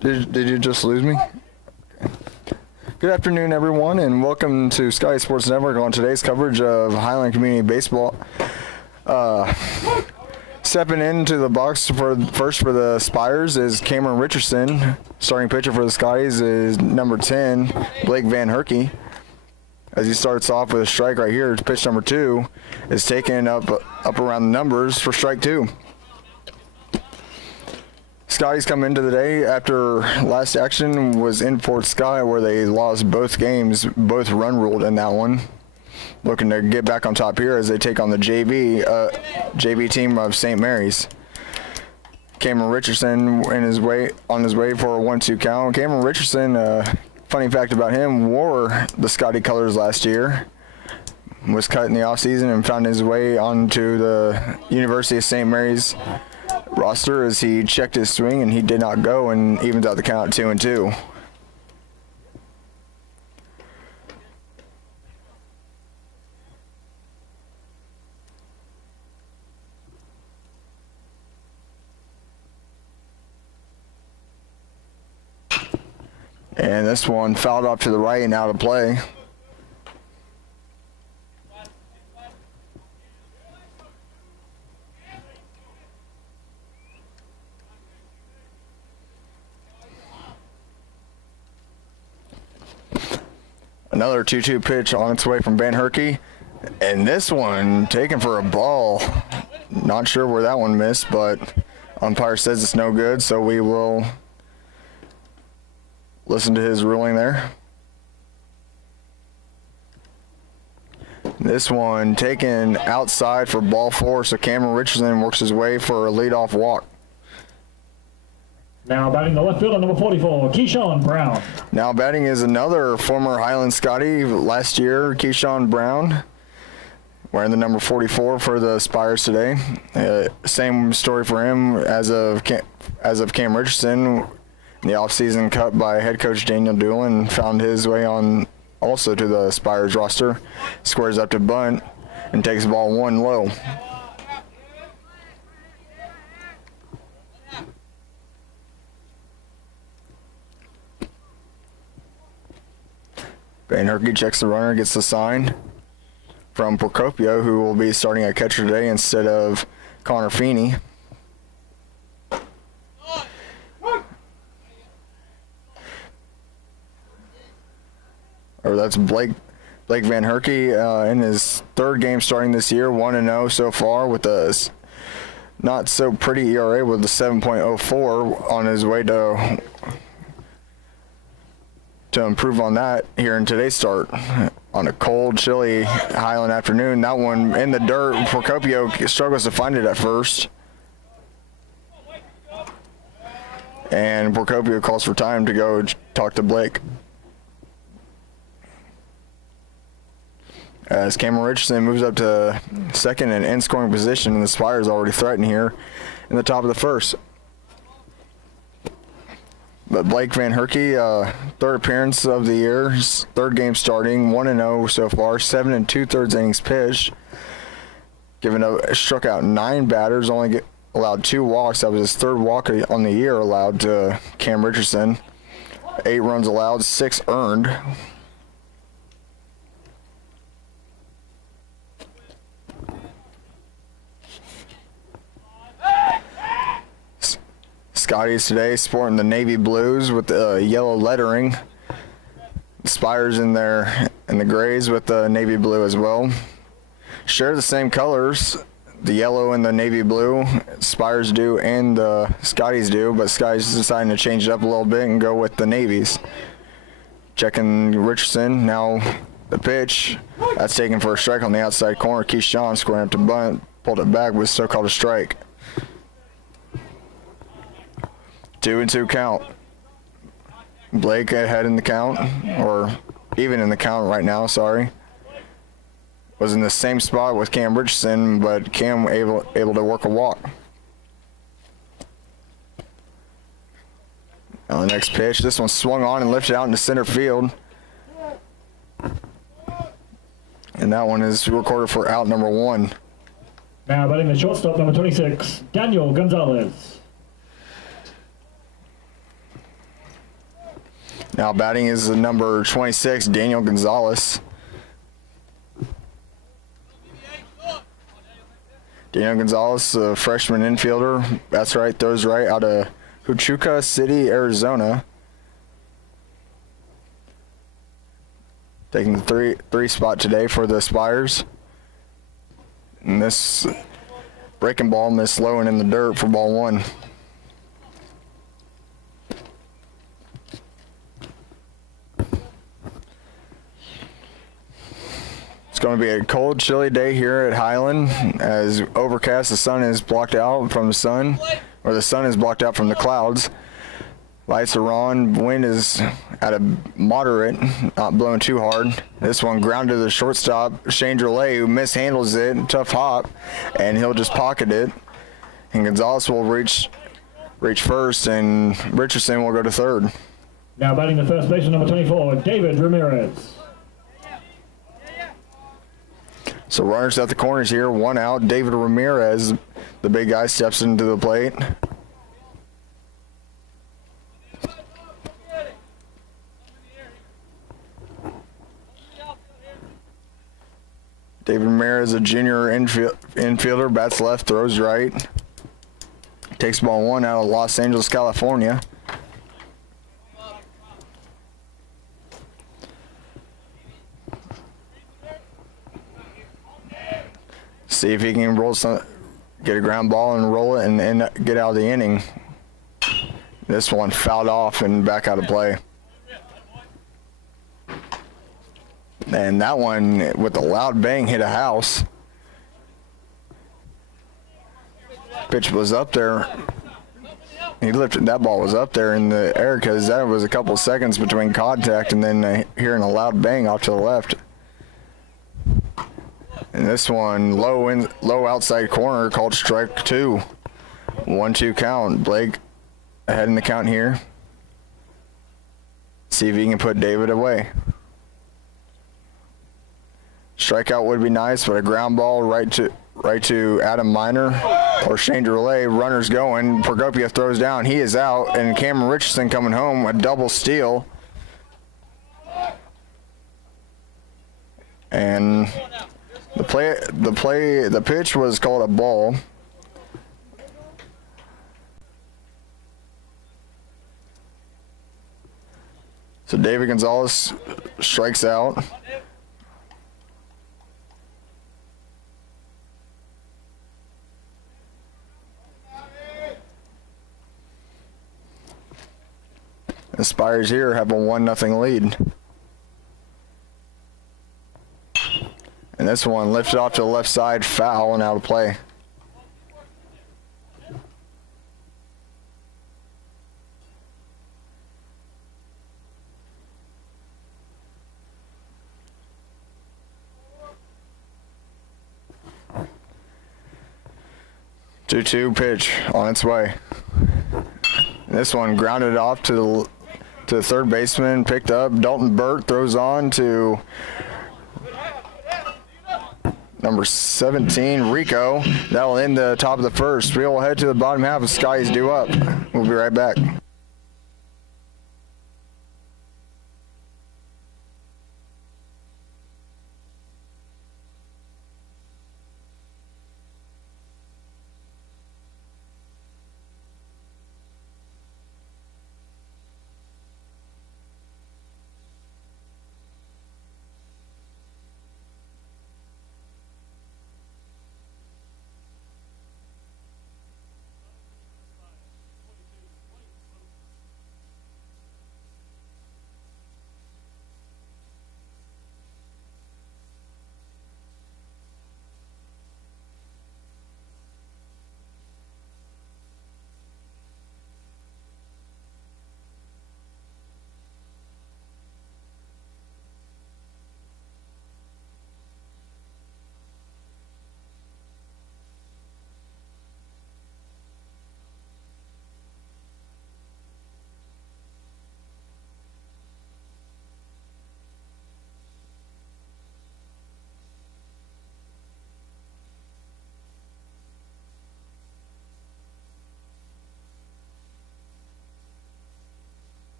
Did you just lose me? Good afternoon, everyone, and welcome to Sky Sports Network on today's coverage of Highland Community Baseball. Stepping into the box for the Spires is Cameron Richardson. Starting pitcher for the Skies is number 10, Blake Van Herky. As he starts off with a strike right here, pitch number 2 is taken up around the numbers for strike 2. Scotties come into the day after last action was in Fort Sky, where they lost both games, both run ruled in that one. Looking to get back on top here as they take on the JV team of St. Mary's. Cameron Richardson on his way for a 1-2 count. Cameron Richardson, funny fact about him, wore the Scotty colors last year. Was cut in the offseason and found his way onto the University of St. Mary's roster as he checked his swing and he did not go and evens out the count 2-2. And this one fouled off to the right and out of play. Another 2-2 pitch on its way from Van Herky. And this one taken for a ball. Not sure where that one missed, but umpire says it's no good, so we will listen to his ruling there. This one taken outside for ball 4, so Cameron Richardson works his way for a leadoff walk. Now batting the left fielder, number 44, Keyshawn Brown. Now batting is another former Highland Scotty last year, Keyshawn Brown, wearing the number 44 for the Spires today. Same story for him as of Cam Richardson. In the offseason, cut by head coach Daniel Doolin, found his way on also to the Spires roster. Squares up to bunt and takes ball 1 low. Van Herky checks the runner, gets the sign from Procopio, who will be starting at catcher today instead of Connor Feeney. Or that's Blake Van Herky in his 3rd game starting this year, 1-0 so far with a not so pretty ERA with a 7.04 on his way to improve on that here in today's start on a cold, chilly Highland afternoon. That one in the dirt. Procopio struggles to find it at first. And Procopio calls for time to go talk to Blake. As Cameron Richardson moves up to second and in scoring position, and the Spires already threaten here in the top of the 1st. But Blake Van Herky, 3rd appearance of the year, 3rd game starting, 1-0 so far, 7 2/3 innings pitched. Struck out 9 batters, only allowed 2 walks. That was his 3rd walk on the year allowed to Cam Richardson. 8 runs allowed, 6 earned. Scotties today sporting the navy blues with the yellow lettering. The Spires in the grays with the navy blue as well. Share the same colors, the yellow and the navy blue. Spires do and the Scotties do, but Scotties deciding to change it up a little bit and go with the navies. Checking Richardson, now the pitch. That's taken for a strike on the outside corner. Keyshawn squaring up to bunt, pulled it back with so-called a strike. 2-2 count. Blake ahead in the count, or even in the count right now, sorry. Was in the same spot with Cam Richardson, but Cam able to work a walk. Now the next pitch, this one swung on and lifted out into center field. And that one is recorded for out number 1. Now batting the shortstop, number 26, Daniel Gonzalez. Now batting is the number 26, Daniel Gonzalez. Daniel Gonzalez, a freshman infielder. That's right, throws right out of Huachuca City, Arizona. Taking the three spot today for the Spires. And this breaking ball missed low and in the dirt for ball one. It's going to be a cold, chilly day here at Highland, as overcast. The sun is blocked out from the sun, or the sun is blocked out from the clouds. Lights are on. Wind is at a moderate, not blowing too hard. This one grounded to the shortstop, Shane Drelay, who mishandles it. Tough hop, and he'll just pocket it. And Gonzalez will reach first, and Richardson will go to third. Now batting the first baseman, number 24, David Ramirez. So runners at the corners here, one out. David Ramirez, the big guy, steps into the plate. David Ramirez, a junior infielder, bats left, throws right. Takes ball one out of Los Angeles, California. See if he can get a ground ball and roll it and get out of the inning. This one fouled off and back out of play. And that one, with a loud bang, hit a house. Pitch was up there. He lifted, that ball was up there in the air because that was a couple seconds between contact and then hearing a loud bang off to the left. And this one, low outside corner, called strike two. 1-2 count. Blake ahead in the count here. See if he can put David away. Strikeout would be nice, but a ground ball right to Adam Miner or Shane Drelay. Runners going. Prokopiev throws down. He is out, and Cameron Richardson coming home, a double steal. And the pitch was called a ball. So David Gonzalez strikes out. The Spires here have a 1-0 lead. And this one lifted off to the left side, foul and out of play. Two-two pitch on its way. And this one grounded off to the third baseman, picked up. Dalton Burt throws on to number 17, Rico. That'll end the top of the first. We'll head to the bottom half of Sky's Due Up. We'll be right back.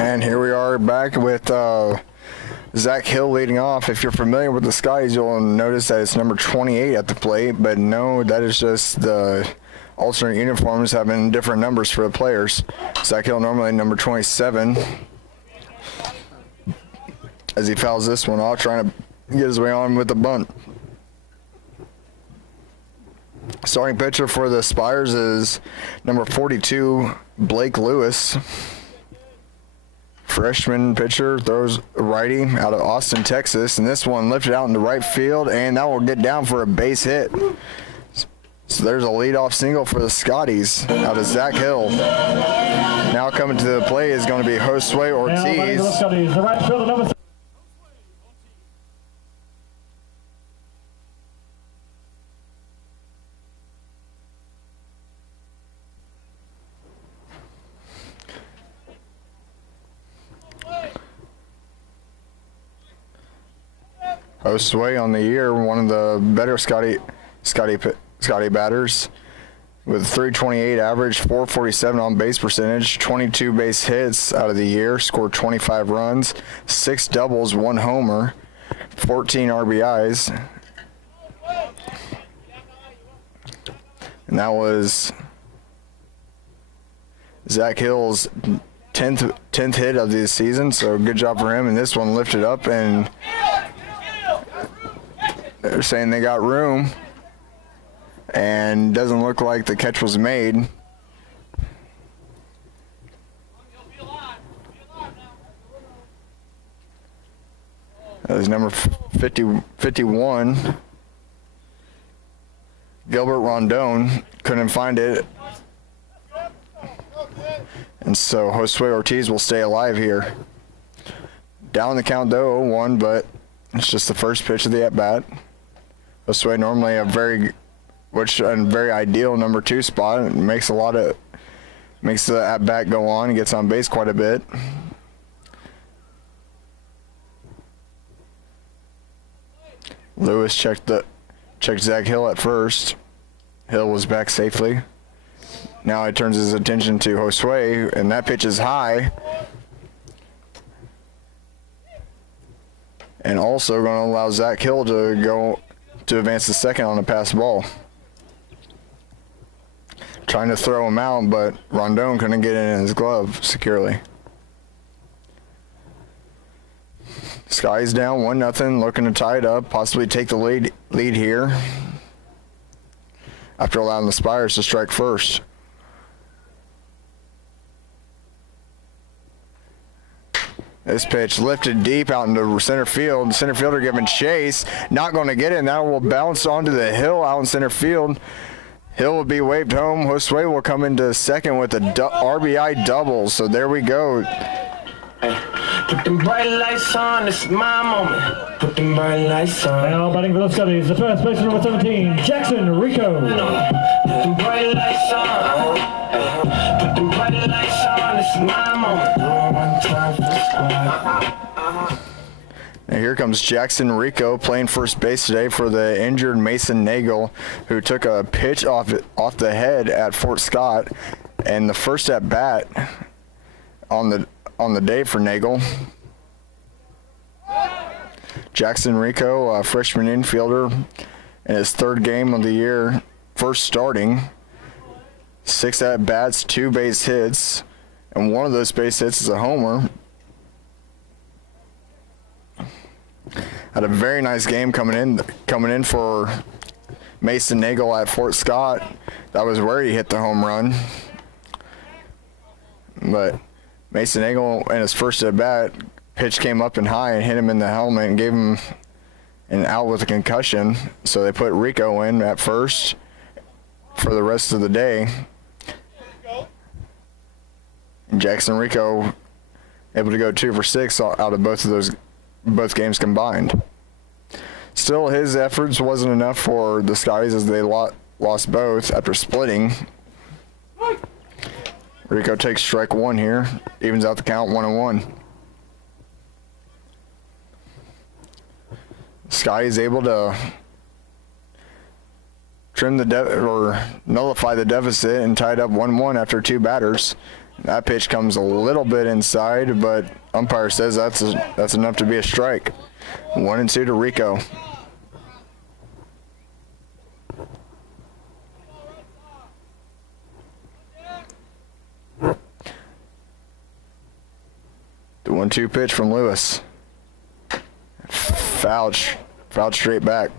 And here we are back with Zach Hill leading off. If you're familiar with the Skies, you'll notice that it's number 28 at the plate, but no, that is just the alternate uniforms having different numbers for the players. Zach Hill normally number 27, as he fouls this one off, trying to get his way on with the bunt. Starting pitcher for the Spires is number 42, Blake Lewis. Freshman pitcher, throws righty out of Austin, Texas, and this one lifted out into right field, and that will get down for a base hit. So there's a leadoff single for the Scotties out of Zach Hill. Now coming to the plate is going to be Josue Ortiz. Josue on the year, one of the better Scotty batters, with 328 average, 447 on base percentage, 22 base hits out of the year, scored 25 runs, 6 doubles, 1 homer, 14 RBIs. And that was Zach Hill's 10th hit of the season, so good job for him. And this one lifted up, and they're saying they got room, and doesn't look like the catch was made. That was number 51. Gilbert Rondon couldn't find it. And so Josue Ortiz will stay alive here. Down the count though, 0-1, but it's just the first pitch of the at-bat. Josue normally a very ideal number 2 spot. It makes the at-bat go on. He gets on base quite a bit. Lewis checked Zach Hill at first. Hill was back safely. Now he turns his attention to Josue, and that pitch is high. And also going to allow Zach Hill to advance to second on a pass ball. Trying to throw him out, but Rondon couldn't get it in his glove securely. Sky's down 1-0, looking to tie it up, possibly take the lead here after allowing the Spires to strike first. This pitch lifted deep out into center field. Center fielder giving chase. Not going to get it, and that will bounce onto the hill out in center field. Hill will be waved home. Josue will come into second with a RBI double. So there we go. Put them bright lights on, this is my moment. Put them bright lights on. Now batting for the Scotties, the first baseman number 17, Jackson Rico. Put them bright lights on. Put them bright lights on, this is my moment. One time for the squad. And here comes Jackson Rico playing first base today for the injured Mason Nagel, who took a pitch off the head at Fort Scott, and the first at bat on the day for Nagel. Jackson Rico, a freshman infielder, in his 3rd game of the year, first starting. 6 at bats, 2 base hits, and one of those base hits is a homer. Had a very nice game coming in for Mason Nagel at Fort Scott. That was where he hit the home run. But Mason Nagel, in his first at bat, pitch came up and high and hit him in the helmet and gave him an out with a concussion. So they put Rico in at first for the rest of the day. And Jackson Rico able to go 2 for 6 out of both games combined. Still, his efforts wasn't enough for the Skies as they lost both after splitting. Rico takes strike 1 here, evens out the count 1-1. Sky is able to nullify the deficit and tied up 1-1 after 2 batters. That pitch comes a little bit inside, but umpire says that's enough to be a strike. 1-2 to Rico. The 1-2 pitch from Lewis. Fouled straight back.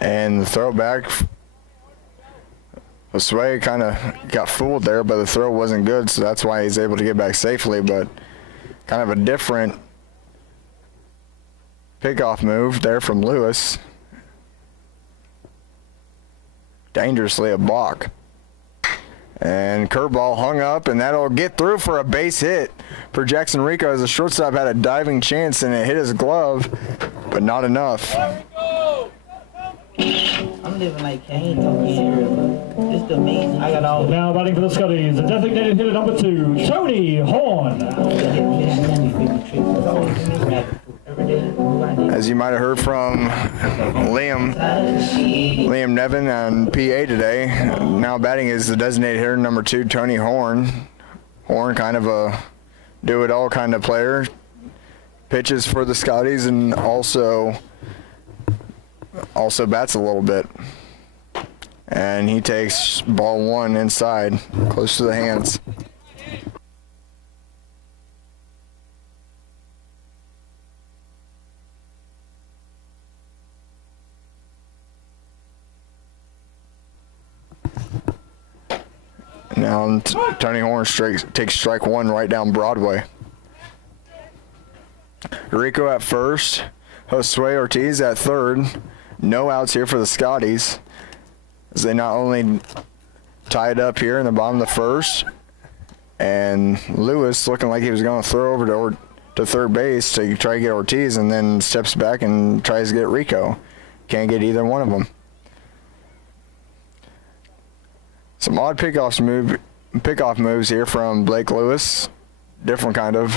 And the throwback, Sway kind of got fooled there, but the throw wasn't good, so that's why he's able to get back safely. But kind of a different pickoff move there from Lewis. Dangerously a balk. And curveball hung up, and that'll get through for a base hit for Jackson Rico, as the shortstop had a diving chance and it hit his glove, but not enough. I'm living like Kane, talking serious, but it's the mean. I got all. Now batting for the Scotties, the designated hitter number 2, Tony Horn. As you might have heard from Liam Nevin on PA today, now batting is the designated hitter number 2, Tony Horn. Horn, kind of a do-it-all kind of player. Pitches for the Scotties and also bats a little bit. And he takes ball 1 inside, close to the hands. Now Tony Horn takes strike 1 right down Broadway. Rico at first, Josue Ortiz at third. No outs here for the Scotties, as they not only tie it up here in the bottom of the first, and Lewis looking like he was going to throw over to third base to try to get Ortiz, and then steps back and tries to get Rico. Can't get either one of them. Some odd pickoff moves here from Blake Lewis. Different kind of.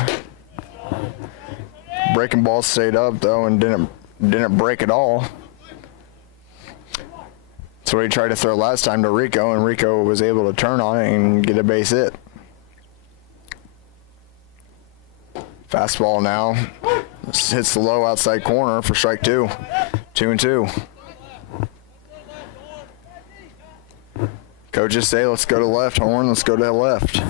Breaking ball stayed up though and didn't break at all. That's what he tried to throw last time to Rico, and Rico was able to turn on it and get a base hit. Fastball now. This hits the low outside corner for strike 2. 2-2. Coaches say, let's go to left, Horn, let's go to the left.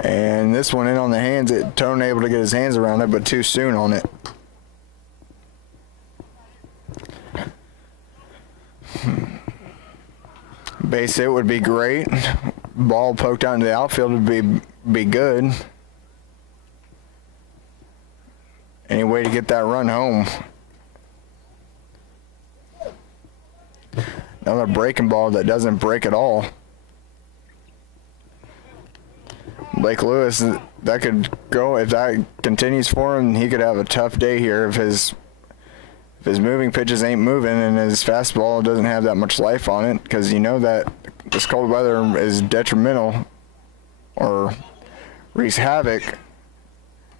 And this one in on the hands, Tone able to get his hands around it, but too soon on it. Base hit would be great. Ball poked out into the outfield would be good. Any way to get that run home. Another breaking ball that doesn't break at all. Blake Lewis, that could go, if that continues for him, he could have a tough day here if his moving pitches ain't moving and his fastball doesn't have that much life on it, because you know that this cold weather is detrimental or wreaks havoc.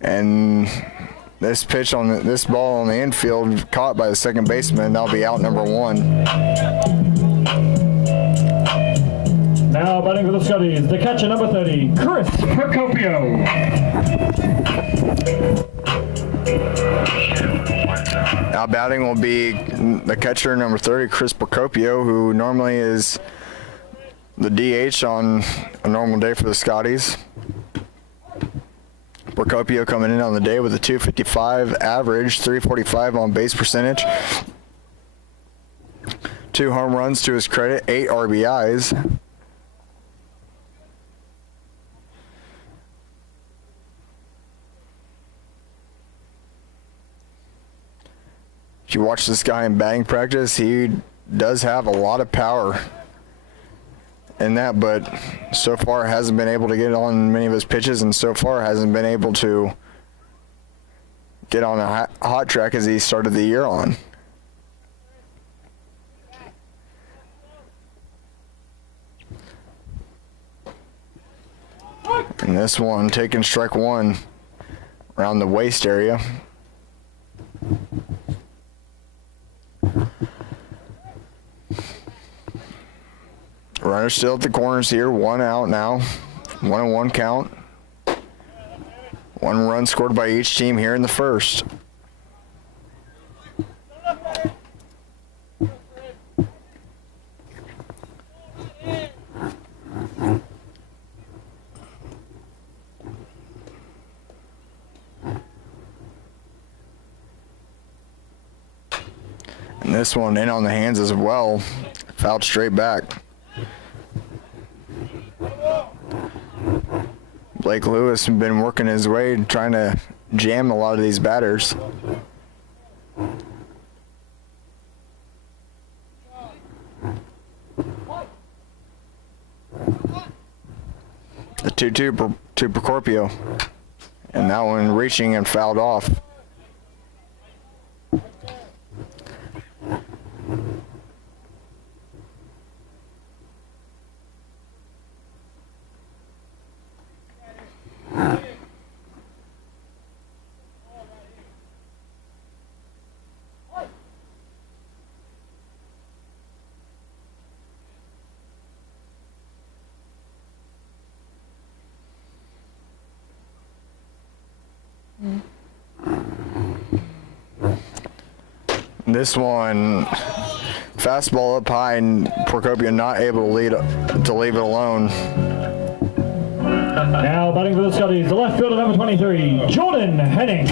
And this pitch on this ball on the infield caught by the second baseman, that'll be out number 1. Now batting for the Scotties, the catcher number 30, Chris Procopio. Now batting will be the catcher number 30, Chris Procopio, who normally is the DH on a normal day for the Scotties. Procopio coming in on the day with a .255 average, .345 on base percentage, 2 home runs to his credit, 8 RBIs. If you watch this guy in batting practice, he does have a lot of power in that, but so far hasn't been able to get on many of his pitches, and so far hasn't been able to get on a hot track as he started the year on. And this one taking strike one around the waist area. Runner still at the corners here, 1 out now. 1-1 count. 1 run scored by each team here in the first. And this one in on the hands as well. Fouled straight back. Blake Lewis has been working his way, trying to jam a lot of these batters. The 2-2 to Procopio. And that one reaching and fouled off. This one, fastball up high, and Procopio not able to leave it alone. Now batting for the Scotties, the left fielder number 23, Jordan Henning.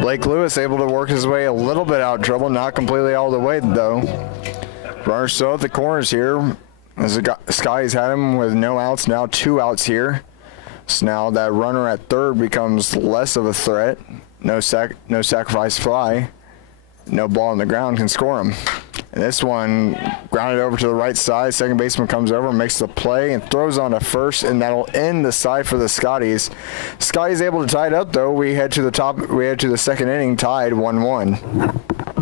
Blake Lewis able to work his way a little bit out of trouble, not completely all the way though. Runner still at the corners here. As the Scotties had him with no outs, now 2 outs here. So now that runner at third becomes less of a threat. No sacrifice fly. No ball on the ground can score him. And this one grounded over to the right side. Second baseman comes over, makes the play, and throws on to first, and that'll end the side for the Scotties. Scotties able to tie it up though. We head to the second inning, tied 1-1.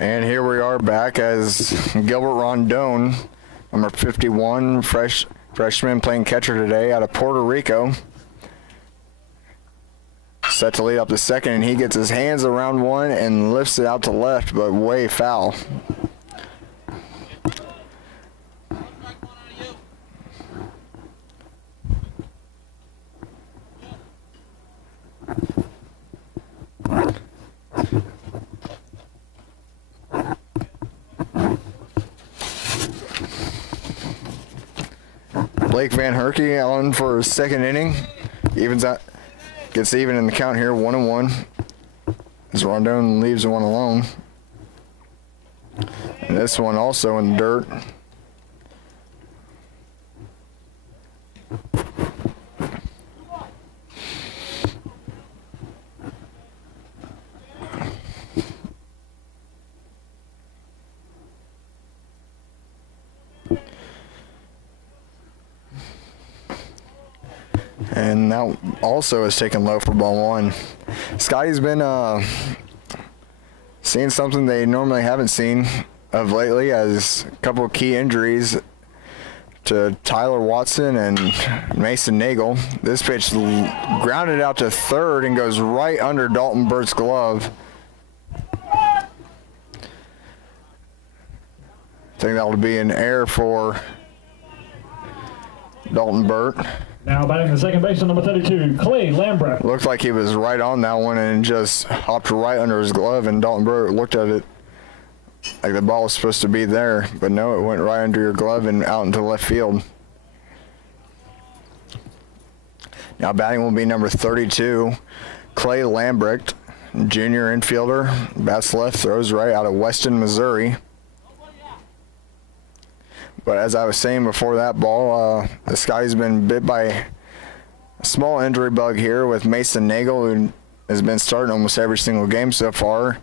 And here we are back as Gilbert Rondon, number 51, freshman playing catcher today out of Puerto Rico. Set to lead up the second, and he gets his hands around one and lifts it out to left, but way foul. Blake Van Herky on for his second inning. Gets gets even in the count here, 1-1. As Rondon leaves one alone. And this one also in the dirt. And that also is taken low for ball one. Scotty's been seeing something they normally haven't seen of lately, as a couple of key injuries to Tyler Watson and Mason Nagel. This pitch grounded out to third and goes right under Dalton Burt's glove. I think that would be an error for Dalton Burt. Now batting the second baseman, number 32, Clay Lambrecht. Looked like he was right on that one and just hopped right under his glove, and Dalton Burt looked at it like the ball was supposed to be there, but no, it went right under your glove and out into left field. Now batting will be number 32, Clay Lambrecht, junior infielder, bats left, throws right, out of Weston, Missouri. But as I was saying before that ball, this guy's been bit by a small injury bug here with Mason Nagel, who has been starting almost every single game so far.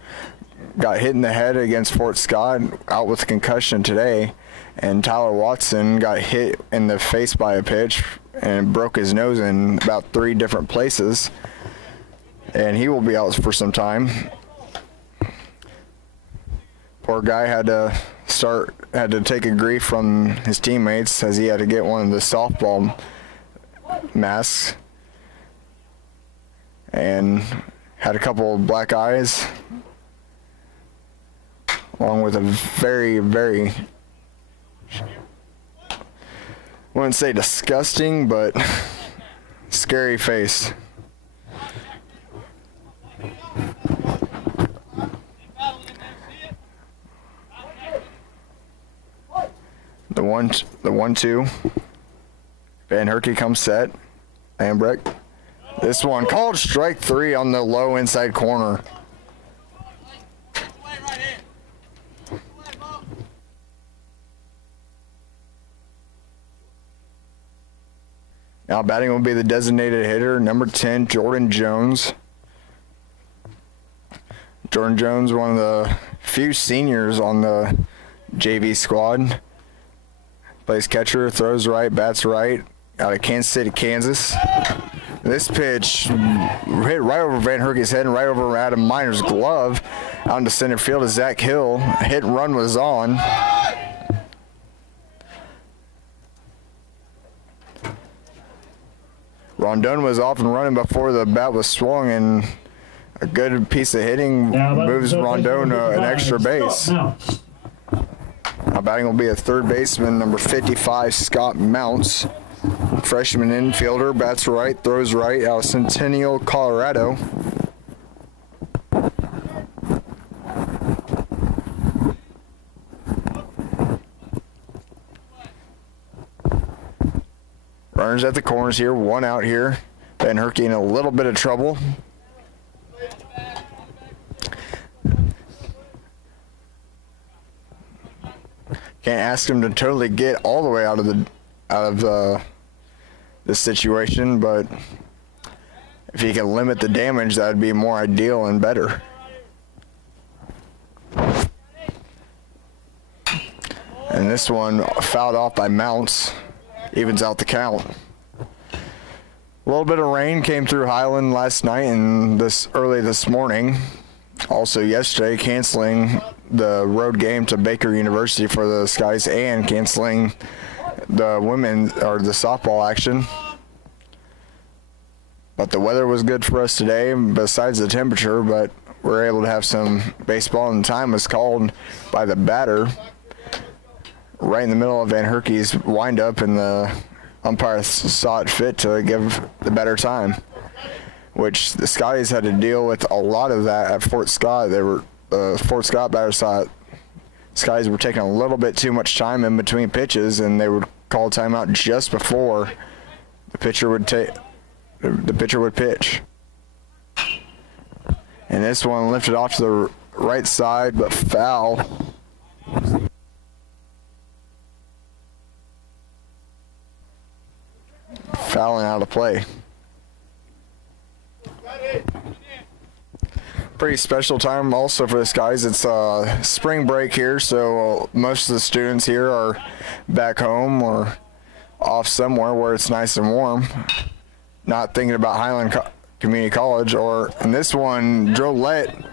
Got hit in the head against Fort Scott, out with concussion today. And Tyler Watson got hit in the face by a pitch and broke his nose in about 3 different places. And he will be out for some time. Poor guy had to take a grief from his teammates, as he had to get one of the softball masks and had a couple of black eyes, along with a very, very, I wouldn't say disgusting, but scary face. The 1-2. Van Herky comes set. Lambrecht. This one called strike 3 on the low inside corner. Now batting will be the designated hitter, number 10, Jordan Jones. Jordan Jones, one of the few seniors on the JV squad. Plays catcher, throws right, bats right, out of Kansas City, Kansas. This pitch hit right over Van Herky's head and right over Adam Miner's glove, out into center field to Zach Hill. A hit and run was on. Rondon was off and running before the bat was swung, and a good piece of hitting moves Rondon an extra base. Now batting will be a third baseman, number 55, Scott Mounts. Freshman infielder, bats right, throws right, out of Centennial, Colorado. Runners at the corners here, one out here. Van Herky in a little bit of trouble. Can't ask him to totally get all the way out of this situation, but if he can limit the damage, that would be more ideal and better. And this one fouled off by Mounts, evens out the count. A little bit of rain came through Highland last night and early this morning. Also yesterday, canceling the road game to Baker University for the Skies and canceling the the softball action. But the weather was good for us today, besides the temperature, but we were able to have some baseball, and the time was called by the batter right in the middle of Van Herky's windup, and the umpire saw it fit to give the better time, which the Skies had to deal with a lot of that at Fort Scott. Fort Scott batters thought Skies were taking a little bit too much time in between pitches, and they would call timeout just before the pitcher would pitch. And this one lifted off to the right side, but foul. Fouling out of play. Pretty special time also for this, guys. It's spring break here, so most of the students here are back home or off somewhere where it's nice and warm, not thinking about Highland Community College. Or in this one, Drolette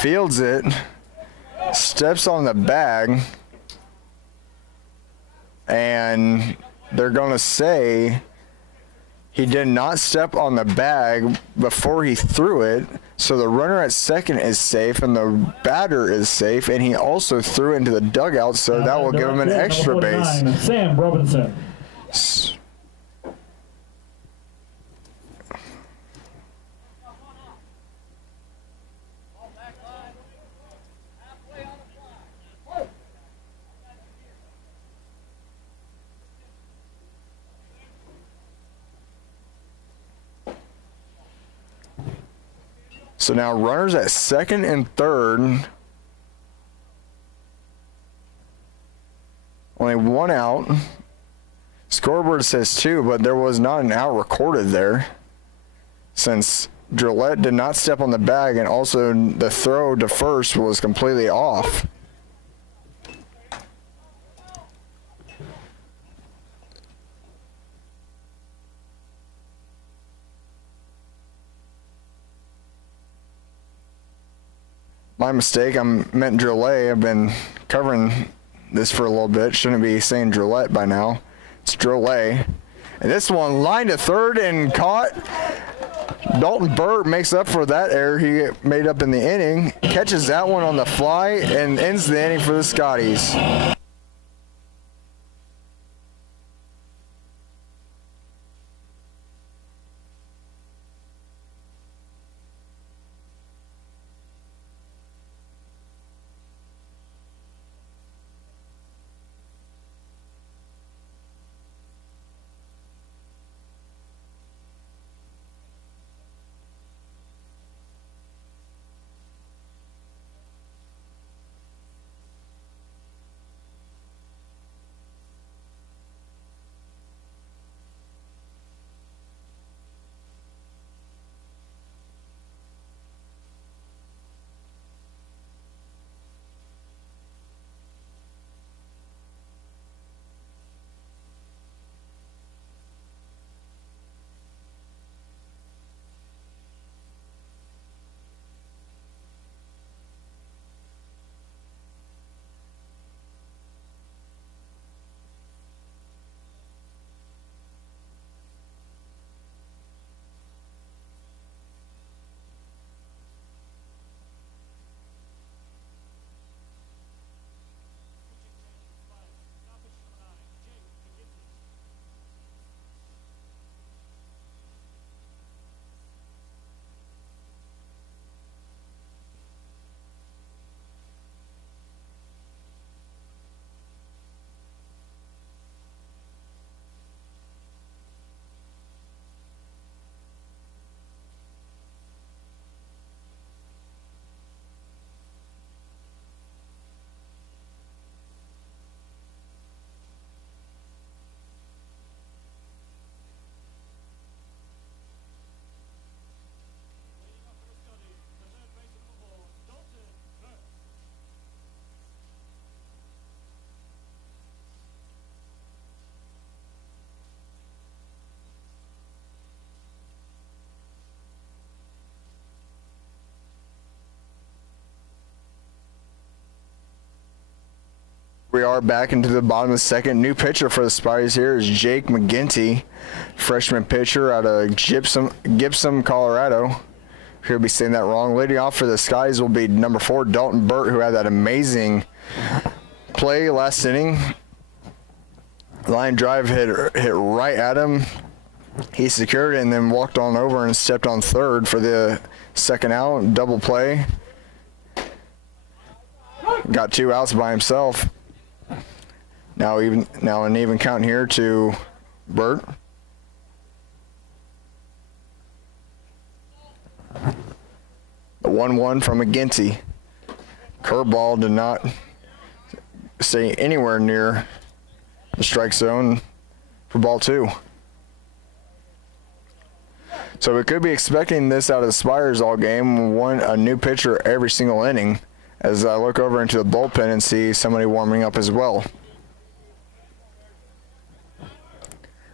fields it, steps on the bag, and they're going to say he did not step on the bag before he threw it, so the runner at second is safe and the batter is safe, and he also threw into the dugout, so that will give him an extra base. Sam Robinson. So now runners at second and third. Only one out. Scoreboard says 2, but there was not an out recorded there, since Drolette did not step on the bag, and also the throw to first was completely off. My mistake, I meant Drolette. I've been covering this for a little bit. Shouldn't be saying Drolette by now. It's Drolette. And this one lined to third and caught. Dalton Burt makes up for that error he made up in the inning. Catches that one on the fly and ends the inning for the Scotties. We are back into the bottom of the second. New pitcher for the Spiders here is Jake McGinty, freshman pitcher out of Gibson, Colorado. He'll be saying that wrong. Leading off for the Skies will be number 4, Dalton Burt, who had that amazing play last inning. Line drive hit right at him. He secured it and then walked on over and stepped on third for the second out. Double play. Got 2 outs by himself. Now an even count here to Burt. The 1-1 from McGinty. Curveball did not stay anywhere near the strike zone for ball 2. So we could be expecting this out of the Spires all game, a new pitcher every single inning, as I look over into the bullpen and see somebody warming up as well.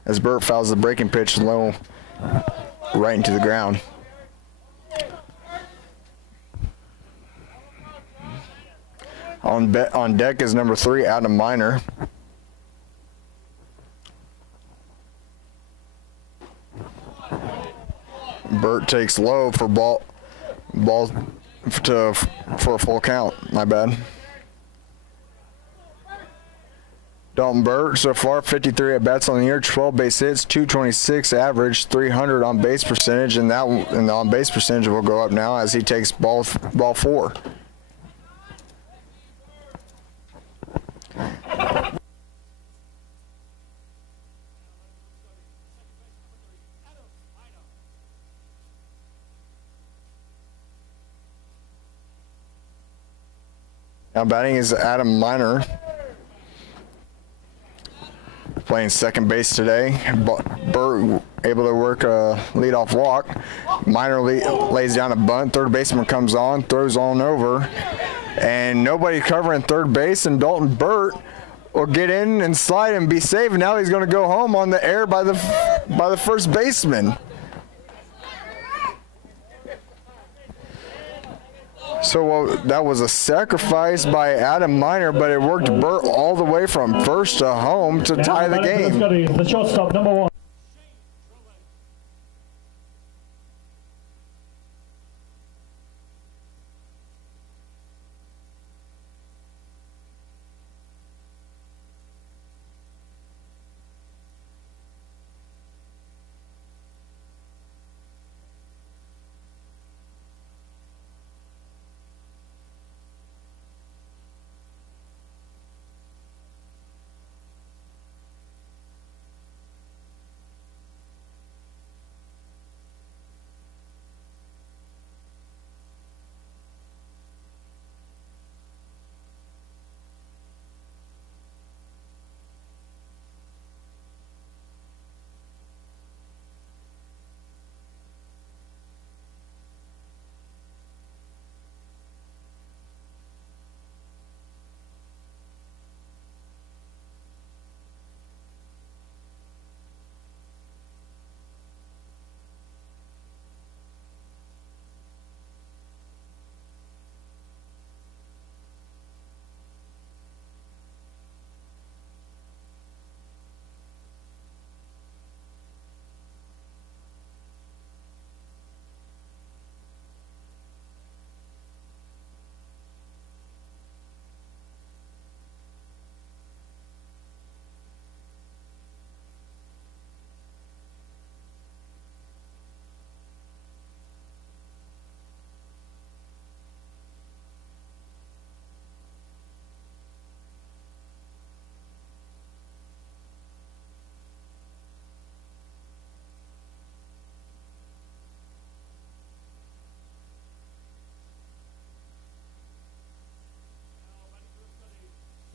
As Burt fouls the breaking pitch low right into the ground. On deck is number 3, Adam Miner. Burt takes low for for a full count. My bad. Dalton Burt so far 53 at bats on the year, 12 base hits, 226 average, 300 on base percentage, and the on base percentage will go up now as he takes ball 4. Now batting is Adam Miner, playing second base today. Burt able to work a leadoff walk. Miner lays down a bunt. Third baseman comes on, throws on over, and nobody covering third base. And Dalton Burt will get in and slide and be safe. And now he's going to go home on the air by the first baseman. So that was a sacrifice by Adam Miner, but it worked Burt all the way from first to home to tie the game. The shortstop, number 1.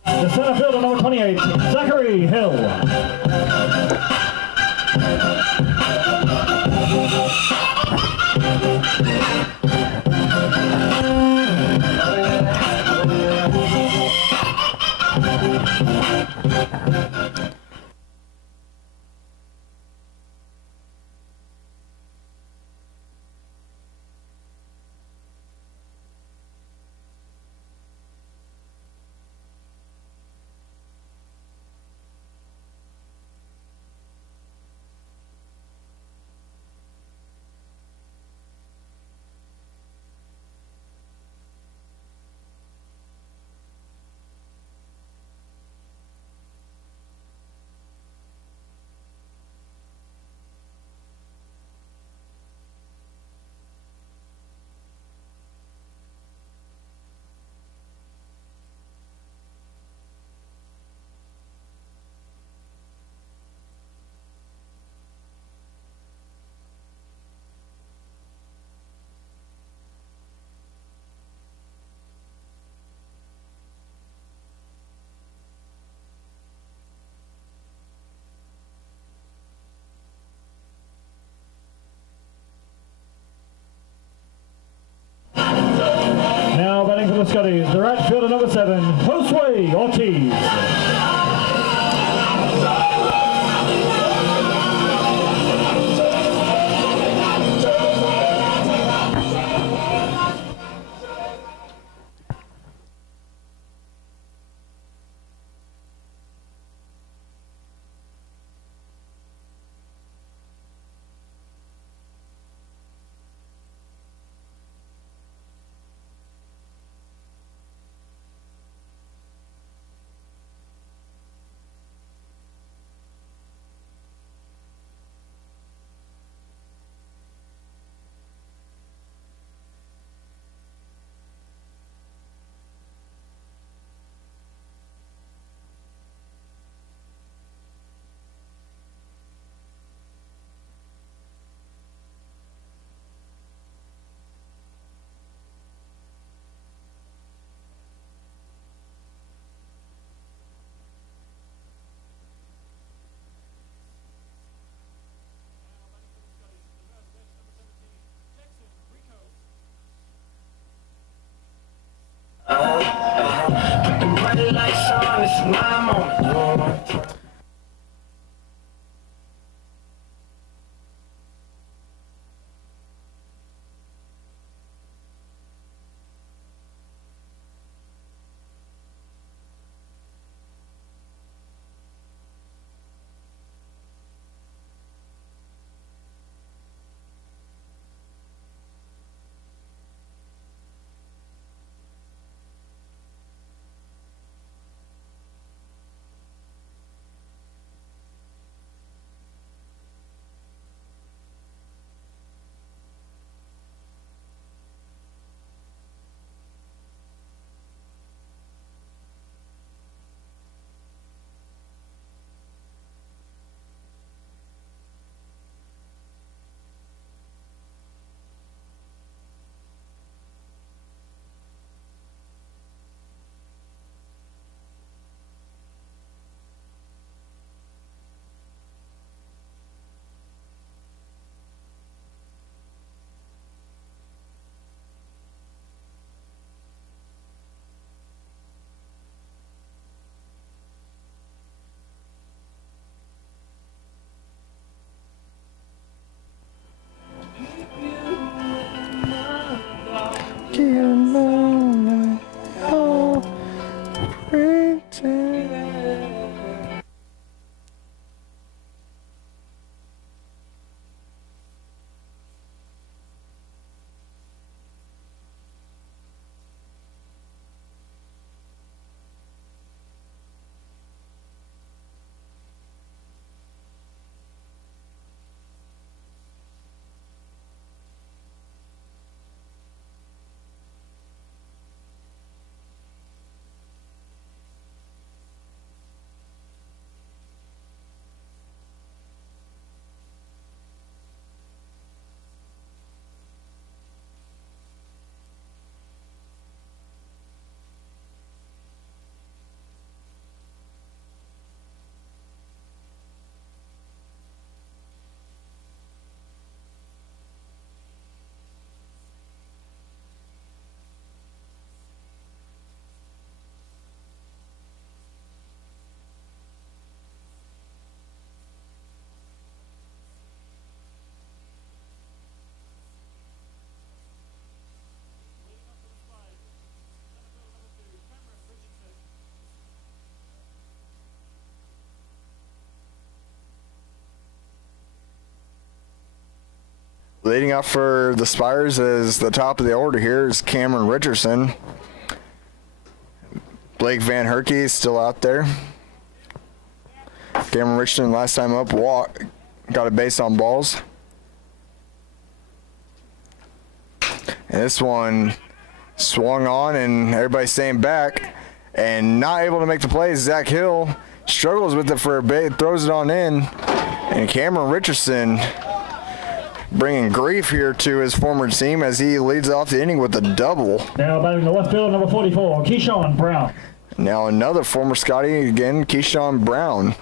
The center fielder, number 28, Zachary Hill. Scotties, the right fielder number 7, Josue Ortiz. Put the bright lights on, this is my moment. Leading up for the Spires is the top of the order here is Cameron Richardson. Blake Van Herky is still out there. Cameron Richardson last time up got a base on balls. And this one swung on and everybody's staying back and not able to make the play. Zach Hill struggles with it for a bit, throws it on in, and Cameron Richardson bringing grief here to his former team as he leads off the inning with a double. Now batting the left field, number 44, Keyshawn Brown. Now another former Scotty again, Keyshawn Brown.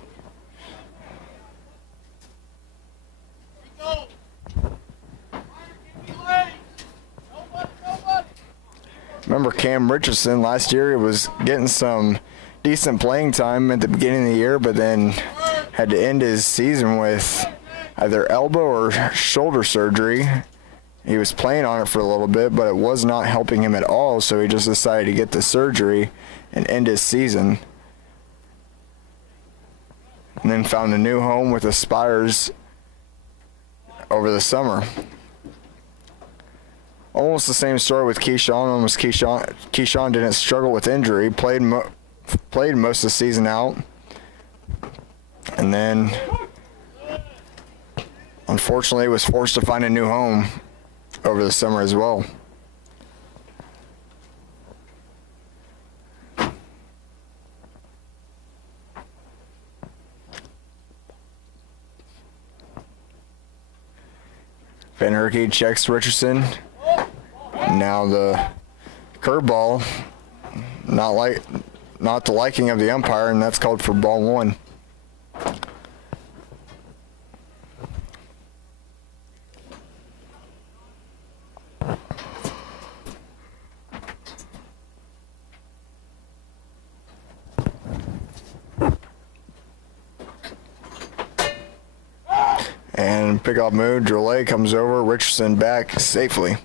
Remember Cam Richardson last year? He was getting some decent playing time at the beginning of the year, but then had to end his season with either elbow or shoulder surgery. He was playing on it for a little bit, but it was not helping him at all, so he just decided to get the surgery and end his season. And then found a new home with the Spires over the summer. Almost the same story with Keyshawn. Almost Keyshawn didn't struggle with injury. Played most of the season out. And then, unfortunately, was forced to find a new home over the summer as well. Van Herky checks Richardson. Now the curveball, not the liking of the umpire, and that's called for ball one. And pickoff move, Drolet comes over, Richardson back safely.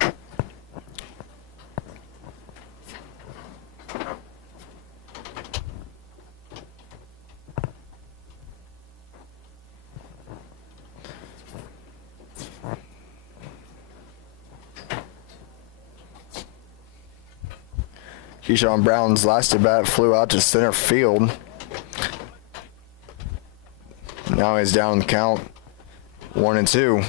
Keyshawn Brown's last at bat flew out to center field. Now he's down the count, 1-2.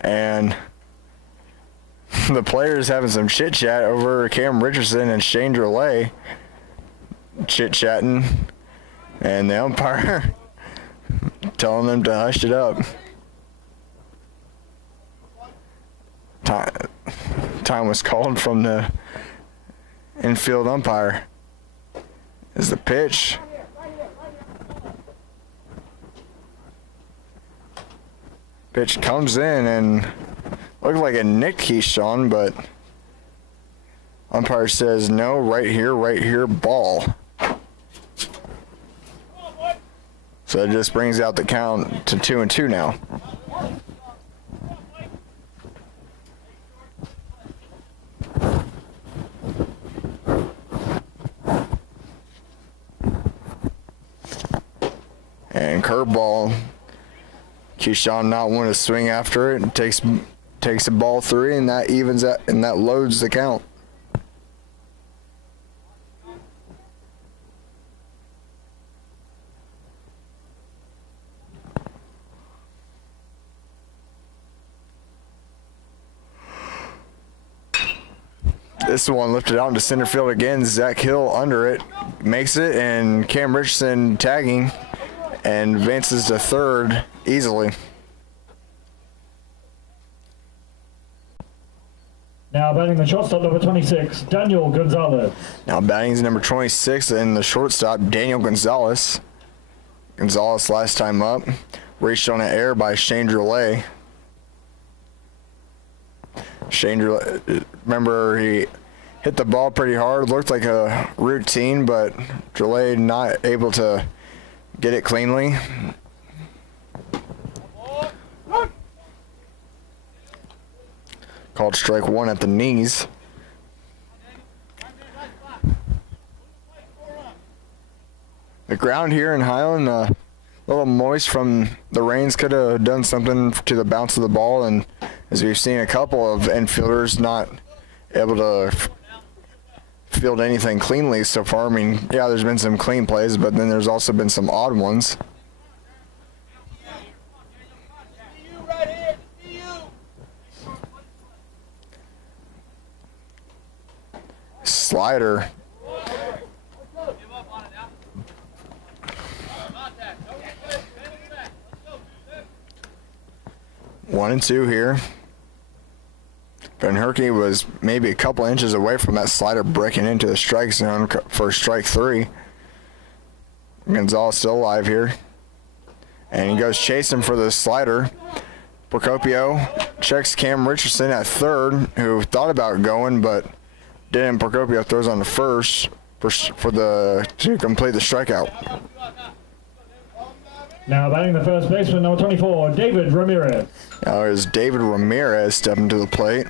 And the players having some chit chat over Cam Richardson and Shane Drolet. Chit-chatting, and the umpire telling them to hush it up. Time was called from the infield umpire. Is the pitch. Pitch comes in and looked like it nicked Keyshawn, but umpire says no, right here, ball. So it just brings out the count to 2-2 now. And curveball. Keyshawn not want to swing after it. Takes a ball 3, and that evens out, and that loads the count. This one lifted out into center field again. Zach Hill under it, makes it, and Cam Richardson tagging and advances to third easily. Now batting the shortstop, number 26, Daniel Gonzalez. Now batting is number 26 and the shortstop, Daniel Gonzalez. Gonzalez last time up, reached on an error by Shane Drolet. Shane Drolet, remember he hit the ball pretty hard, looked like a routine, but Drolet not able to get it cleanly. Called strike 1 at the knees. The ground here in Highland, a little moist from the rains, could have done something to the bounce of the ball, and as we've seen a couple of infielders not able to field anything cleanly so far. I mean, yeah, there's been some clean plays, but then there's also been some odd ones. Slider. One and two here. Van Herky was maybe a couple inches away from that slider breaking into the strike zone for strike 3. Gonzalez still alive here. And he goes chasing for the slider. Procopio checks Cam Richardson at third, who thought about going but didn't. Procopio throws on the first to complete the strikeout. Now batting the first baseman, number 24, David Ramirez. Now there's David Ramirez stepping to the plate.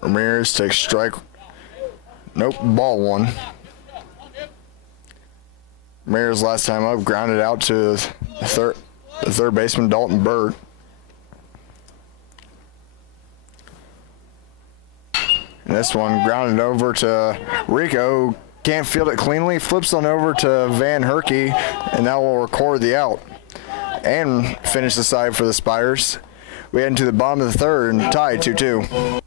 Ramirez takes strike. Nope, ball 1. Ramirez last time up grounded out to the third baseman Dalton Burt. And this one grounded over to Rico. Can't field it cleanly. Flips on over to Van Herky, and that will record the out and finish the side for the Spires. We head into the bottom of the third and tied 2-2.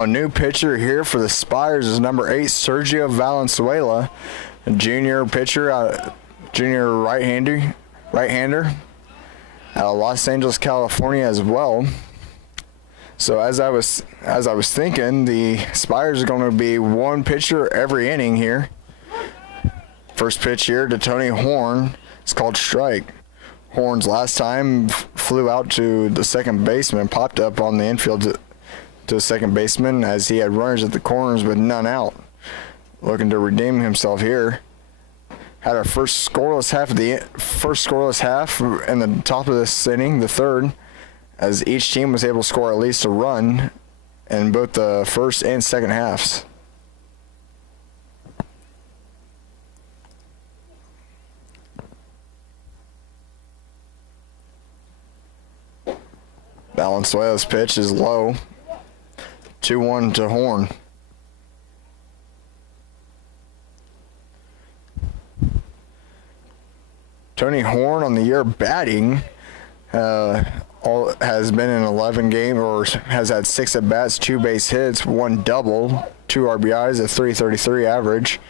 A new pitcher here for the Spires is number 8, Sergio Valenzuela, a junior pitcher, junior right-hander out of Los Angeles, California as well. So as I was thinking, the Spires are going to be one pitcher every inning here. First pitch here to Tony Horn. It's called strike. Horn's last time flew out to the second baseman, popped up on the infield to the second baseman as he had runners at the corners with none out. Looking to redeem himself here. Had our first scoreless half in the top of this inning, the third, as each team was able to score at least a run in both the first and second halves. Valenzuela's pitch is low. 2-1 to Horn. Tony Horn on the year batting has been in 11 games, or has had 6 at bats, 2 base hits, 1 double, 2 RBIs, a .333 average.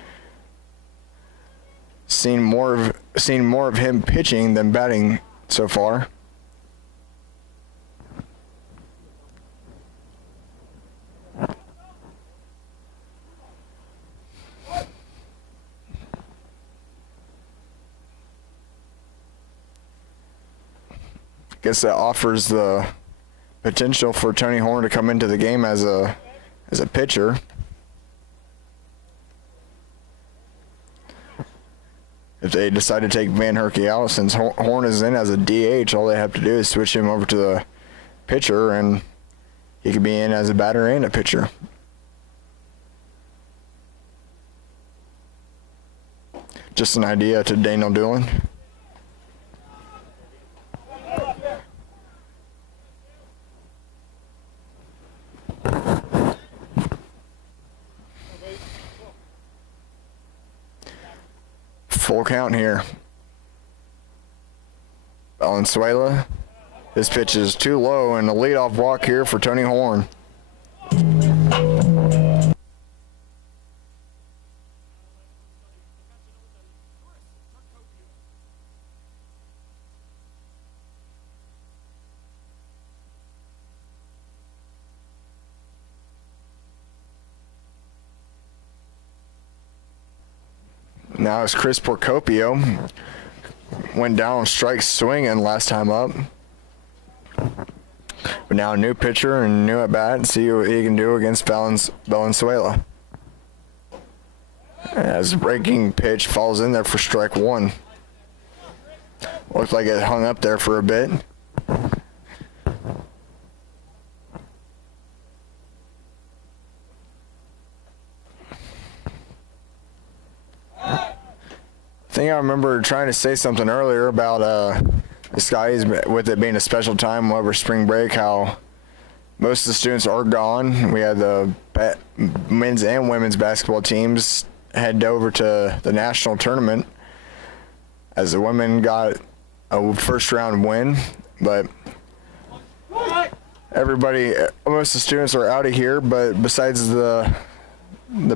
Seen more of him pitching than batting so far. Guess that offers the potential for Tony Horn to come into the game as a pitcher. if they decide to take Van Herky out, since Horn is in as a DH, all they have to do is switch him over to the pitcher, and he could be in as a batter and a pitcher. Just an idea to Daniel Doolin. Full count here. Valenzuela. This pitch is too low, and a leadoff walk here for Tony Horn. Now it's Chris Procopio. Went down on strikes swinging last time up. But now a new pitcher and new at bat. See what he can do against Valenzuela. As the breaking pitch falls in there for strike one. Looked like it hung up there for a bit. I think I remember trying to say something earlier about the Skies, with it being a special time over spring break, how most of the students are gone. We had the men's and women's basketball teams head over to the national tournament, as the women got a first round win, but everybody, most of the students are out of here, but besides the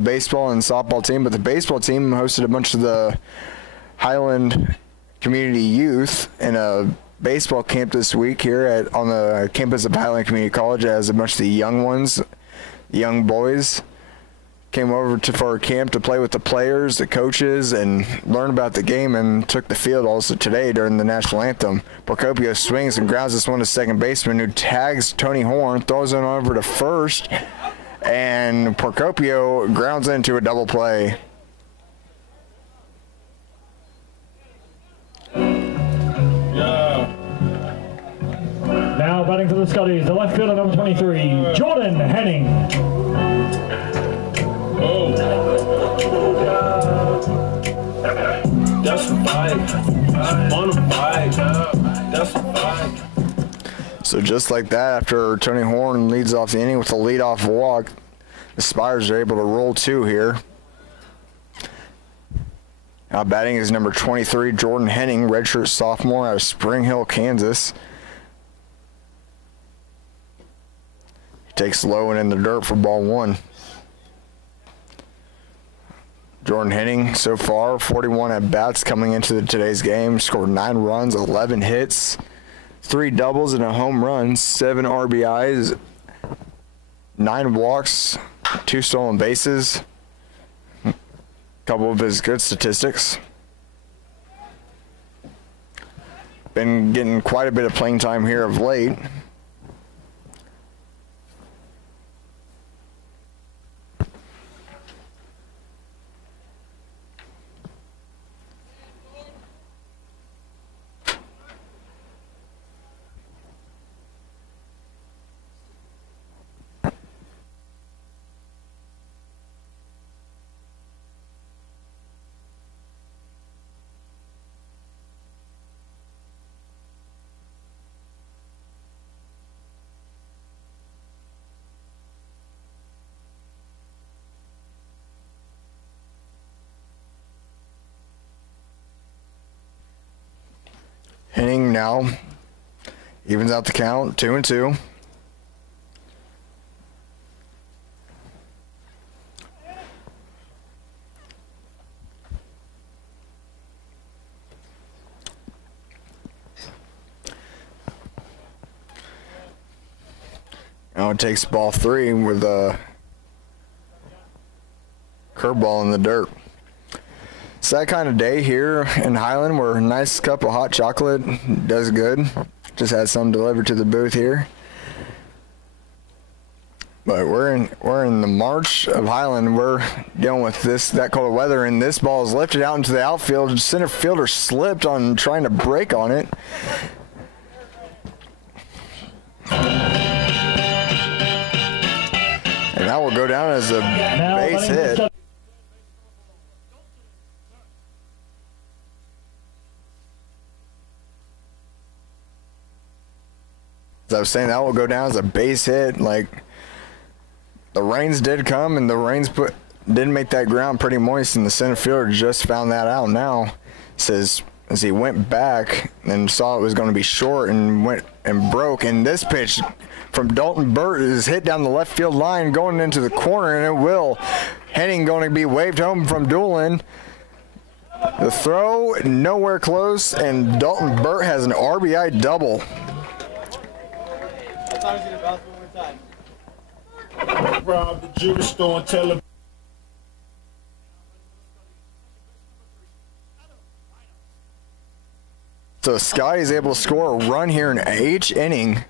baseball and softball team. But the baseball team hosted a bunch of the Highland community youth in a baseball camp this week here on the campus of Highland Community College, as a bunch of the young ones, young boys, came over for a camp to play with the players, the coaches, and learn about the game, and took the field also today during the national anthem. Procopio swings and grounds this one to second baseman, who tags Tony Horn, throws it over to first, and Procopio grounds into a double play. Now batting for the Scotties, the left fielder number 23, Jordan Henning. Oh. That's a five. On a five. That's a five. So just like that, after Tony Horn leads off the inning with a leadoff walk, the Spires are able to roll two here. Now batting is number 23, Jordan Henning, redshirt sophomore out of Spring Hill, Kansas. He takes low and in the dirt for ball one. Jordan Henning, so far, 41 at-bats coming into today's game. Scored 9 runs, 11 hits, 3 doubles and a home run, 7 RBIs, 9 walks, 2 stolen bases. Couple of his good statistics. Been getting quite a bit of playing time here of late. Henning now evens out the count, 2-2. Now it takes ball 3 with a curveball in the dirt. It's that kind of day here in Highland where a nice cup of hot chocolate does good. Just had some delivered to the booth here. But we're in the March of Highland. We're dealing with that cold weather, and this ball is lifted out into the outfield. Center fielder slipped on trying to break on it. And that will go down as a base hit. As I was saying, that will go down as a base hit. Like, the rains did come, and the rains didn't make that ground pretty moist, and the center fielder just found that out now. Says as he went back and saw it was going to be short and went and broke, and this pitch from Dalton Burt is hit down the left field line going into the corner, and it will. Henning going to be waved home from Doolin. The throw nowhere close, and Dalton Burt has an RBI double. Rob the jewelry store and tell him. So Sky is able to score a run here in each inning.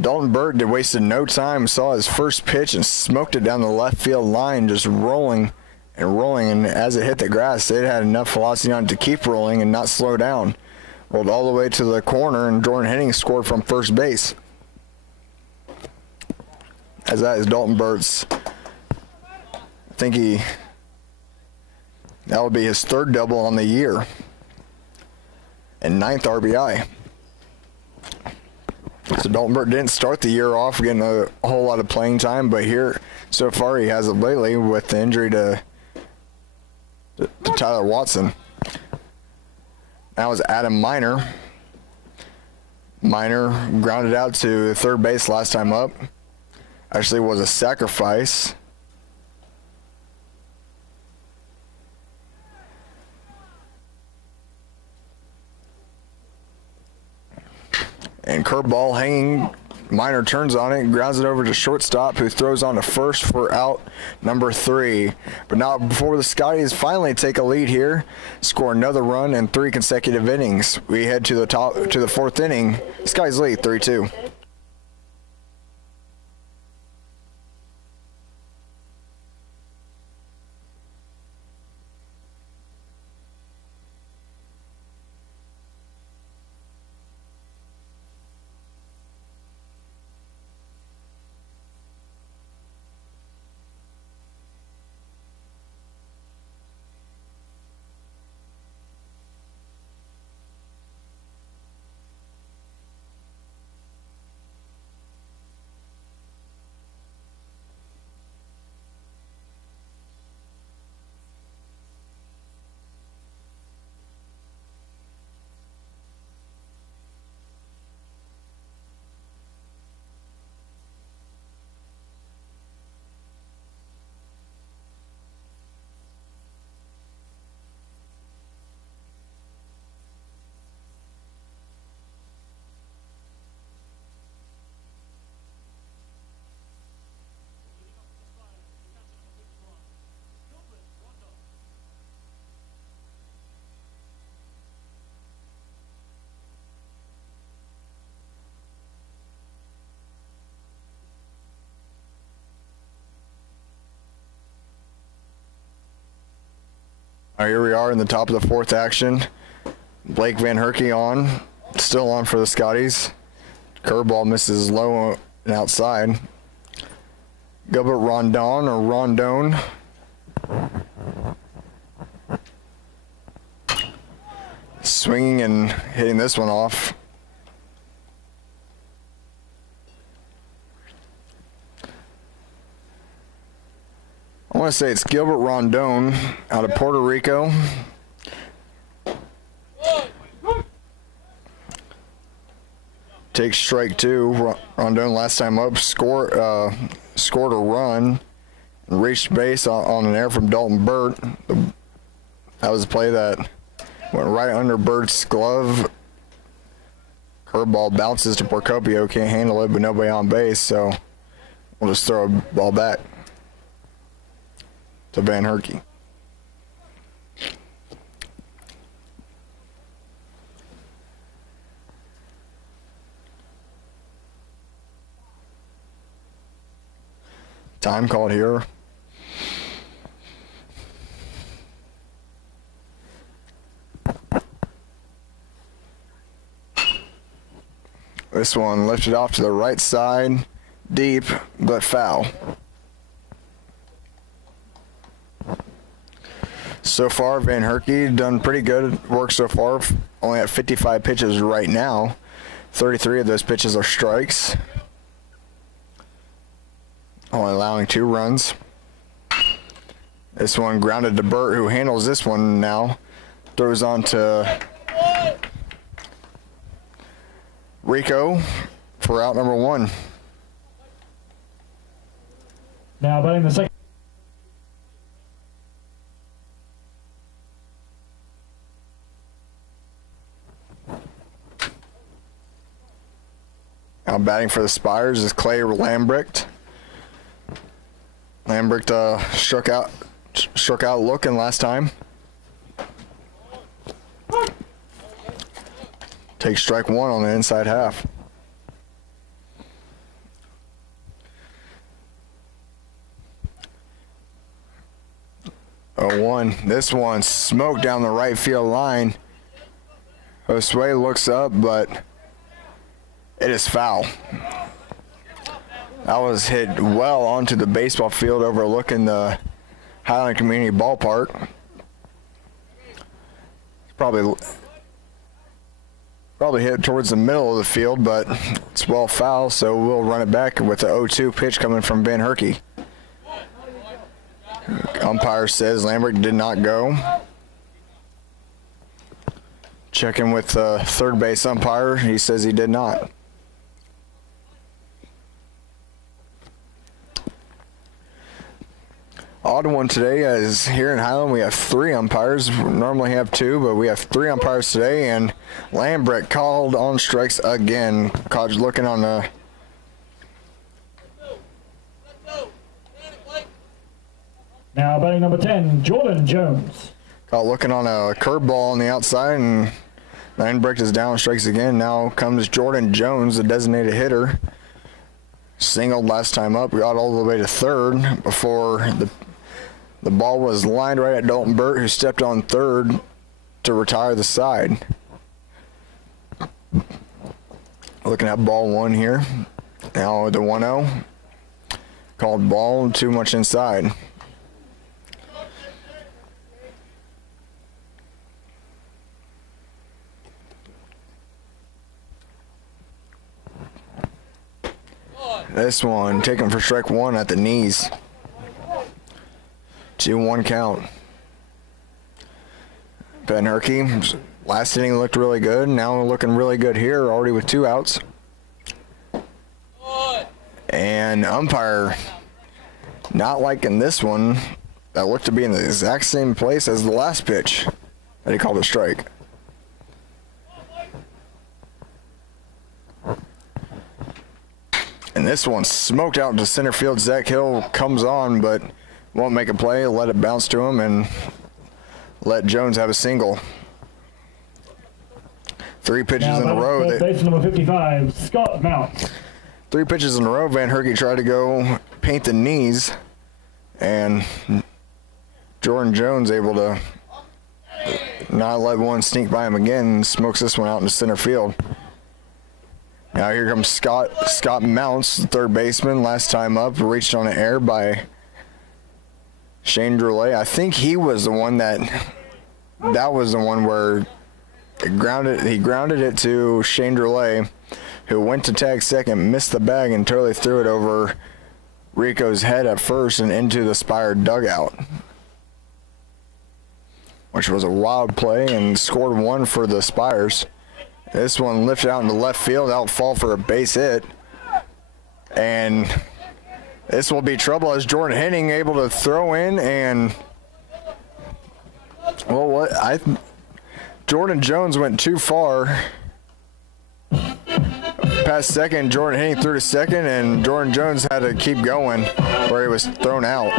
Dalton Burt wasted no time, saw his first pitch and smoked it down the left field line, just rolling and rolling, and as it hit the grass, it had enough velocity on it to keep rolling and not slow down. Rolled all the way to the corner, and Jordan Henning scored from first base. As that is Dalton Burt's, I think that would be his third double on the year and 9th RBI. So Dalton Burt didn't start the year off getting a whole lot of playing time, but here so far he has it lately with the injury to Tyler Watson. That was Adam Miner. Miner grounded out to third base last time up. Actually was a sacrifice. And curveball hanging. Miner turns on it, grounds it over to shortstop, who throws on to first for out number 3. But not before the Scotties finally take a lead here, score another run in 3 consecutive innings. We head to the 4th inning. Scotties lead 3-2. All right, here we are in the top of the 4th action. Blake Van Herky on, still on for the Scotties. Curveball misses low and outside. Gilbert Rondon or Rondone. Swinging and hitting this one off. I want to say it's Gilbert Rondon out of Puerto Rico. Takes strike 2. Rondon last time up scored a run and reached base on an error from Dalton Burt. That was a play that went right under Burt's glove. Curveball bounces to Procopio, can't handle it, but nobody on base, so we'll just throw a ball back to Van Herky. Time called here. This one lifted off to the right side, deep, but foul. So far, Van Herky done pretty good work so far. Only at 55 pitches right now. 33 of those pitches are strikes. Only allowing 2 runs. This one grounded to Burt, who handles this one now. Throws on to Rico for out number 1. Now batting the second. Now batting for the Spires is Clay Lambrecht. Lambrecht struck out looking last time. Takes strike 1 on the inside half. Oh, 1. This one smoked down the right field line. Josue looks up, but it is foul. That was hit well onto the baseball field overlooking the Highland Community Ballpark. Probably hit towards the middle of the field, but it's well foul, so we'll run it back with the 0-2 pitch coming from Van Herky. Umpire says Lambert did not go. Checking with the third base umpire, he says he did not. Odd one today is here in Highland we have 3 umpires. We normally have 2, but we have 3 umpires today, and Lambrecht called on strikes again. Caught looking on the Now batting number 10, Jordan Jones. caught looking on a curveball on the outside, and Lambrecht is down, strikes again. Now comes Jordan Jones, the designated hitter. Singled last time up, got all the way to third before the ball was lined right at Dalton Burt, who stepped on third to retire the side. Looking at ball 1 here. Now the 1-0. Called ball, too much inside. This one taken for strike 1 at the knees. 2-1 count. Van Herky, last inning looked really good. Now looking really good here, already with 2 outs. And umpire not liking this one. That looked to be in the exact same place as the last pitch that he called a strike. And this one smoked out to center field. Zach Hill comes on, but won't make a play. Let it bounce to him and let Jones have a single. 3 pitches in a row. Base number 55, Scott Mount. 3 pitches in a row. Van Herky tried to go paint the knees, and Jordan Jones able to not let one sneak by him again and smokes this one out into center field. Now here comes Scott Mounts, third baseman. Last time up, reached on an error by Shane Droulet. I think he was the one that was the one where he grounded it to Shane Droulet, who went to tag second, missed the bag, and totally threw it over Rico's head at first and into the Spire dugout, which was a wild play, and scored 1 for the Spires. This one lifted out into left field, out fall for a base hit. And this will be trouble as Jordan Henning able to throw in, and well, Jordan Jones went too far past second. Jordan Henning threw to second, and Jordan Jones had to keep going where he was thrown out.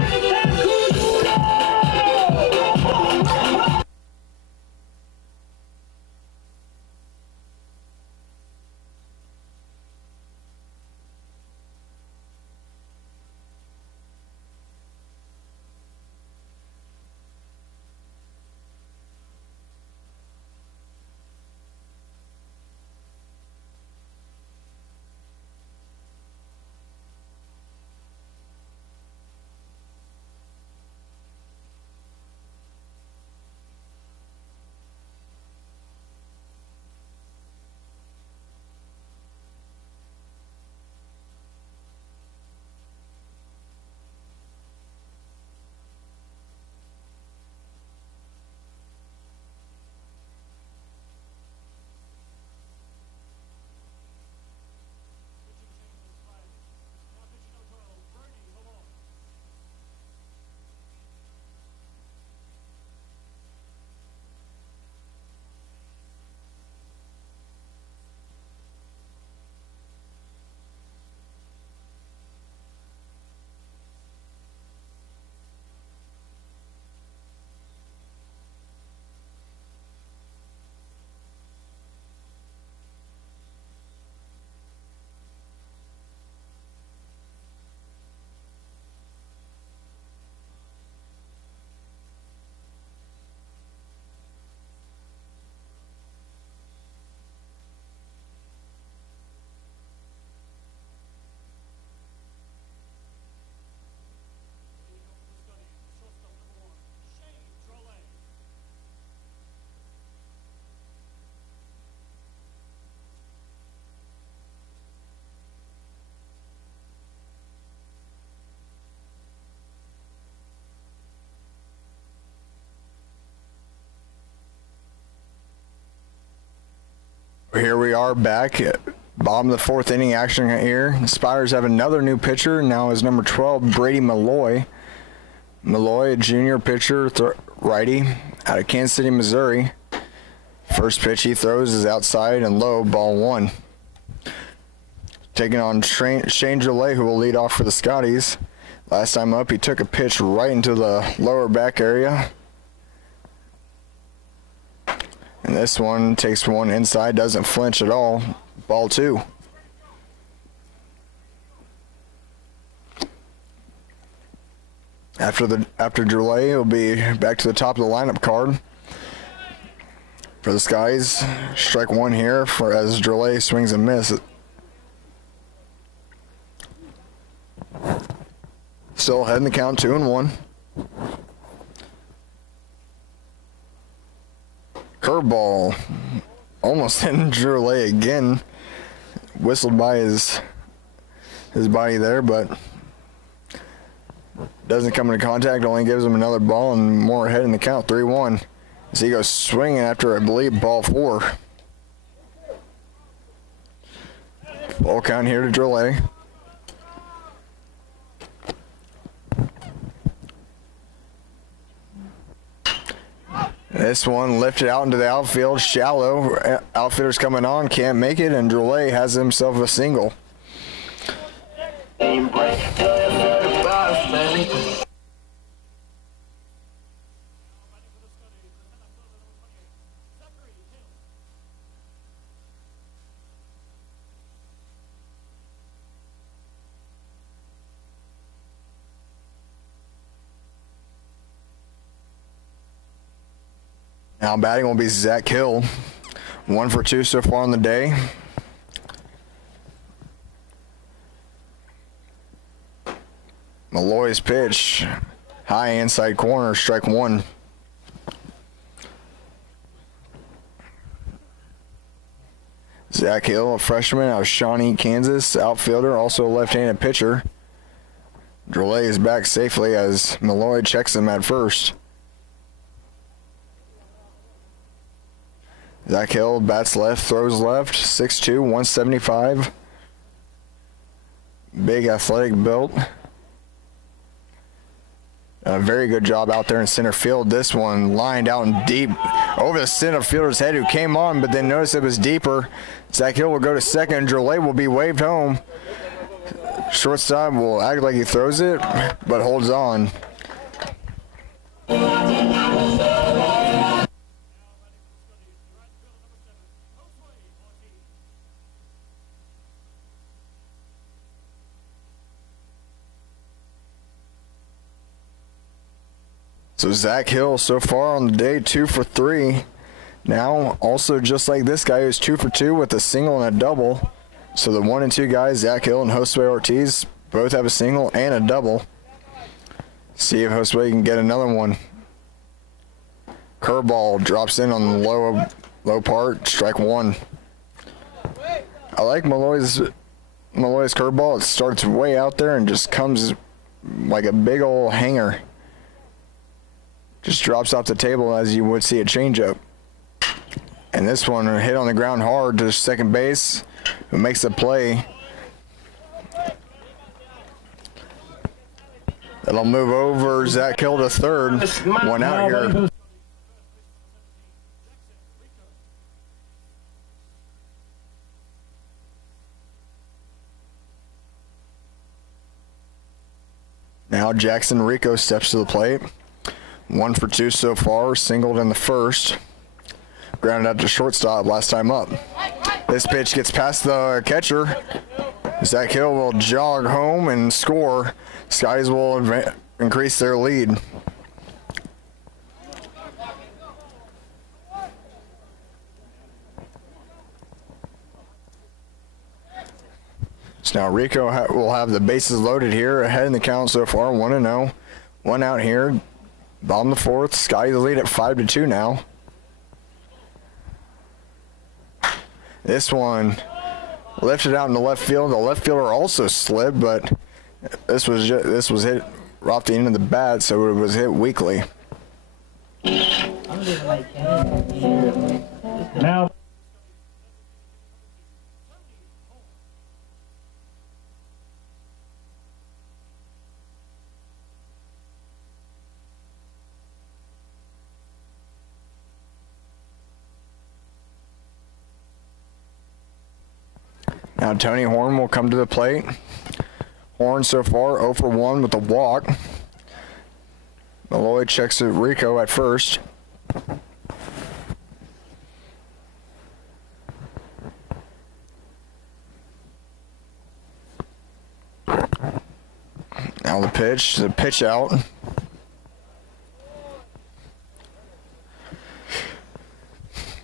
Here we are back at bottom of the 4th inning action here. The Spiders have another new pitcher. Now is number 12, Brady Malloy. Malloy, a junior pitcher, righty, out of Kansas City, Missouri. First pitch he throws is outside and low, ball 1. Taking on Shane Gillet, who will lead off for the Scotties. Last time up, he took a pitch right into the lower back area. And this one takes one inside, doesn't flinch at all. Ball 2. After Gillet, he'll be back to the top of the lineup card for the Skies. Strike 1 here as Gillet swings and misses. Still ahead in the count, 2-1. Curveball, almost hitting Gillet again. Whistled by his body there, but doesn't come into contact. Only gives him another ball and more ahead in the count, 3-1. As he goes swinging after, I believe, ball 4. Ball count here to Gillet. This one lifted out into the outfield, shallow. Outfielder's coming on, can't make it, and Gillet has himself a single. Now batting will be Zach Hill. 1 for 2 so far on the day. Malloy's pitch, high inside corner, strike 1. Zach Hill, a freshman out of Shawnee, Kansas, outfielder, also a left-handed pitcher. Gillet is back safely as Malloy checks him at first. Zach Hill bats left, throws left, 6'2", 175. Big athletic build. A very good job out there in center field. This one lined out and deep over the center fielder's head, who came on, but then noticed it was deeper. Zach Hill will go to second. Gillet will be waved home. Shortstop will act like he throws it, but holds on. So Zach Hill so far on the day, 2 for 3. Now also just like this guy, who's 2 for 2 with a single and a double. So the 1 and 2 guys, Zach Hill and Josue Ortiz, both have a single and a double. See if Josue can get another one. Curveball drops in on the low part, strike 1. I like Malloy's curveball. It starts way out there and just comes like a big old hanger. Just drops off the table as you would see a changeup. And this one hit on the ground hard to second base, who makes a play. That'll move over Zach Hill to third. 1 out here. Now Jackson Rico steps to the plate. 1 for 2 so far, singled in the first. Grounded out to shortstop last time up. This pitch gets past the catcher. Zach Hill will jog home and score. Skies will increase their lead. So now Rico will have the bases loaded here, ahead in the count so far, 1-0. 1 out here. Bottom of the 4th. Skies lead at 5-2 now. This one lifted out in the left field. The left fielder also slid, but this was hit off the end of the bat, so it was hit weakly. Now Now Tony Horn will come to the plate. Horn so far 0 for 1 with a walk. Malloy checks at Rico at first. Now the pitch out.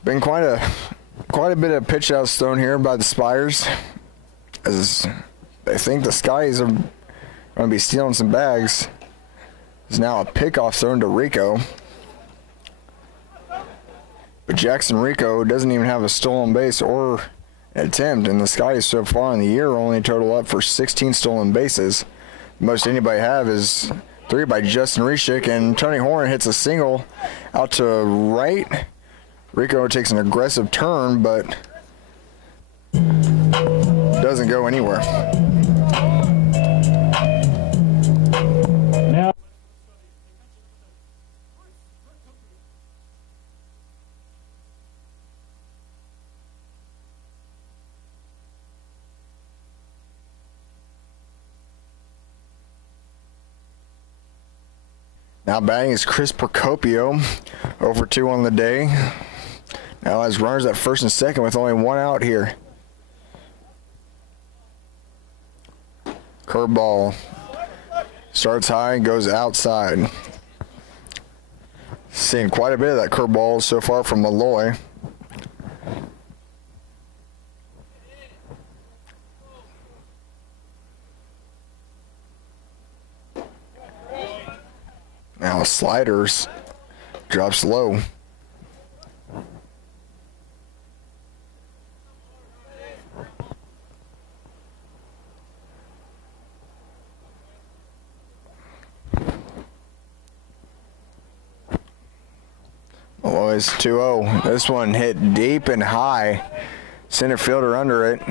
Been quite a bit of pitch outs thrown here by the Spires, as I think the Skies are going to be stealing some bags. There's now a pickoff thrown to Rico. But Jackson Rico doesn't even have a stolen base or an attempt, and the Skies so far in the year only total up for 16 stolen bases. Most anybody have is 3 by Justin Reshik, and Tony Horn hits a single out to right. Rico takes an aggressive turn, but doesn't go anywhere. Now, batting is Chris Procopio, over 2 on the day. Now has runners at first and second with only 1 out here. Curveball starts high and goes outside. Seeing quite a bit of that curveball so far from Malloy. Now sliders drops low. Malloy's 2-0. This one hit deep and high. Center fielder under it.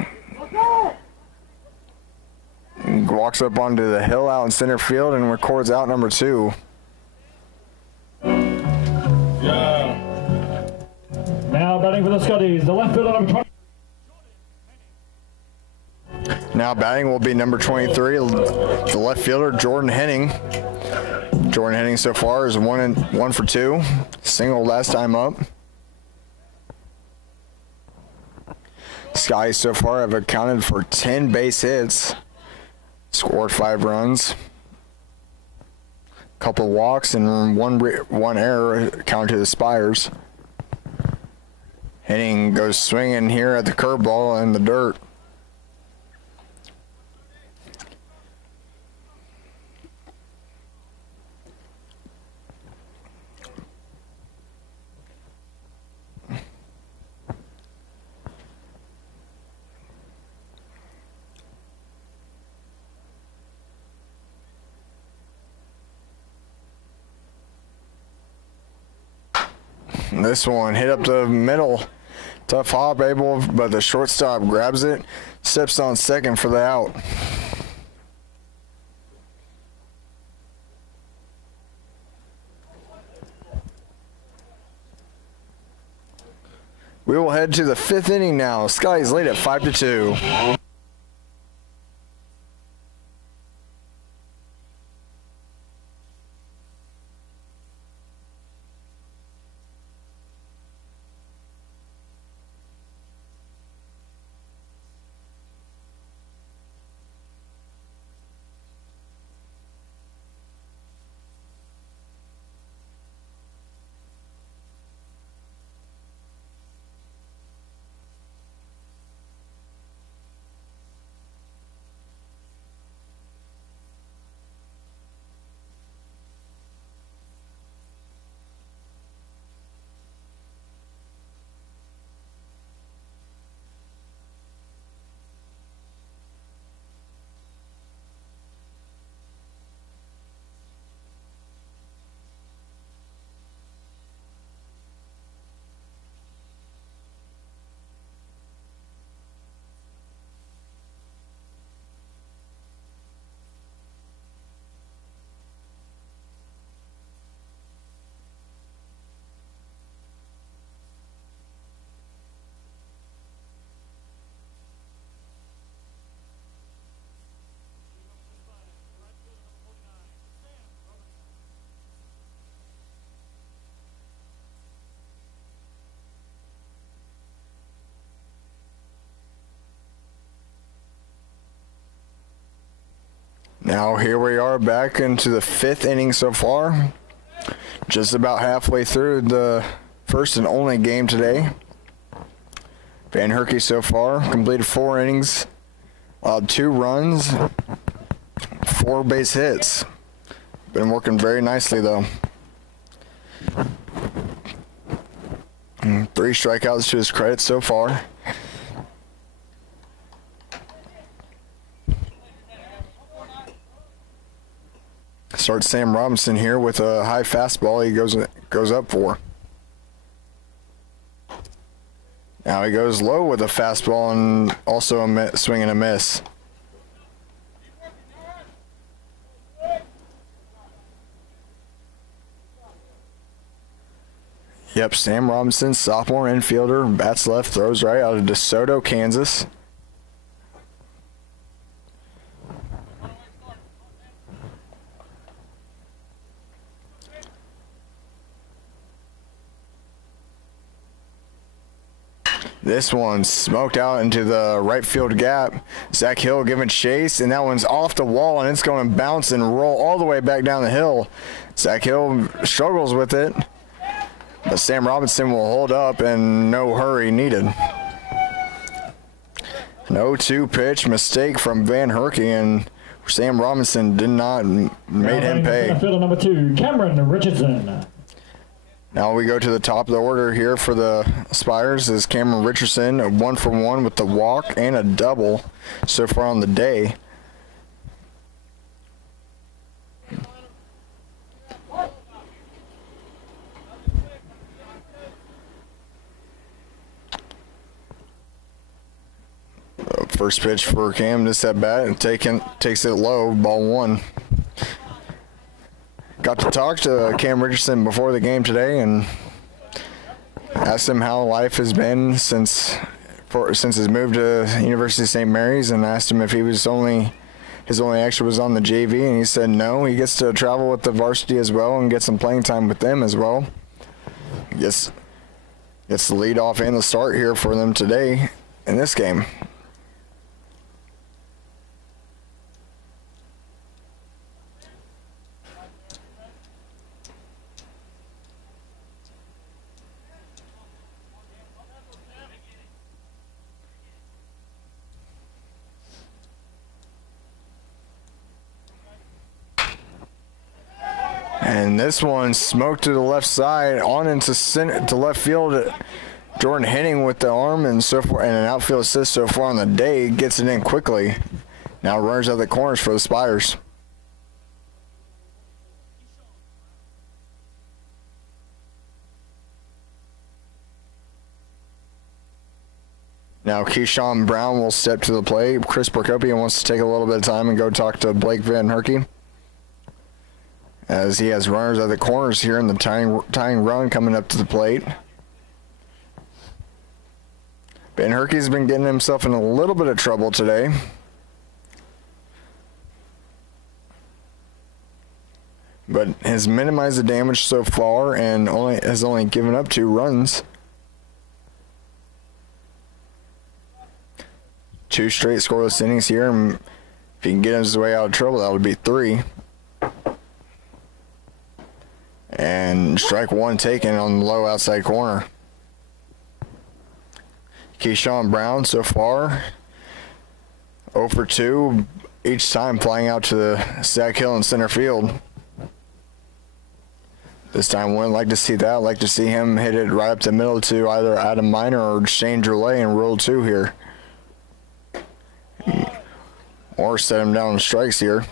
Walks up onto the hill out in center field and records out number 2. now batting for the Scotties, the left fielder number 20. Now batting will be number 23, the left fielder, Jordan Henning. Jordan Henning so far is 1 for 2. Single last time up. Skies so far have accounted for 10 base hits. Scored 5 runs. Couple walks and one error accounted to the Spires. Henning goes swinging here at the curveball in the dirt. This one hit up the middle. Tough hop, but the shortstop grabs it, steps on second for the out. We will head to the 5th inning now. Skies lead at 5-2. Now here we are back into the 5th inning so far. Just about halfway through the first and only game today. Van Herky so far completed 4 innings, 2 runs, 4 base hits. Been working very nicely though. 3 strikeouts to his credit so far. Starts Sam Robinson here with a high fastball he goes up for. Now he goes low with a fastball and also a swing and a miss. Yep, Sam Robinson, sophomore infielder, bats left, throws right out of DeSoto, Kansas. This one smoked out into the right field gap. Zach Hill giving chase, and that one's off the wall, and it's going to bounce and roll all the way back down the hill. Zach Hill struggles with it, but Sam Robinson will hold up, and no hurry needed. No 2-pitch mistake from Van Herky, and Sam Robinson did not made him pay. Fielder number 2, Cameron Richardson. Now we go to the top of the order here for the Spires is Cameron Richardson, a 1-for-1 with the walk and a double so far on the day. First pitch for Cam, this at bat, takes it low, ball 1. Got to talk to Cam Richardson before the game today and asked him how life has been since his move to University of St. Mary's, and asked him if his only action was on the JV, and he said no. He gets to travel with the varsity as well and get some playing time with them as well. Gets the lead off and the start here for them today in this game. And this one smoked to the left side, on into to left field. Jordan Henning with the arm and so far, and an outfield assist so far on the day, gets it in quickly. Now runners at the corners for the Spires. Now Keyshawn Brown will step to the plate. Chris Prokopian wants to take a little bit of time and go talk to Blake Van Herky, as he has runners at the corners here in the tying run coming up to the plate. Van Herky's been getting himself in a little bit of trouble today. But has minimized the damage so far and has only given up 2 runs. 2 straight scoreless innings here, and if he can get his way out of trouble, that would be 3. And strike 1 taken on the low outside corner. Keyshawn Brown so far 0 for 2, each time flying out to the Zach Hill in center field. This time wouldn't like to see that. I'd like to see him hit it right up the middle to either Adam Miner or Shane Droulet and roll 2 here. Or set him down on strikes here.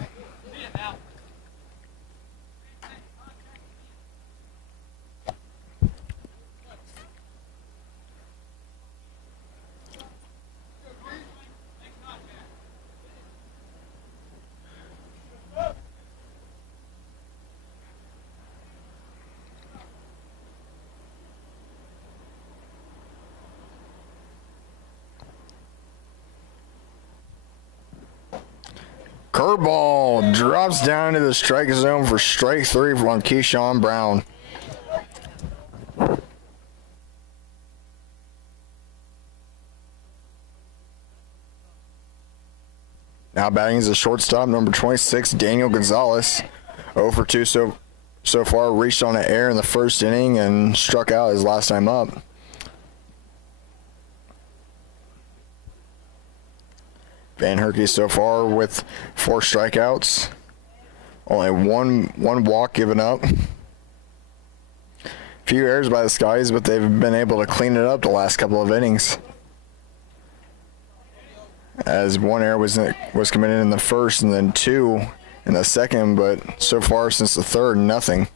Curveball drops down to the strike zone for strike 3 from Keyshawn Brown. Now batting is a shortstop, number 26, Daniel Gonzalez. 0 for 2 so far. Reached on an error in the first inning and struck out his last time up. Van Herky so far with 4 strikeouts. Only one walk given up. Few errors by the Skies, but they've been able to clean it up the last couple of innings. As 1 error was committed in the first and then 2 in the second, but so far since the third, nothing.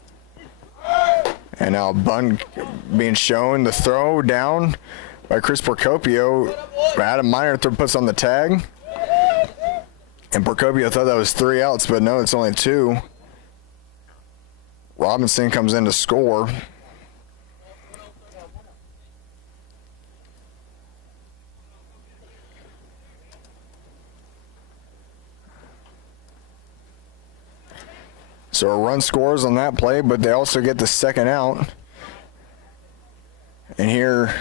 And now bunt being shown, the throw down by Chris Procopio. Adam Miner puts on the tag. And Procopio thought that was 3 outs, but no, it's only 2. Robinson comes in to score. So a run scores on that play, but they also get the second out. And here,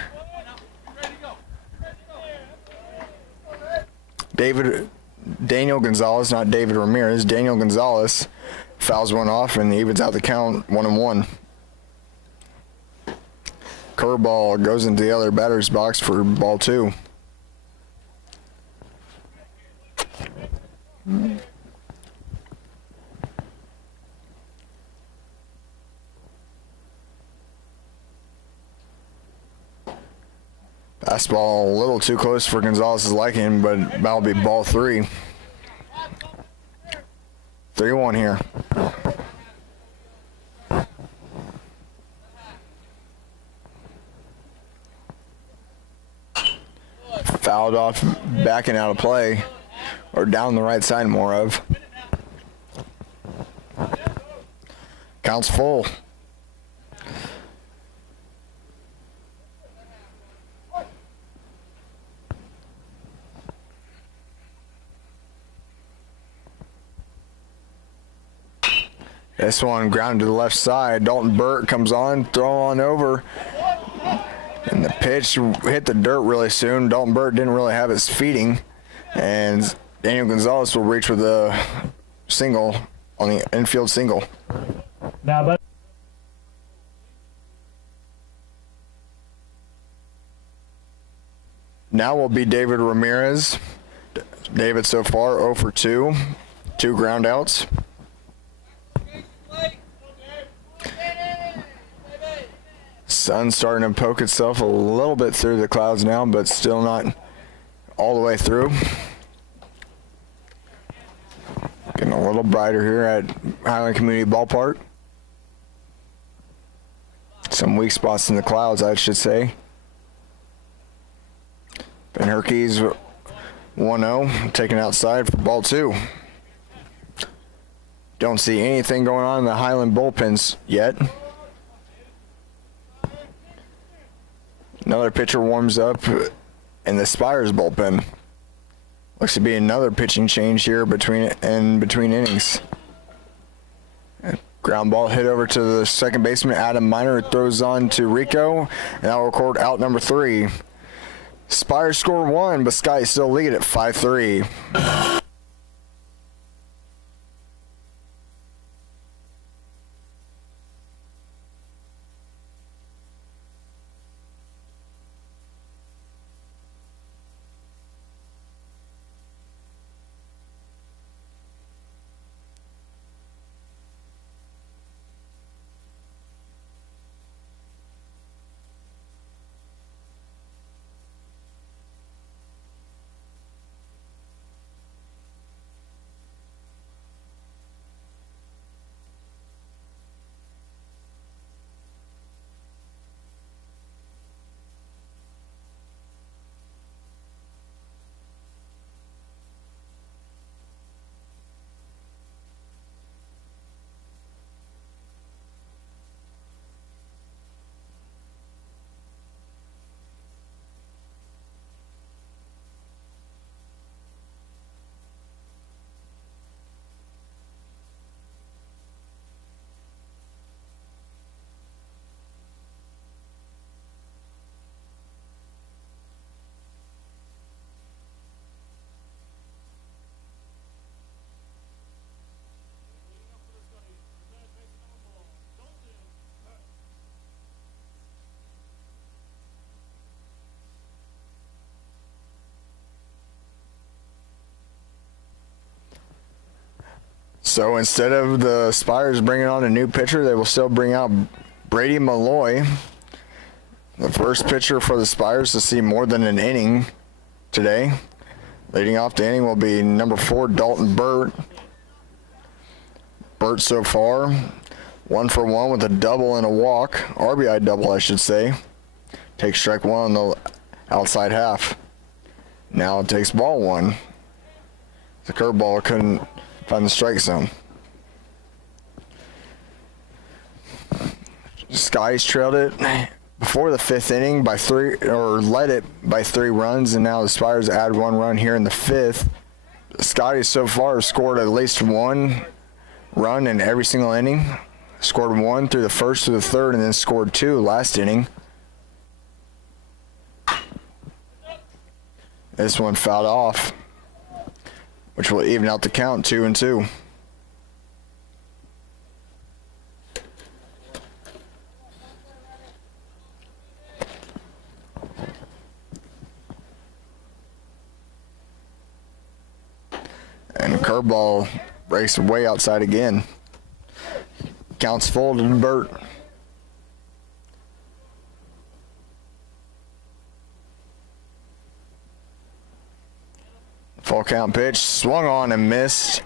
Daniel Gonzalez, not David Ramirez, Daniel Gonzalez fouls one off and evens out the count 1-1. Curveball goes into the other batter's box for ball 2. Fastball a little too close for Gonzalez's liking, but that'll be ball 3. 3-1 here. Fouled off, backing out of play, or down the right side more of. Counts full. This one grounded to the left side. Dalton Burt comes on, throw on over. And the pitch hit the dirt really soon. Dalton Burt didn't really have his feeding. And Daniel Gonzalez will reach with a single on the infield single. Now, Now will be David Ramirez. David so far 0 for 2. 2 ground outs. Sun's starting to poke itself a little bit through the clouds now, but still not all the way through. Getting a little brighter here at Highland Community Ballpark. Some weak spots in the clouds, I should say. Ben Herky's 1-0, taken outside for ball 2. Don't see anything going on in the Highland bullpens yet. Another pitcher warms up in the Spires bullpen. Looks to be another pitching change here between innings. Ground ball hit over to the second baseman, Adam Miner, throws on to Rico, and that will record out number 3. Spires score 1, but Sky still lead at 5-3. So instead of the Spires bringing on a new pitcher, they will still bring out Brady Malloy, the first pitcher for the Spires to see more than an inning today. Leading off the inning will be number 4, Dalton Burt. Burt so far 1 for 1 with a double and a walk, RBI double I should say. Takes strike 1 on the outside half. Now it takes ball 1. The curveball couldn't find the strike zone. Skies trailed it before the 5th inning by 3, or led it by 3 runs, and now the Spires add 1 run here in the 5th. The Skies so far have scored at least 1 run in every single inning. Scored 1 through the 1st to the 3rd, and then scored 2 last inning. This one fouled off, which will even out the count 2-2. And curveball breaks way outside again. Counts full to Burt. Full count pitch, swung on and missed.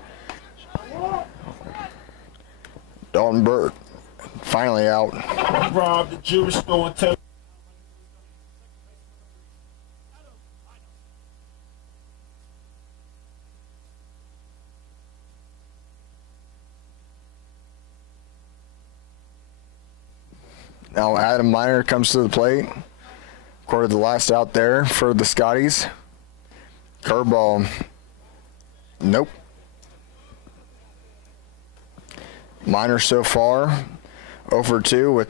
Dalton Burt finally out. Rob the jewelry store and tell Now Adam Miner comes to the plate. Recorded the last out there for the Scotties. Curveball. Nope. Miner so far 0 for 2 with,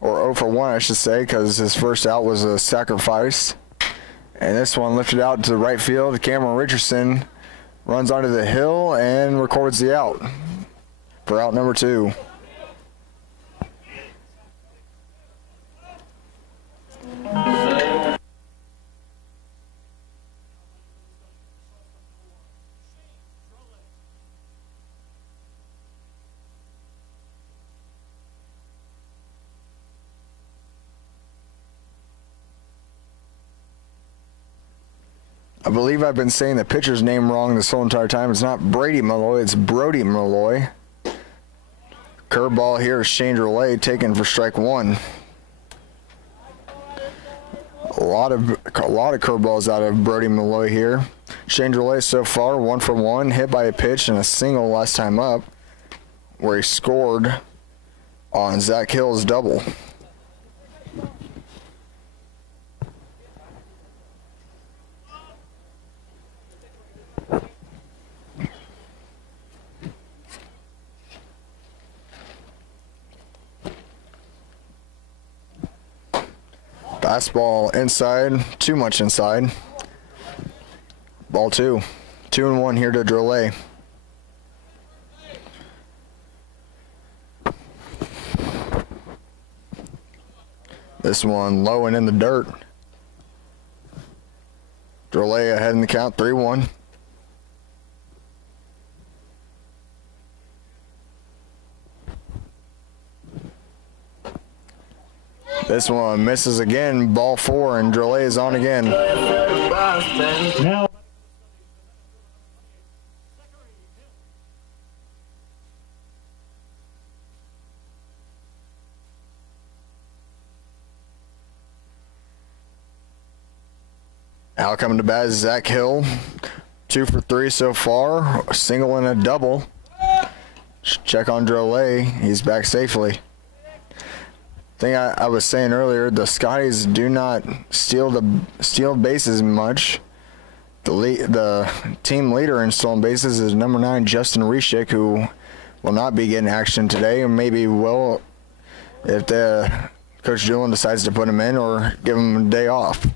or 0 for 1 I should say, because his first out was a sacrifice. And this one lifted out to the right field. Cameron Richardson runs onto the hill and records the out for out number 2. I believe I've been saying the pitcher's name wrong this whole entire time. It's not Brady Malloy, it's Brody Malloy. Curveball here is Shane Drolet taken for strike 1. A lot of curveballs out of Brody Malloy here. Shane Drolet so far 1 for 1, hit by a pitch and a single last time up, where he scored on Zach Hill's double. Fastball inside, too much inside. Ball 2. 2-1 here to Drolet. This one low and in the dirt. Drolet ahead in the count, 3-1. This one misses again, ball 4, and Drolet is on again. Now, Out coming to bat is Zach Hill. 2 for 3 so far, a single and a double. Check on Drolet, he's back safely. Thing I was saying earlier, the Scotties do not steal bases much. The team leader in stolen bases is number 9 Justin Reschick, who will not be getting action today, and maybe will if the Coach Julian decides to put him in or give him a day off.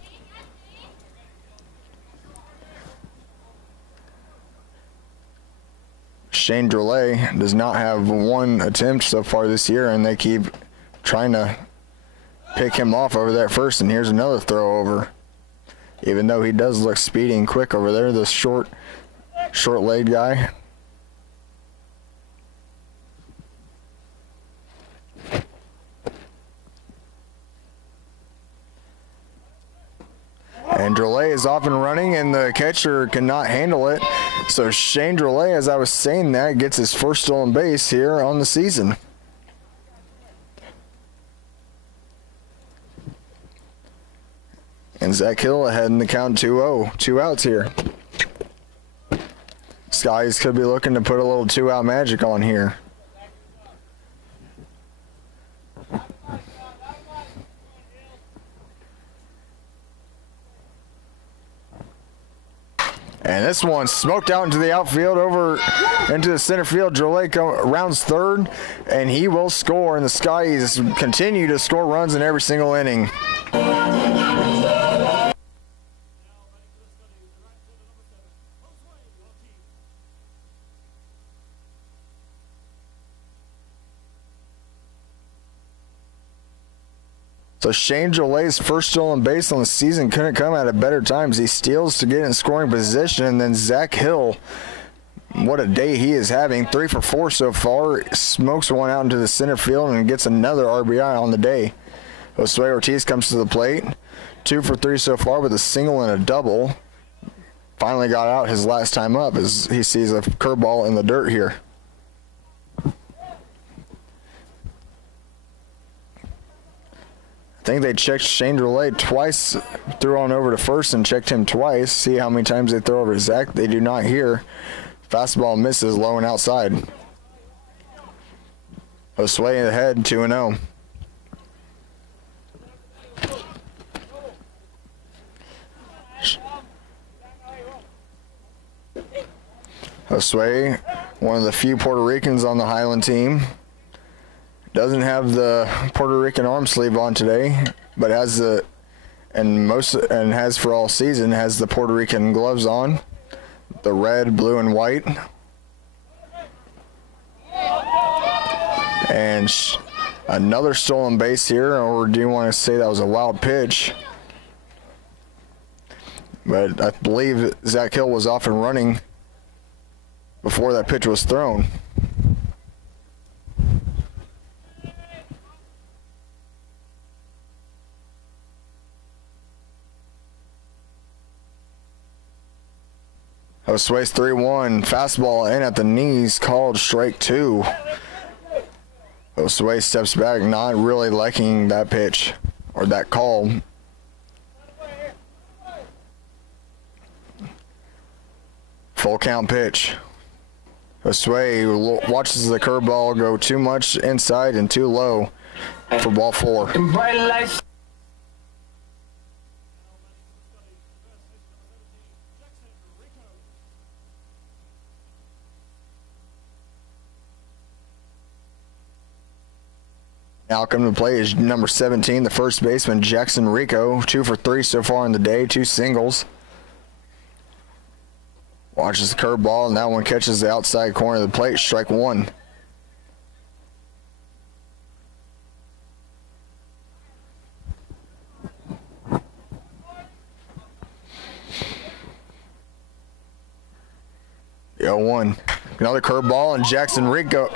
Shane Drolet does not have 1 attempt so far this year, and they keep trying to pick him off over there first, and here's another throw over. Even though he does look speedy and quick over there, the short-legged guy. And Drolet is off and running, and the catcher cannot handle it. So Shane Drolet, as I was saying that, gets his first stolen base here on the season. And Zach Hill ahead in the count 2-0. 2 outs here. Skies could be looking to put a little 2-out magic on here. And this one smoked out into the outfield, over into the center field. Drolet rounds third, and he will score. And the Skies continue to score runs in every single inning. So Shane Drolet's first stolen base on the season couldn't come at a better time. He steals to get in scoring position, and then Zach Hill, what a day he is having. 3 for 4 so far. Smokes one out into the center field and gets another RBI on the day. Josue Ortiz comes to the plate. 2 for 3 so far with a single and a double. Finally got out his last time up as he sees a curveball in the dirt here. I think they checked Shane Drolet twice, threw on over to first and checked him twice. See how many times they throw over to Zach. They do not hear. Fastball misses low and outside. Josue ahead, 2-0. Josue, one of the few Puerto Ricans on the Highland team. Doesn't have the Puerto Rican arm sleeve on today, but has the and has for all season, has the Puerto Rican gloves on, the red, blue, and white. And another stolen base here, or do you want to say that was a wild pitch? But I believe Zach Hill was off and running before that pitch was thrown. Josue's 3-1, fastball in at the knees, called strike 2. Josue steps back, not really liking that pitch or that call. Full count pitch. Josue watches the curveball go too much inside and too low for ball 4. Now coming to play is number 17, the first baseman, Jackson Rico. 2 for 3 so far in the day, 2 singles. Watches the curveball, and that one catches the outside corner of the plate, strike 1. The 0-1. Another curveball, and Jackson Rico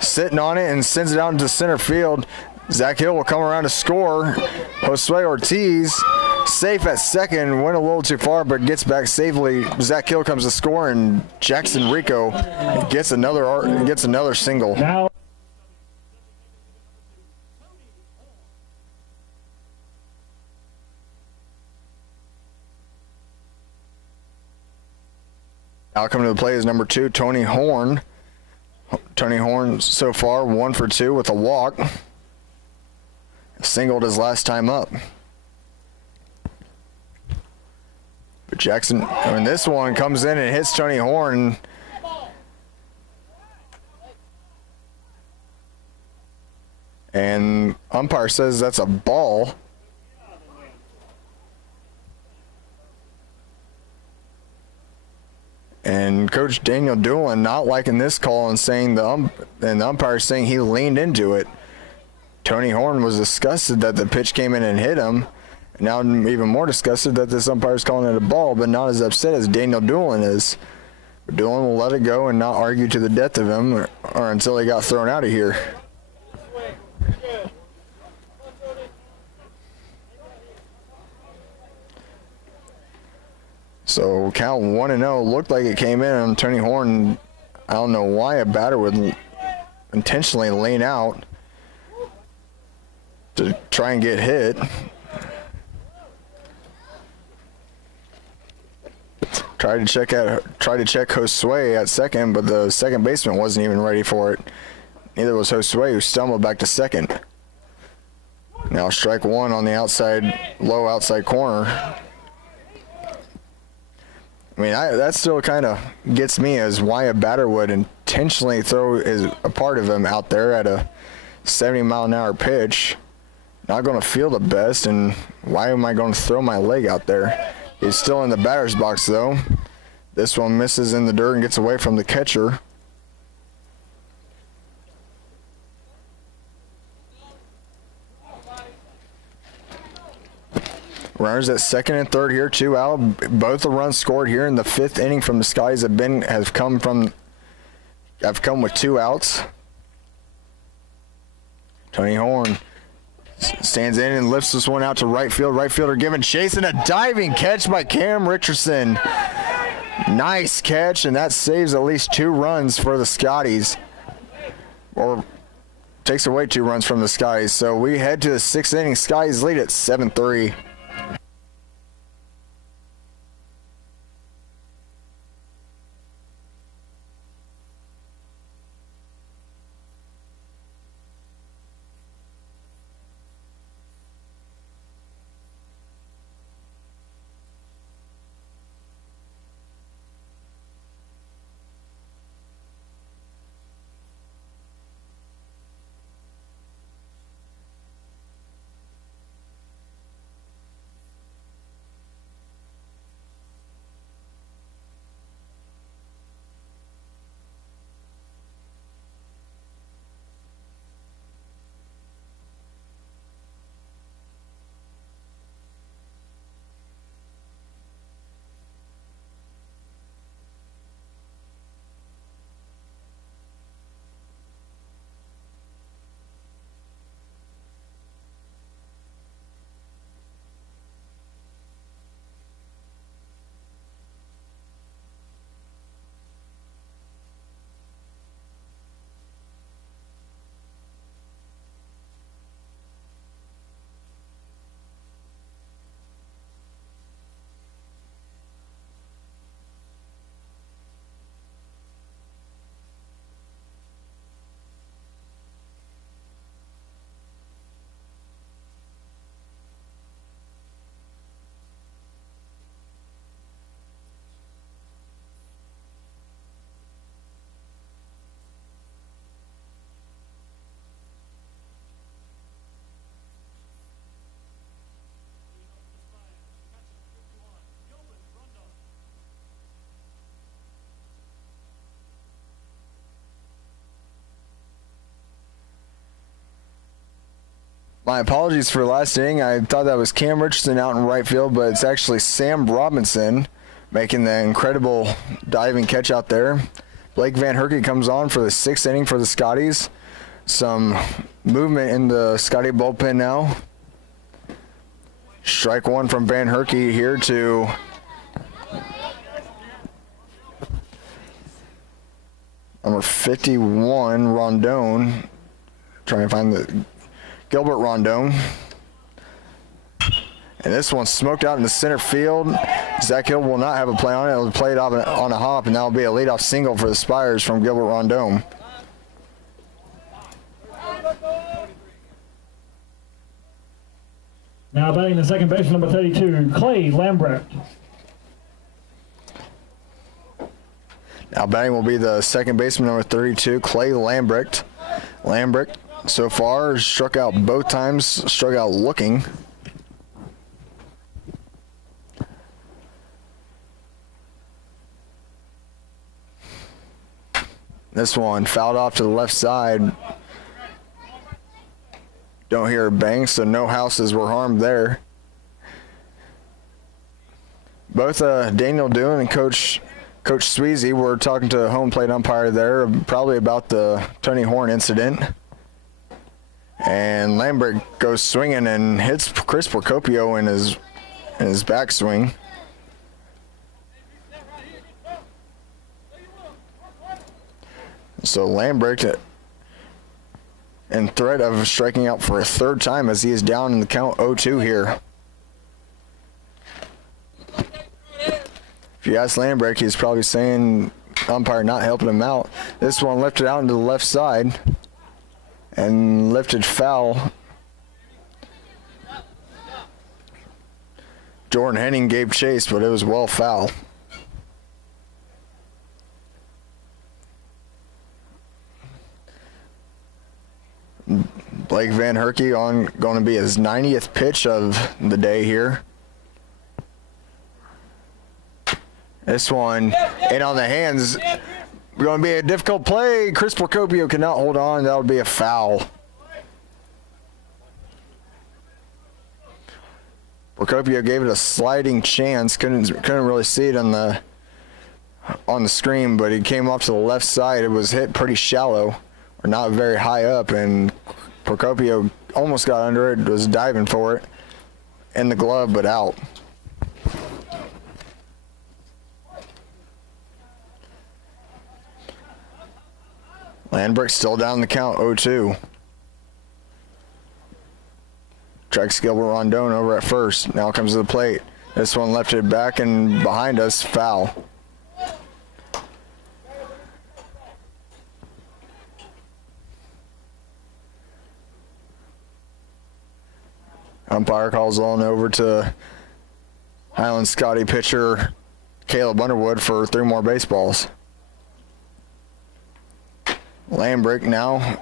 sitting on it and sends it out into center field. Zach Hill will come around to score. Josue Ortiz safe at second, went a little too far but gets back safely. Zach Hill comes to score, and Jackson Rico gets another single. Now coming to the play is number 2, Tony Horn. Tony Horn so far 1 for 2 with a walk. Singled his last time up. But Jackson, when this one comes in and hits Tony Horn, and umpire says that's a ball. And Coach Daniel Doolin not liking this call and saying the umpire saying he leaned into it. Tony Horn was disgusted that the pitch came in and hit him. Now I'm even more disgusted that this umpire is calling it a ball, but not as upset as Daniel Doolin is. Doolin will let it go and not argue to the death of him or until he got thrown out of here. So count 1-0. Looked like it came in on Tony Horn. I don't know why a batter would intentionally lean out to try and get hit. Tried to check Josue at second, but the second baseman wasn't even ready for it. Neither was Josue, who stumbled back to second. Now strike one on the outside, low outside corner. I mean, that still kind of gets me as why a batter would intentionally throw a part of him out there at a 70-mile-an-hour pitch. Not going to feel the best, and why am I going to throw my leg out there? He's still in the batter's box, though. This one misses in the dirt and gets away from the catcher. Runners at second and third here, 2 out. Both the runs scored here in the 5th inning from the Skies have come with 2 outs. Tony Horn stands in and lifts this one out to right field. Right fielder giving chase, and a diving catch by Cam Richardson. Nice catch, and that saves at least 2 runs for the Scotties. Or takes away 2 runs from the Skies. So we head to the 6th inning. Skies lead at 7-3. My apologies for last inning. I thought that was Cam Richardson out in right field, but it's actually Sam Robinson making the incredible diving catch out there. Blake Van Herky comes on for the 6th inning for the Scotties. Some movement in the Scotty bullpen now. Strike one from Van Herky here to number 51, Rondon. Trying to find the Gilbert Rondon. And this one's smoked out in the center field. Zach Hill will not have a play on it. It'll play it off on a hop, and that'll be a leadoff single for the Spires from Gilbert Rondon. Now batting the second baseman, number 32, Clay Lambrecht. Now batting will be the second baseman, number 32, Clay Lambrecht. Lambrecht so far struck out both times, struck out looking. This one fouled off to the left side. Don't hear a bang, so no houses were harmed there. Both Daniel Doon and Coach Sweezy were talking to a home plate umpire there, probably about the Tony Horn incident. And Lambert goes swinging and hits Chris Procopio in his backswing. So Landbrick in threat of striking out for a third time as he is down in the count 0-2 here. If you ask Landbrick, he's probably saying umpire not helping him out. This one lifted out into the left side and lifted foul. Jordan Henning gave chase, but it was well foul. Blake Van Herky going to be his 90th pitch of the day here. This one in on the hands. Going to be a difficult play. Chris Procopio cannot hold on. That would be a foul. Procopio gave it a sliding chance. Couldn't really see it on the screen, but he came off to the left side. It was hit pretty shallow, or not very high up, and Procopio almost got under it. Was diving for it in the glove, but out. Landbrick still down the count, 0-2. Strikes Gilbert Rondon over at first. Now comes to the plate. This one left it back and behind us, foul. Umpire calls on over to Highland Scotty pitcher Caleb Underwood for 3 more baseballs. Landbrick now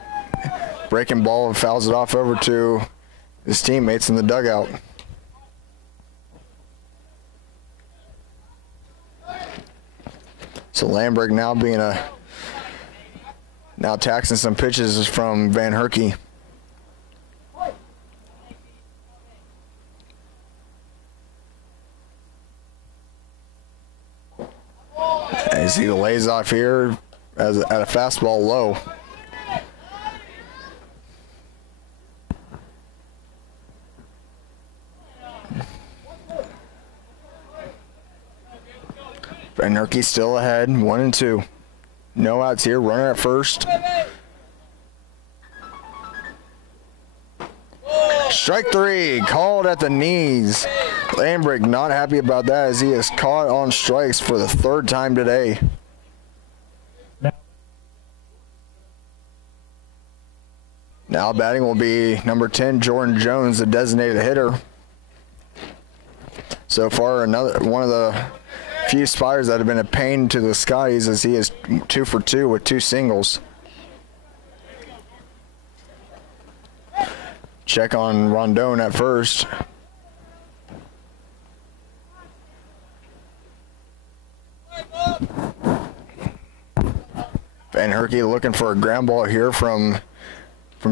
breaking ball and fouls it off over to his teammates in the dugout. So Landbrick now taxing some pitches from Van Herky. As he lays off here at a fastball low. Van Herky still ahead, 1-2. No outs here, runner at first. Strike 3, called at the knees. Landbrick not happy about that as he is caught on strikes for the 3rd time today. Now batting will be number 10, Jordan Jones, the designated hitter. So far, another one of the few spotters that have been a pain to the Scotties as he is 2 for 2 with 2 singles. Check on Rondon at first. Van Herky looking for a ground ball here from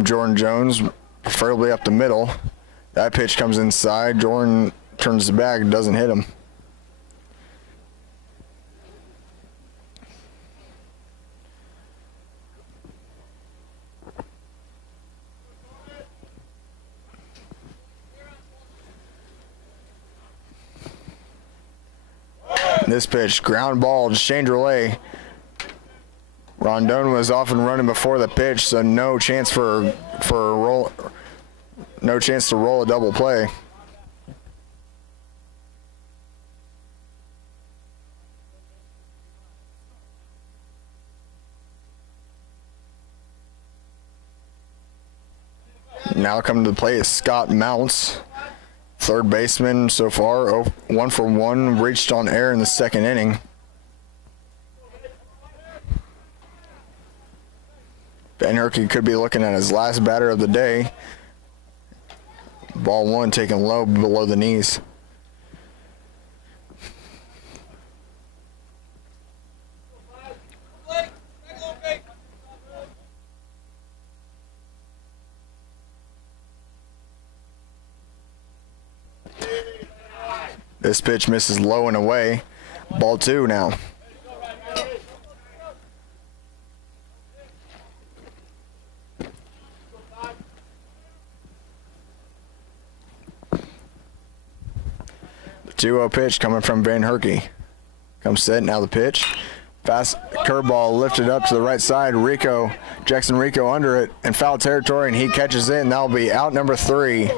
Jordan Jones, preferably up the middle. That pitch comes inside. Jordan turns the bag, doesn't hit him. This pitch, ground ball to Shane Drelay. Rondon was off and running before the pitch, so no chance for a roll, no chance to roll a double play. Now coming to the plate is Scott Mounts, 3rd baseman so far, 1 for 1, reached on air in the 2nd inning. Van Herky could be looking at his last batter of the day. Ball 1 taken low below the knees. This pitch misses low and away. Ball 2 now. The 2-0 pitch coming from Van Herky. Comes set, now the pitch. Fast curveball lifted up to the right side. Jackson Rico under it in foul territory, and he catches it, and that'll be out number 3.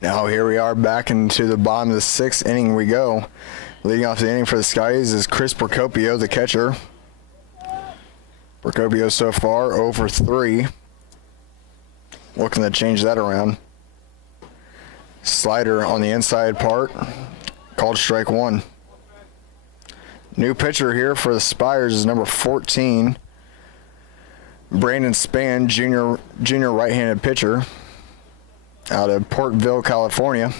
Now here we are back into the bottom of the 6th inning we go. Leading off the inning for the Skies is Chris Procopio, the catcher. Procopio so far 0 for 3. Looking to change that around. Slider on the inside part. Called strike 1. New pitcher here for the Spires is number 14. Brandon Spann, junior right-handed pitcher out of Portville, California.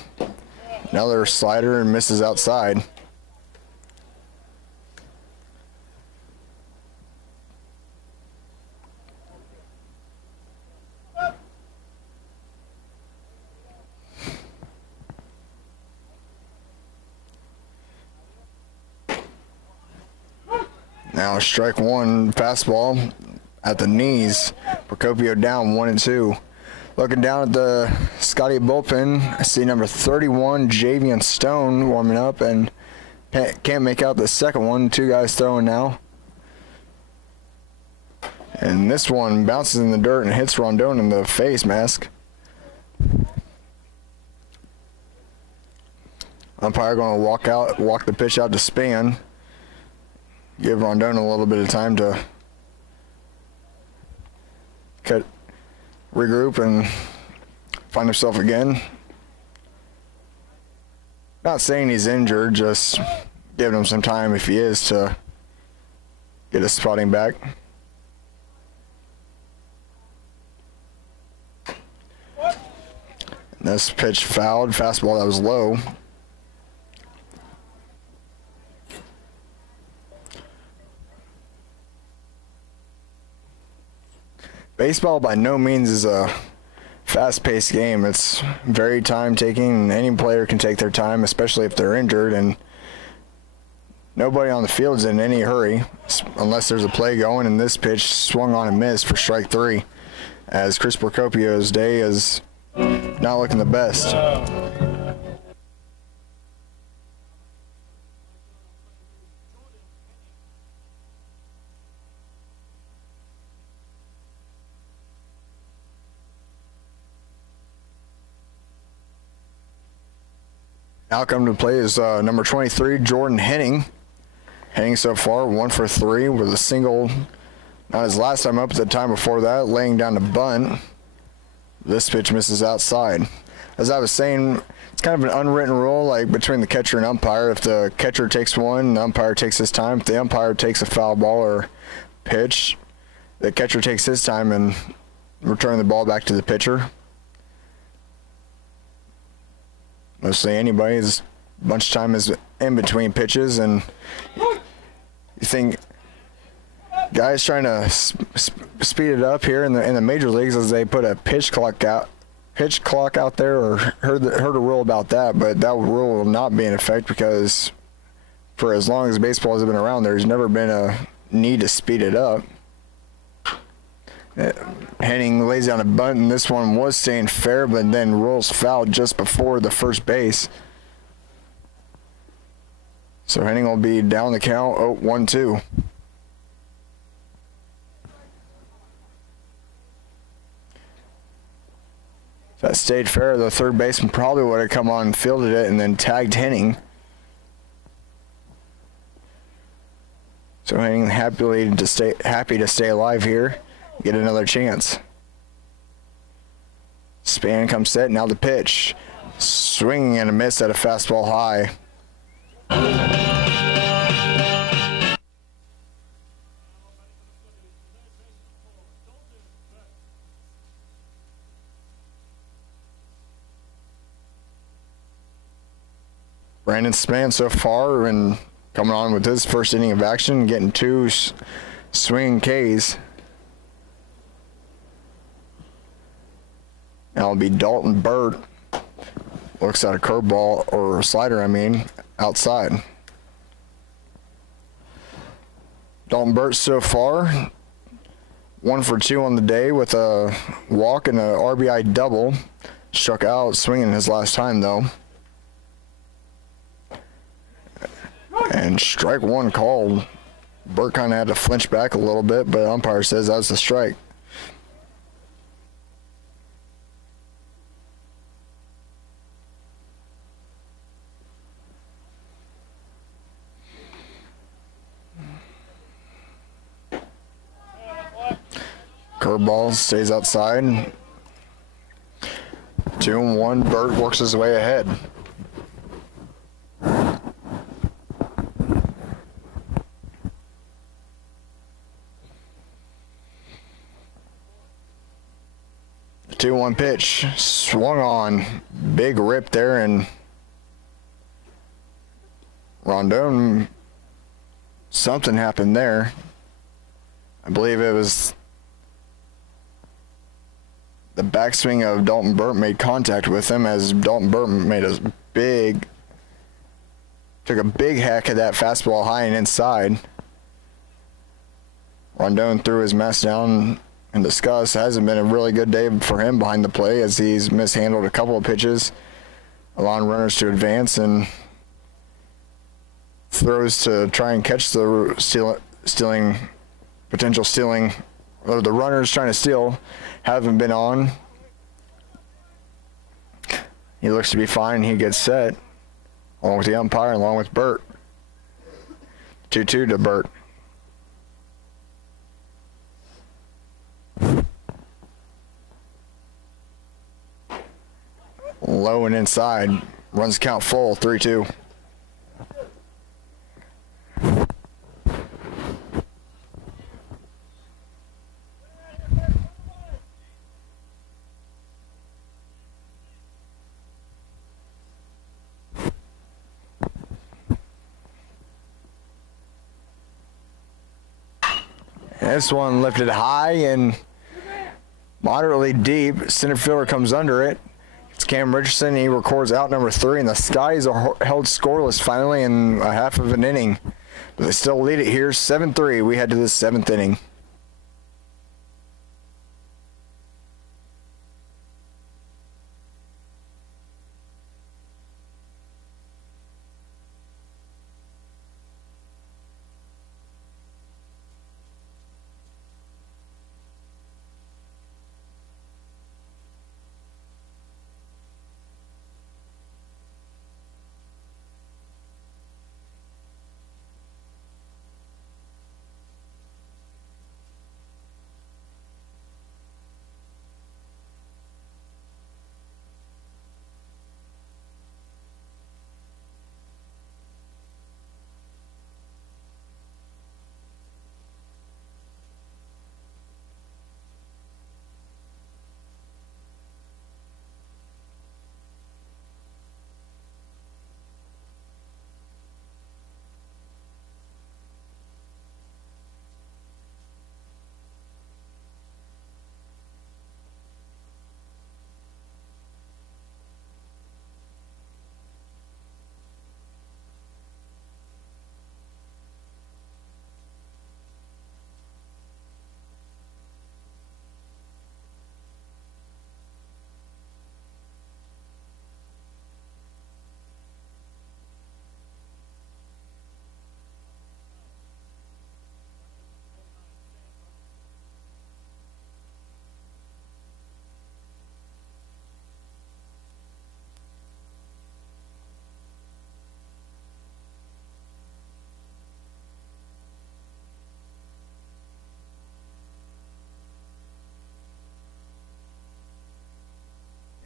Another slider and misses outside. Now strike 1 fastball at the knees. Procopio down 1-2. Looking down at the Scotty bullpen, I see number 31, Javian Stone, warming up, and can't make out the second one. 2 guys throwing now. And this one bounces in the dirt and hits Rondon in the face mask. Umpire going to walk the pitch out to Spann. Give Rondon a little bit of time to regroup and find himself again. Not saying he's injured, just giving him some time if he is to get his spotting back. And this pitch fouled, fastball that was low. Baseball by no means is a fast-paced game. It's very time-taking, and any player can take their time, especially if they're injured, and nobody on the field is in any hurry unless there's a play going, and this pitch swung on and missed for strike 3 as Chris Procopio's day is not looking the best. Now come to play is number 23, Jordan Henning. Henning so far 1 for 3 with a single. Not his last time up, at the time before that, laying down the bunt. This pitch misses outside. as I was saying, it's kind of an unwritten rule, like between the catcher and umpire. If the catcher takes one, the umpire takes his time. If the umpire takes a foul ball or pitch, the catcher takes his time and return the ball back to the pitcher. Mostly anybody's bunch of time is in between pitches, and you think guys trying to speed it up here in the major leagues as they put a pitch clock out there, or heard a rule about that, but that rule will not be in effect because for as long as baseball has been around, there's never been a need to speed it up. Henning lays down a bunt, and this one was staying fair, but then rolls foul just before the first base. So Henning will be down the count, 1-2. If that stayed fair, the third baseman probably would have come on and fielded it and then tagged Henning. So Henning happy to stay alive here, get another chance. Span comes set, now the pitch. Swinging and a miss at a fastball high. Brandon Span so far and coming on with his first inning of action, getting 2 swinging Ks. Now it'll be Dalton Burt. Looks at a curveball, or a slider, I mean, outside. Dalton Burt so far 1 for 2 on the day with a walk and a RBI double. Struck out swinging his last time though. And strike 1 called. Burt kind of had to flinch back a little bit, but umpire says that's a strike. Curveball stays outside. 2-1. Burt works his way ahead. The 2-1 pitch swung on. Big rip there, and Rondon, something happened there. I believe it was the backswing of Dalton Burt made contact with him, as Dalton Burt made took a big hack at that fastball high and inside. Rondon threw his mask down in disgust. Hasn't been a really good day for him behind the plate, as he's mishandled a couple of pitches, allowing runners to advance, and throws to try and catch the potential stealing, or the runners trying to steal, haven't been on. He looks to be fine. He gets set along with the umpire, along with Burt. 2-2 to Burt. Low and inside. Runs count full. 3-2. This one lifted high and moderately deep. Center fielder comes under it. It's Cam Richardson. He records out number 3, and the Skies are held scoreless finally in a half of an inning. But they still lead it here, 7-3. We head to the 7th inning.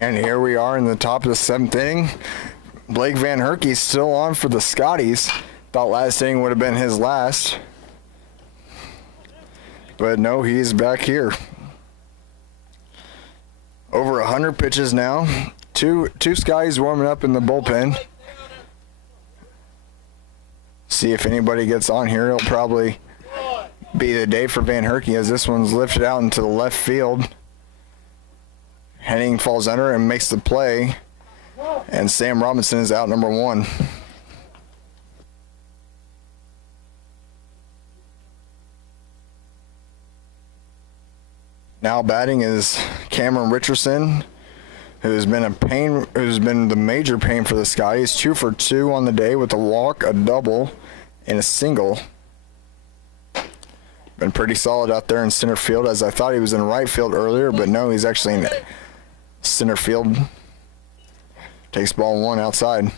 And here we are in the top of the 7th inning. Blake Van Herky's still on for the Scotties. Thought last inning would have been his last. But no, he's back here. Over 100 pitches now. Two Scotties warming up in the bullpen. See if anybody gets on here. It'll probably be the day for Van Herky as this one's lifted out into the left field. Henning falls under and makes the play. And Sam Robinson is out number 1. Now batting is Cameron Richardson, who's been the major pain for the Scotties. 2 for 2 on the day with a walk, a double, and a single. Been pretty solid out there in center field, as I thought he was in right field earlier, but no, he's actually in center field. Takes ball 1 outside.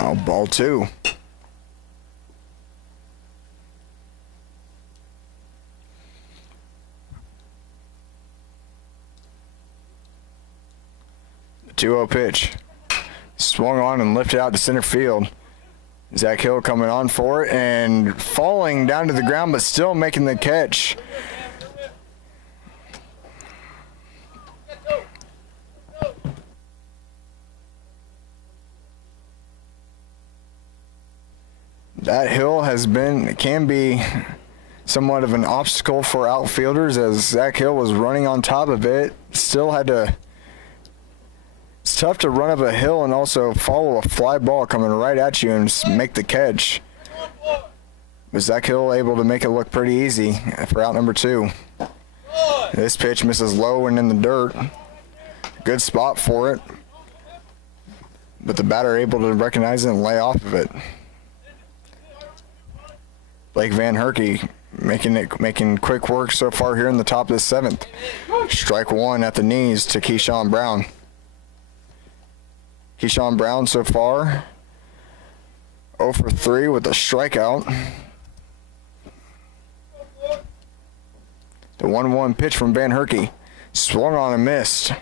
Now ball 2. The 2-0 pitch. Swung on and lifted out to center field. Zach Hill coming on for it and falling down to the ground, but still making the catch. That hill can be somewhat of an obstacle for outfielders, as Zach Hill was running on top of it. It's tough to run up a hill and also follow a fly ball coming right at you and make the catch. But Zach Hill able to make it look pretty easy for out number 2. This pitch misses low and in the dirt. Good spot for it. But the batter able to recognize it and lay off of it. Blake Van Herky making quick work so far here in the top of the 7th. Strike 1 at the knees to Keyshawn Brown. Keyshawn Brown so far 0 for 3 with a strikeout. The 1-1 pitch from Van Herky. Swung on and missed.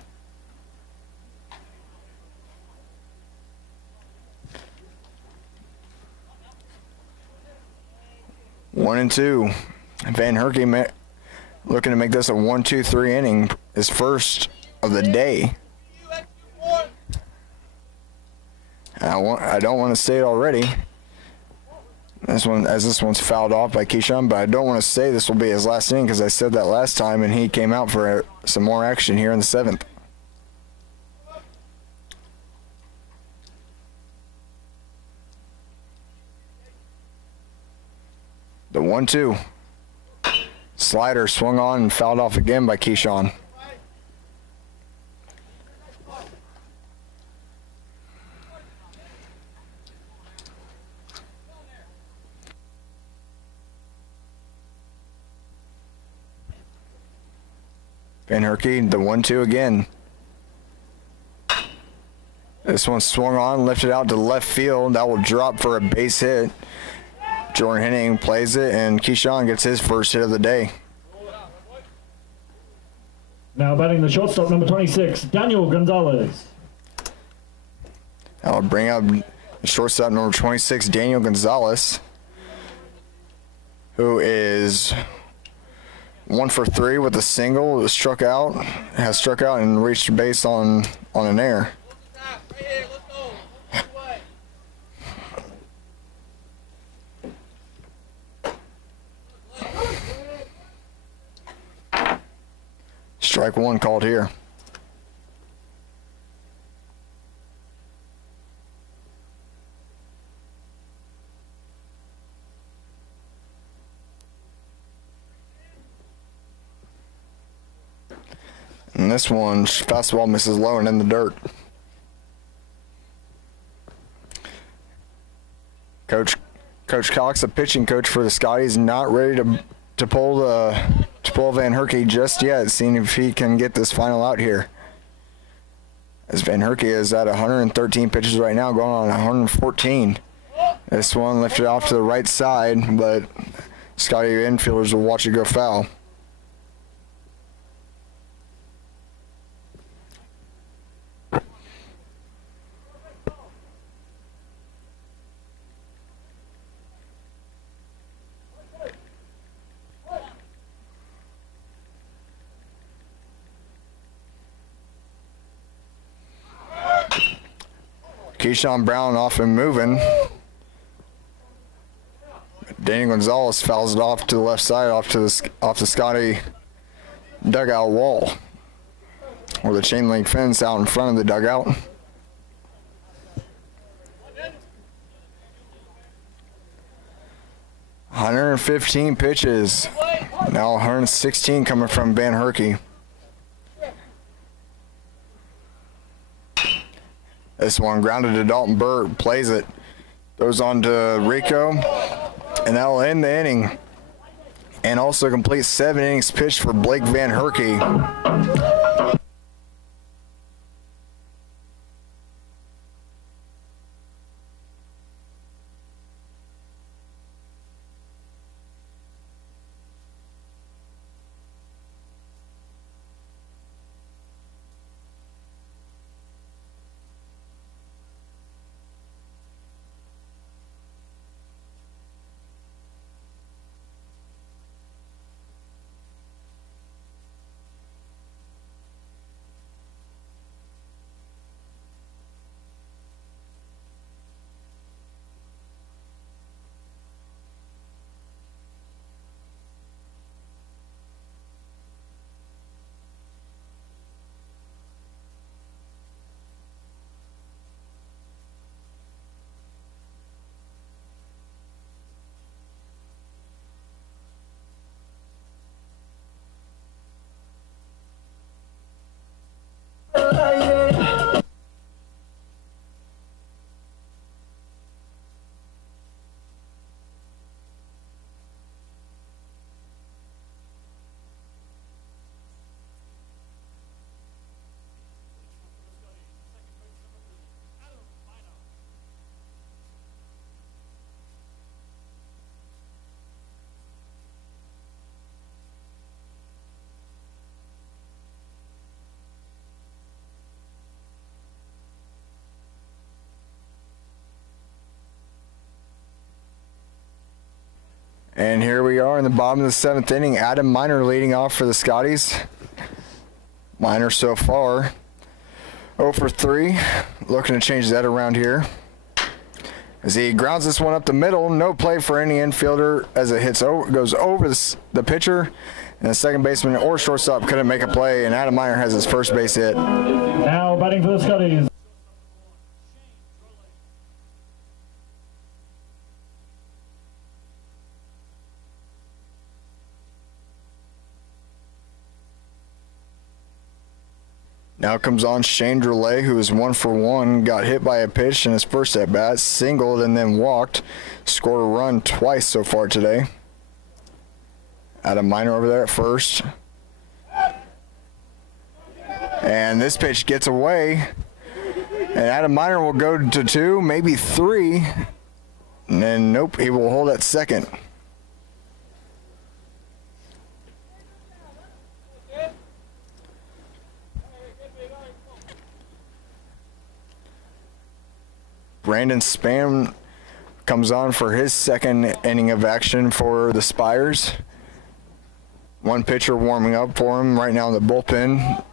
One and 2. Van Herky looking to make this a 1-2-3 inning, his first of the day. I don't want to say it already. This one's fouled off by Keyshawn, but I don't want to say this will be his last inning because I said that last time and he came out for some more action here in the 7th. The 1-2. Slider swung on and fouled off again by Keyshawn. Van Herky, the 1-2 again. This one swung on, lifted out to left field. That will drop for a base hit. Jordan Henning plays it, and Keyshawn gets his first hit of the day. Now batting the shortstop, number 26, Daniel Gonzalez. I'll bring up shortstop number 26, Daniel Gonzalez, who is 1 for 3 with a single. Has struck out and reached base on an error. Strike 1 called here. And this one, fastball misses low and in the dirt. Coach Cox, the pitching coach for the Scotties, not ready to pull Van Herky just yet, seeing if he can get this final out here. As Van Herky is at 113 pitches right now, going on 114. This one lifted off to the right side, but Scotty infielders will watch it go foul. Keyshawn Brown off and moving. Danny Gonzalez fouls it off to the left side, off the Scotty dugout wall, or the chain link fence out in front of the dugout. $115 pitches. Now 116 coming from Van Herky. This one grounded to Dalton Burt, plays it, throws on to Rico, and that'll end the inning. And also complete 7 innings pitched for Blake Van Herky. And here we are in the bottom of the 7th inning. Adam Miner leading off for the Scotties. Miner so far 0 for 3. Looking to change that around here. As he grounds this one up the middle. No play for any infielder as it goes over the pitcher. And the second baseman or shortstop couldn't make a play. And Adam Miner has his first base hit. Now batting for the Scotties. Now comes on Shane Drelay, who is 1 for 1, got hit by a pitch in his first at bat, singled and then walked, scored a run twice so far today. Adam Miner over there at first. And this pitch gets away, and Adam Miner will go to 2, maybe 3, and then nope, he will hold at second. Brandon Spam comes on for his second inning of action for the Spires. One pitcher warming up for him right now in the bullpen.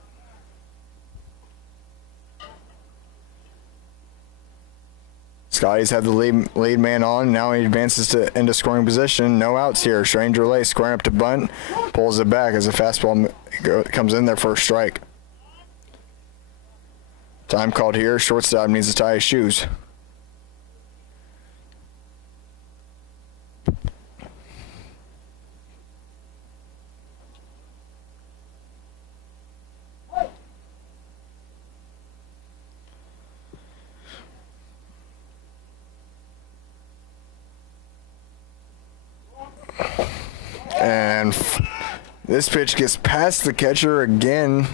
Scotty's had the lead man on. Now he advances into scoring position. No outs here. Shane Drelay squaring up to bunt. Pulls it back as a fastball comes in there for a strike. Time called here. Shortstop needs to tie his shoes. And this pitch gets past the catcher again.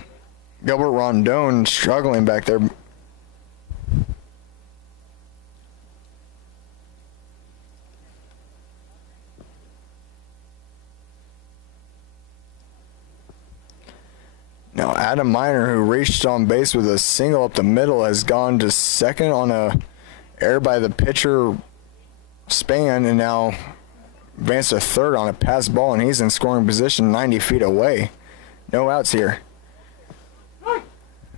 Gilbert Rondon struggling back there. Adam Miner, who reached on base with a single up the middle, has gone to second on a error by the pitcher span, and now advanced to third on a pass ball, and he's in scoring position 90 feet away. No outs here.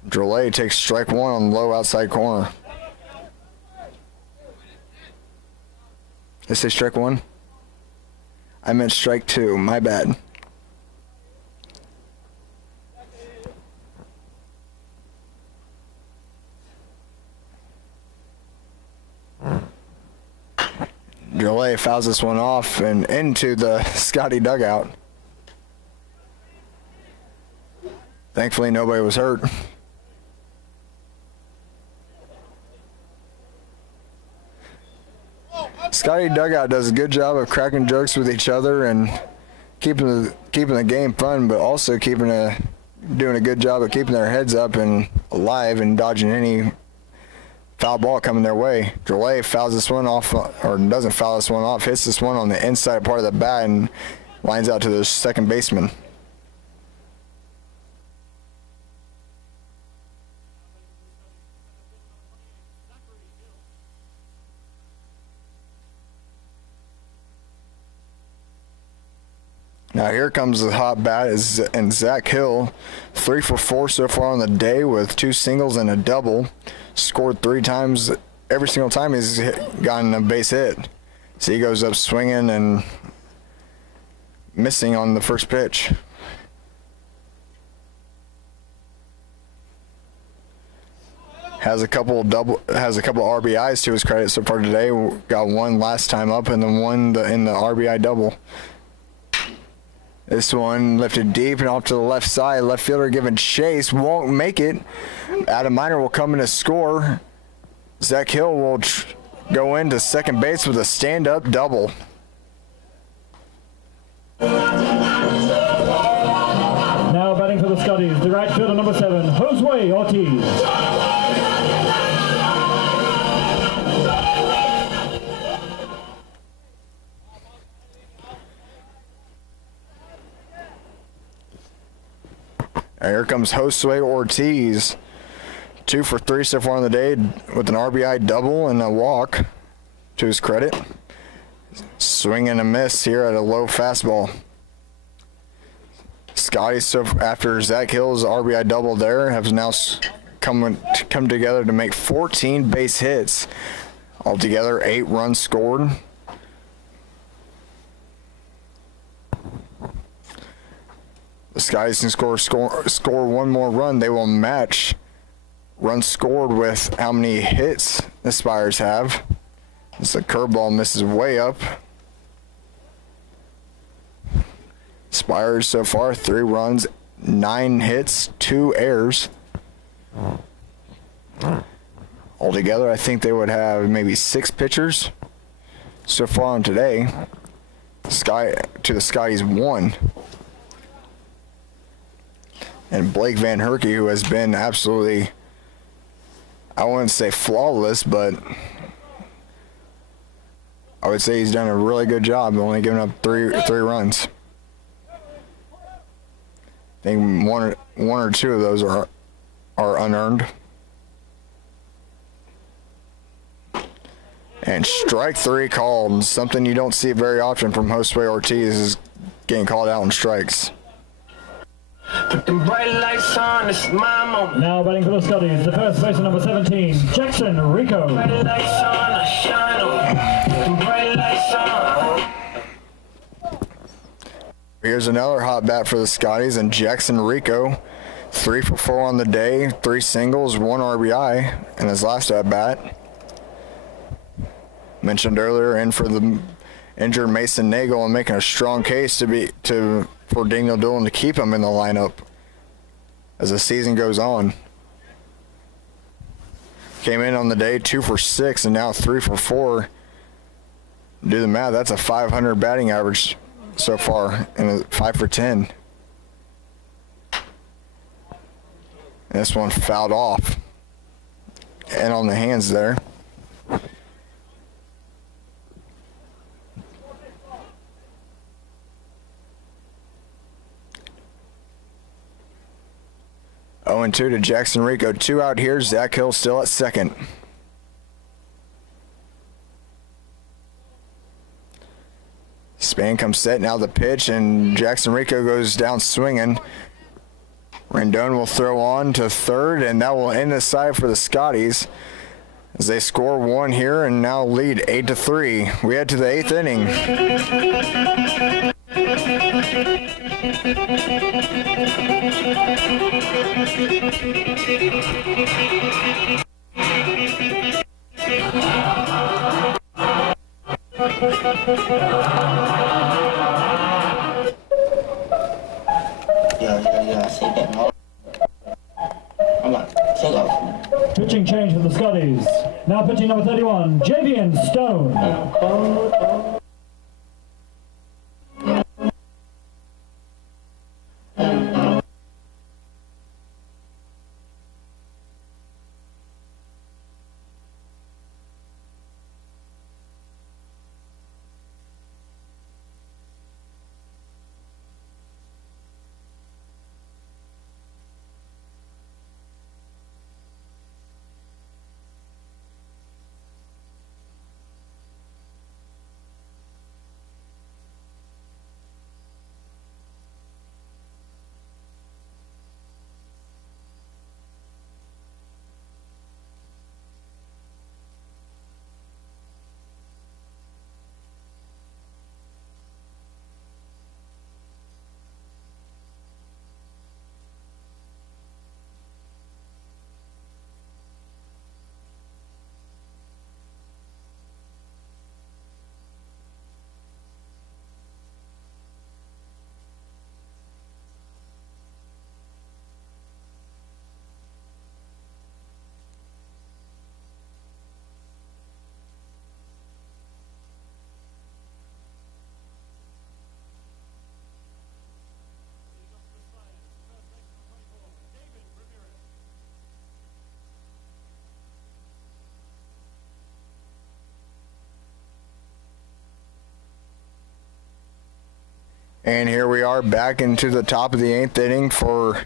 Drolay takes strike one on the low outside corner. Did I say strike one? I meant strike two. My bad. Drolay fouls this one off and into the Scotty dugout. Thankfully, nobody was hurt. Scotty dugout does a good job of cracking jokes with each other and keeping the game fun, but also doing a good job of keeping their heads up and alive and dodging any foul ball coming their way. Drolay fouls this one off, or doesn't foul this one off, hits this one on the inside part of the bat and lines out to the second baseman. Now here comes the hot bat, and Zach Hill, 3 for 4 so far on the day with 2 singles and a double. Scored 3 times. Every single time he's gotten a base hit. So he goes up swinging and missing on the first pitch. Has a couple RBIs to his credit so far today. Got one last time up and then one in the RBI double. This one lifted deep and off to the left side. Left fielder giving chase, won't make it. Adam Miner will come in to score. Zach Hill will go into second base with a stand-up double. Now batting for the Scotties, the right fielder number 7, Josue Ortiz. And here comes Josue Ortiz. 2 for 3 so far on the day with an RBI double and a walk to his credit. Swing and a miss here at a low fastball. Scotty, so after Zach Hill's RBI double there, have now come together to make 14 base hits. Altogether, 8 runs scored. The Scotties can score one more run. They will match runs scored with how many hits the Spires have. It's a curveball, misses way up. Spires so far 3 runs, 9 hits, 2 errors. Altogether, I think they would have maybe 6 pitchers so far on today. To the Scotties 1. And Blake Van Herky, who has been absolutely, I wouldn't say flawless, but I would say he's done a really good job, only giving up three runs. I think one or two of those are unearned. And strike 3 called, something you don't see very often from Josue Ortiz, is getting called out on strikes. Put them bright lights on, it's my moment. Now batting for the Scotties, the first baseman number 17, Jackson Rico. Bright lights on, I shine on. Put them bright lights on. Here's another hot bat for the Scotties, and Jackson Rico, 3 for 4 on the day, 3 singles, 1 RBI in his last at bat. Mentioned earlier, in for the injured Mason Nagel and making a strong case for Daniel Dillon to keep him in the lineup as the season goes on. Came in on the day 2 for 6 and now 3 for 4. Do the math, that's a 500 batting average so far and 5 for 10. And this one fouled off and on the hands there. 0-2 to Jackson Rico. 2 out here. Zach Hill still at second. Span comes set, now the pitch, and Jackson Rico goes down swinging. Rendon will throw on to third, and that will end the side for the Scotties as they score 1 here and now lead 8-3. We head to the 8th inning. Yeah, I see that. I'm like, take off. Pitching change for the Scotties. Now pitching number 31, Javian Stone. And here we are back into the top of the 8th inning for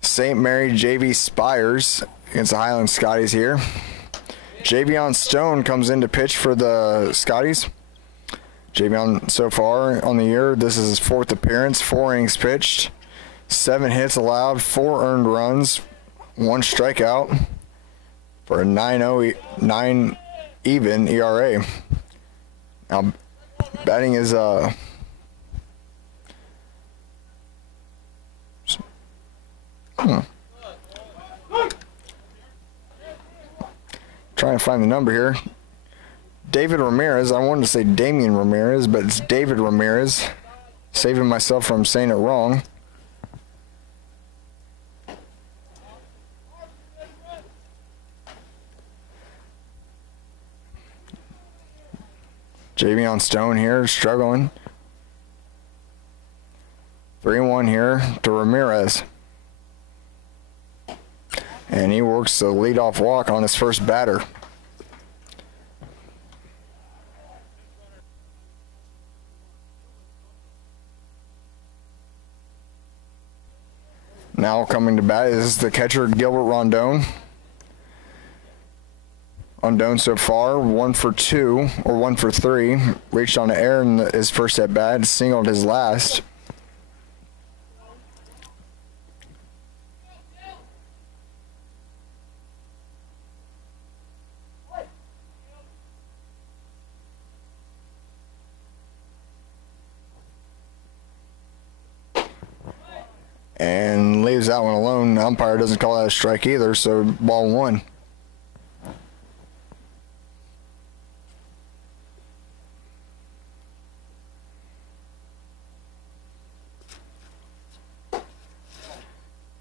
St. Mary JV Spires against the Highland Scotties here. Javion Stone comes in to pitch for the Scotties. Javion so far on the year, this is his 4th appearance, 4 innings pitched, 7 hits allowed, 4 earned runs, 1 strikeout for a 9 even ERA. Now batting is trying to find the number here. David Ramirez. I wanted to say Damian Ramirez, but it's David Ramirez. Saving myself from saying it wrong. Javion Stone here, struggling. 3-1 here to Ramirez. And he works the leadoff walk on his first batter. Now coming to bat is the catcher, Gilbert Rondon. Rondon so far, 1 for 2, or 1 for 3. Reached on the air in his first at bat, singled his last. And leaves that one alone. The umpire doesn't call that a strike either, so ball 1.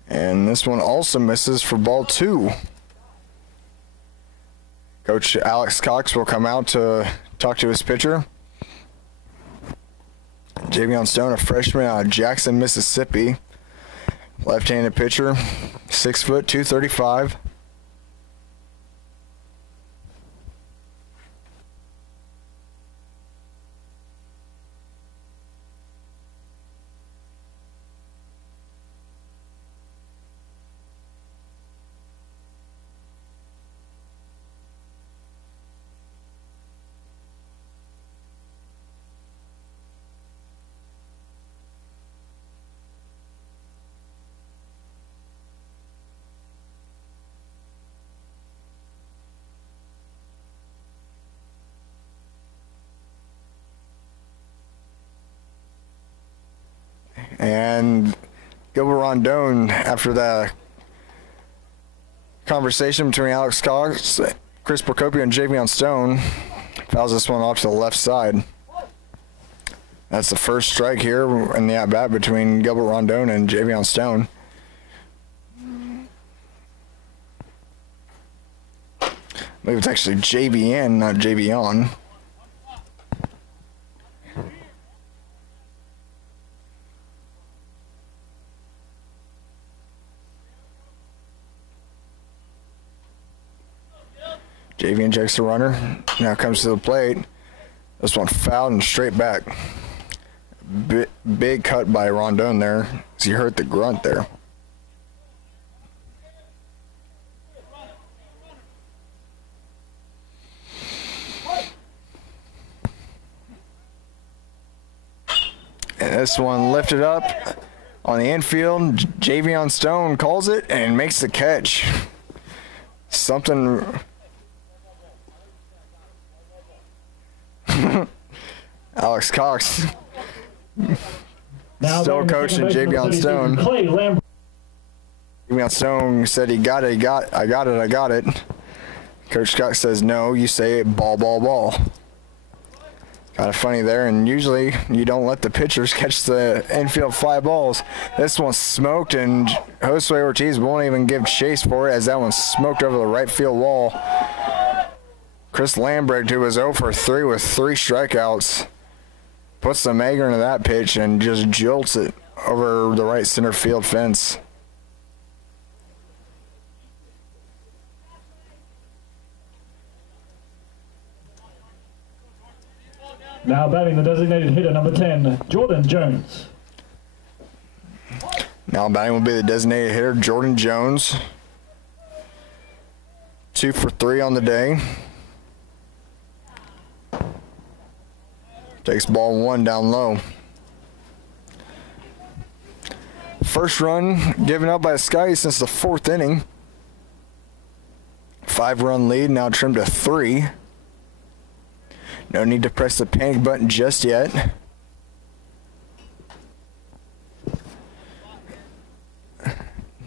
And this one also misses for ball 2. Coach Alex Cox will come out to talk to his pitcher. Javion Stone, a freshman out of Jackson, Mississippi. Left-handed pitcher, 6 foot, 235. And Gilbert Rondon, after the conversation between Alex Cox, Chris Procopio, and Javion Stone, fouls this one off to the left side. That's the first strike here in the at-bat between Gilbert Rondon and Javion Stone. I believe it's actually JVN, not Javion. JVN checks the runner. Now comes to the plate. This one fouled and straight back. Big cut by Rondon there as he hurt the grunt there. And this one lifted up on the infield. Javion Stone calls it and makes the catch. Something... Alex Cox still coaching Javion Stone. Javion Stone said I got it. Coach Cox says no, you say it, ball, ball, ball. Kind of funny there, and usually you don't let the pitchers catch the infield fly balls. This one's smoked, and Josue Ortiz won't even give chase for it as that one's smoked over the right field wall. Chris Lambrecht, who was 0 for 3 with 3 strikeouts, puts the Mager into that pitch and just jolts it over the right center field fence. Now batting the designated hitter, number 10, Jordan Jones. Now batting will be the designated hitter, Jordan Jones. 2 for 3 on the day. Takes ball 1 down low. First run given up by the Skies since the 4th inning. 5-run lead now trimmed to 3. No need to press the panic button just yet.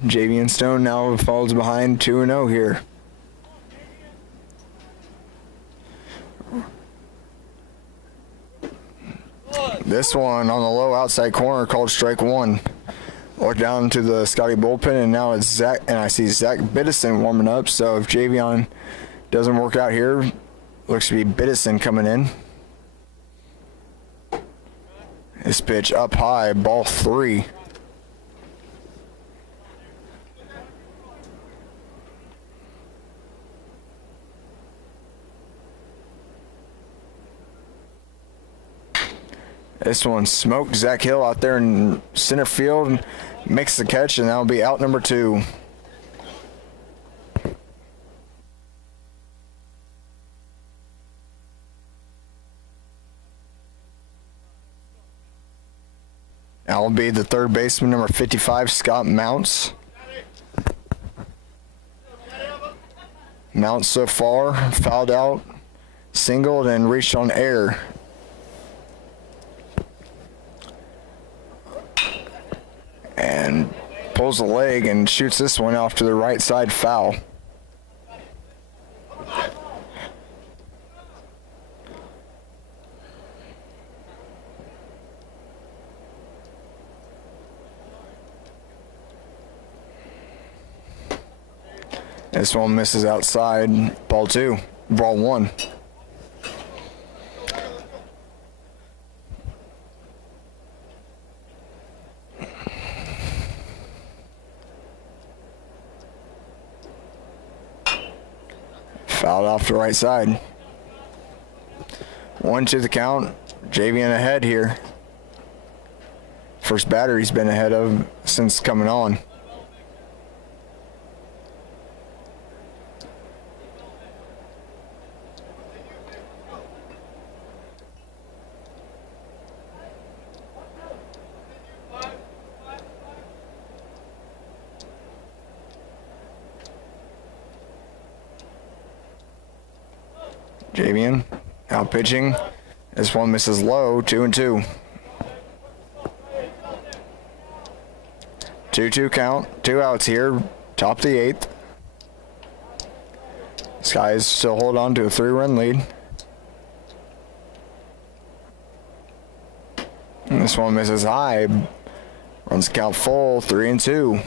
Javion Stone now falls behind 2-0 here. This one on the low outside corner called strike 1. Look down to the Scotty bullpen, and now it's Zach, and I see Zach Biddison warming up. So if Javion doesn't work out here, looks to be Biddison coming in. This pitch up high, ball 3. This one smoked. Zach Hill out there in center field makes the catch, and that'll be out number 2. That'll be the third baseman, number 55, Scott Mounts. Mounts so far fouled out, singled, and reached on air. And pulls the leg and shoots this one off to the right side foul. This one misses outside. Ball 2. Ball 1. Fouled off the right side. 1-2 the count. Javion ahead here. First batter he's been ahead of since coming on. Javion out pitching. This one misses low, 2-2. 2-2 count. 2 outs here. Top of the 8th. Skies still hold on to a 3-run lead. And this one misses high. Runs the count full. 3-2.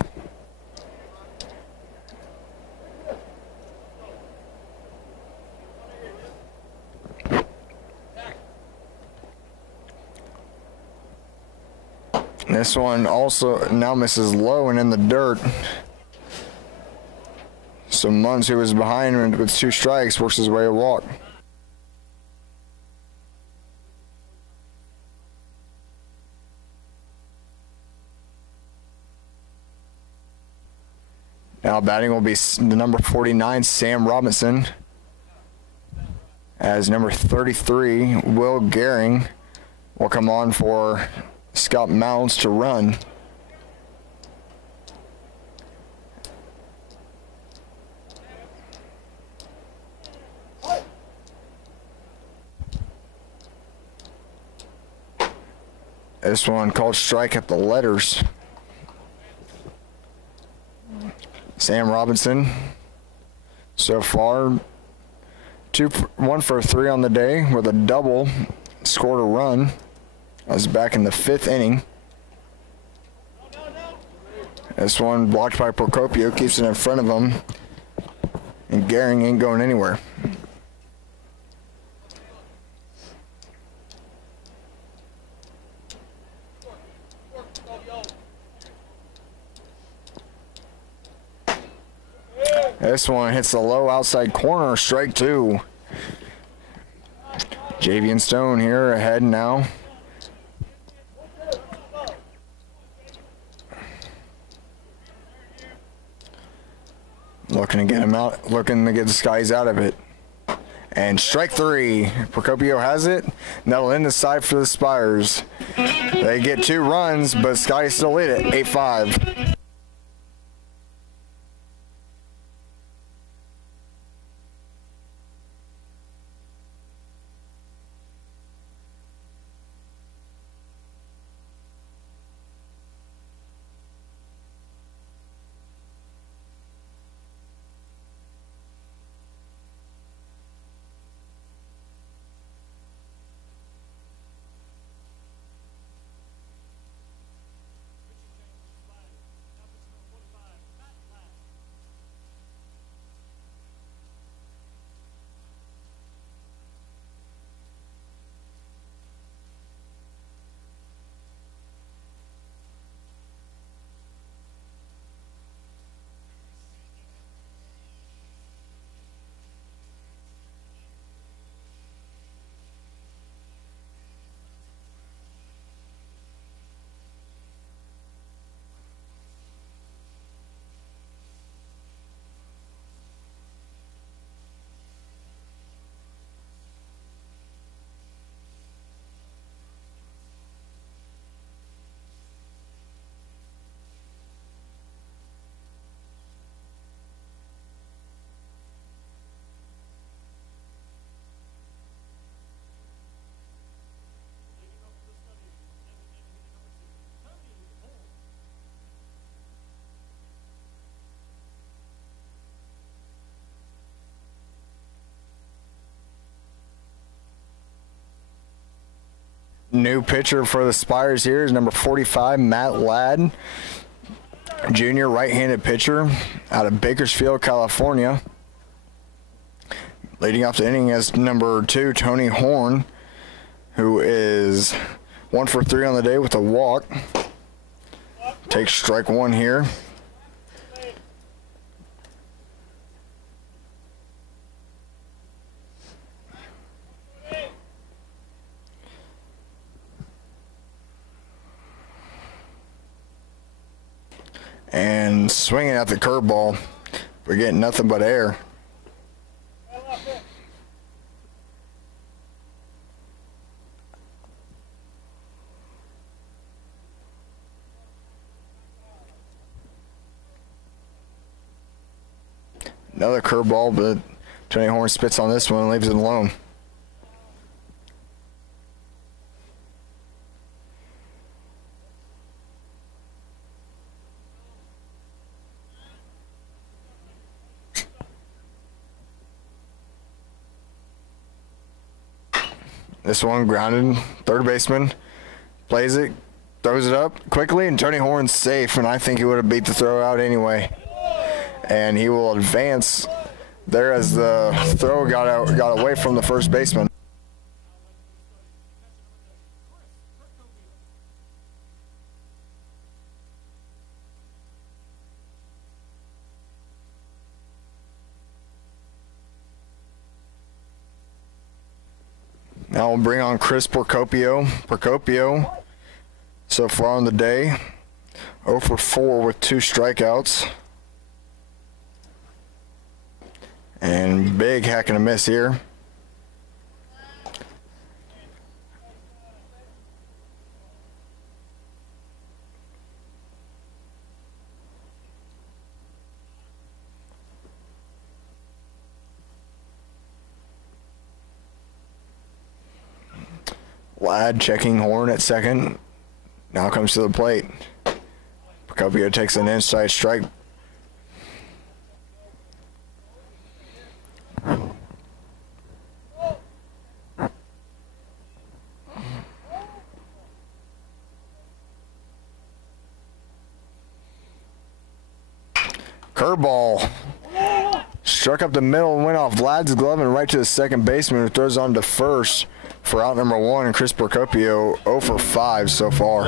This one also now misses low and in the dirt. So Munz, who was behind with 2 strikes, works his way a walk. Now batting will be the number 49, Sam Robinson, as number 33, Will Gehring, will come on for Scott Mounds to run. This one called strike at the letters. Sam Robinson, so far, 1 for 3 on the day with a double, scored a run. I was back in the 5th inning. This one blocked by Procopio, keeps it in front of him, and Gehring ain't going anywhere. This one hits the low outside corner, strike 2. Javian Stone here ahead now. Looking to get him out, looking to get the Skies out of it. And strike 3. Procopio has it. And that'll end the side for the Spires. They get 2 runs, but Skies still lead it, 8-5. New pitcher for the Spires here is number 45, Matt Ladd, junior right-handed pitcher out of Bakersfield, California. Leading off the inning is number 2, Tony Horn, who is 1 for 3 on the day with a walk. Takes strike 1 here. And swinging at the curveball, we're getting nothing but air. Another curveball, but Tony Horn spits on this one and leaves it alone. This one grounded, third baseman plays it, throws it up quickly, and Tony Horn's safe, and I think he would have beat the throw out anyway. And he will advance there as the throw got away from the first baseman. Now we'll bring on Chris Procopio. Procopio, so far on the day, 0 for 4 with 2 strikeouts. And big hack and a miss here. Ladd checking Horn at second. Now comes to the plate. Procopio takes an inside strike. Curveball. Struck up the middle and went off Ladd's glove and right to the second baseman, who throws on to first for out number 1. And Chris Procopio 0 for 5 so far.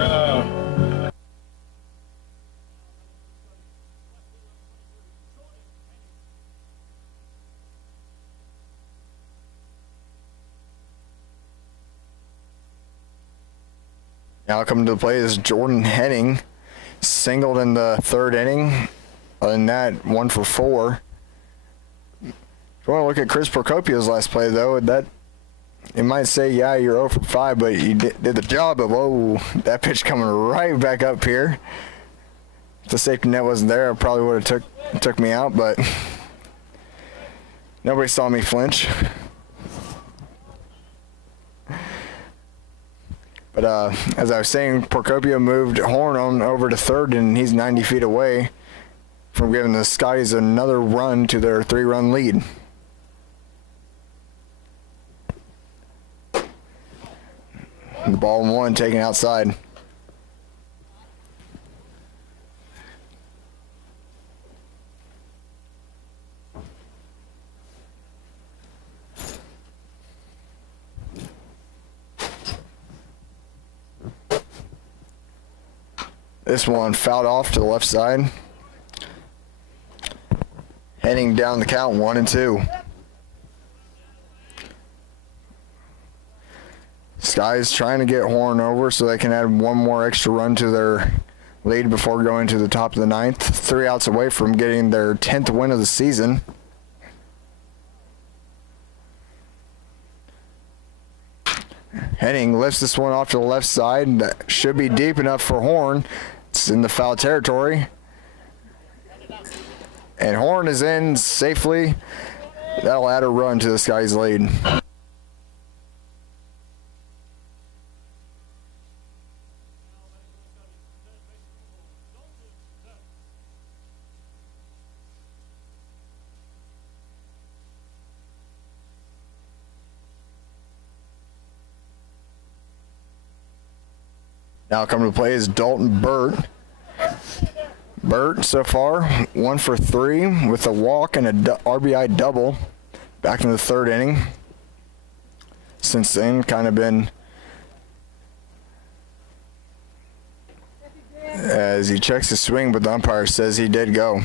Now coming to the plate is Jordan Henning. Singled in the 3rd inning. Other than that, 1 for 4. If you want to look at Chris Procopio's last play, though, that you might say, yeah, you're 0 for 5, but you did the job. But whoa, that pitch coming right back up here. If the safety net wasn't there, it probably would have took me out, but nobody saw me flinch. But as I was saying, Procopio moved Horn on over to 3rd, and he's 90 feet away from giving the Scotties another run to their 3-run lead. The ball 1 taken outside. This one fouled off to the left side. Heading down the count, 1-2. Sky's trying to get Horn over so they can add one more extra run to their lead before going to the top of the 9th. 3 outs away from getting their 10th win of the season. Henning lifts this one off to the left side. That should be deep enough for Horn. It's in the foul territory. And Horn is in safely. That'll add a run to the Sky's lead. Now coming to play is Dalton Burt. Burt so far 1 for 3 with a walk and a RBI double. Back in the 3rd inning. Since then, kind of been as he checks his swing, but the umpire says he did go.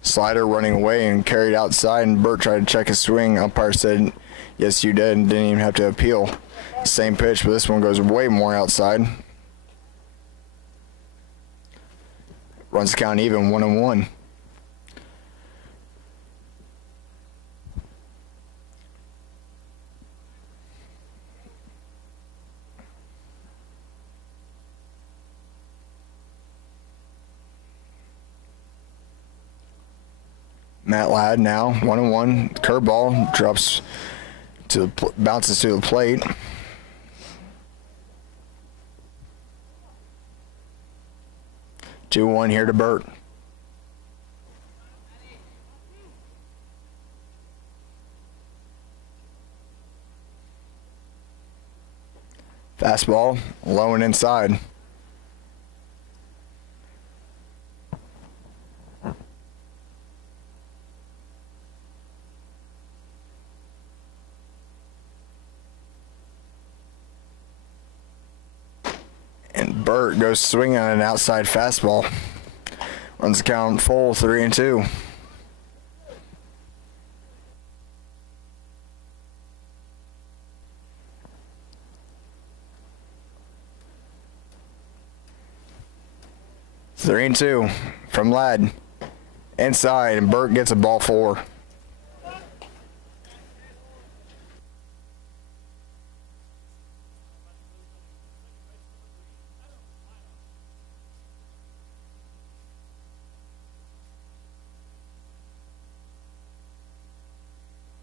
Slider running away and carried outside, and Burt tried to check his swing. Umpire said, yes, you did, and didn't even have to appeal. Same pitch, but this one goes way more outside. Runs the count even, 1-1. Matt Ladd now 1-1. Curveball drops to the bounces to the plate. Two-one here to Burt. Fastball, low and inside. And Burt goes swinging on an outside fastball. Runs the count full, 3-2. Three and two from Ladd. Inside, and Burt gets a ball 4.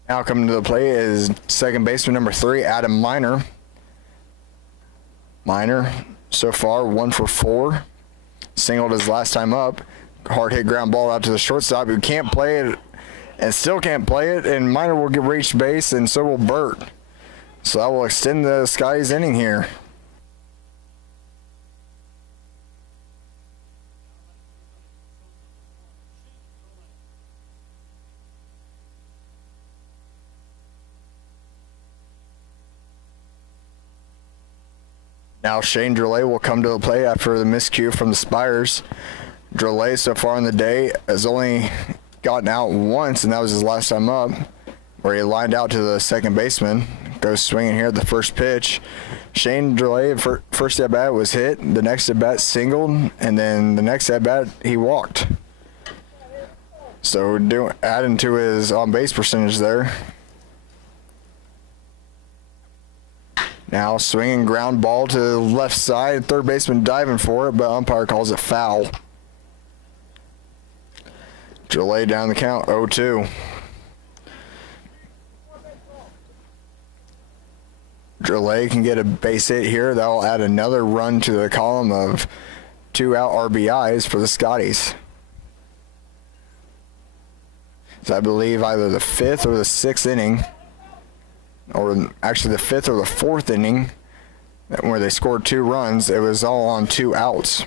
Now coming to the plate is second baseman number 3, Adam Miner. Miner, so far 1 for 4. Singled his last time up. Hard hit ground ball out to the shortstop who can't play it and still can't play it, and Miner will get reached base, and so will Burt. So that will extend the Scotty's inning here. Now Shane Drelay will come to the plate after the miscue from the Spires. Drelay so far in the day has only gotten out once, and that was his last time up, where he lined out to the second baseman. Goes swinging here at the first pitch. Shane Drelay, first at bat was hit, the next at bat singled, and then the next at bat he walked. So adding to his on base percentage there. Now swinging ground ball to the left side, third baseman diving for it, but umpire calls it foul. Drelay down the count, 0-2. Drelay can get a base hit here. That will add another run to the column of 2 out RBIs for the Scotties. So I believe either the 5th or the 6th inning, or actually the 5th or the 4th inning, where they scored 2 runs. It was all on 2 outs.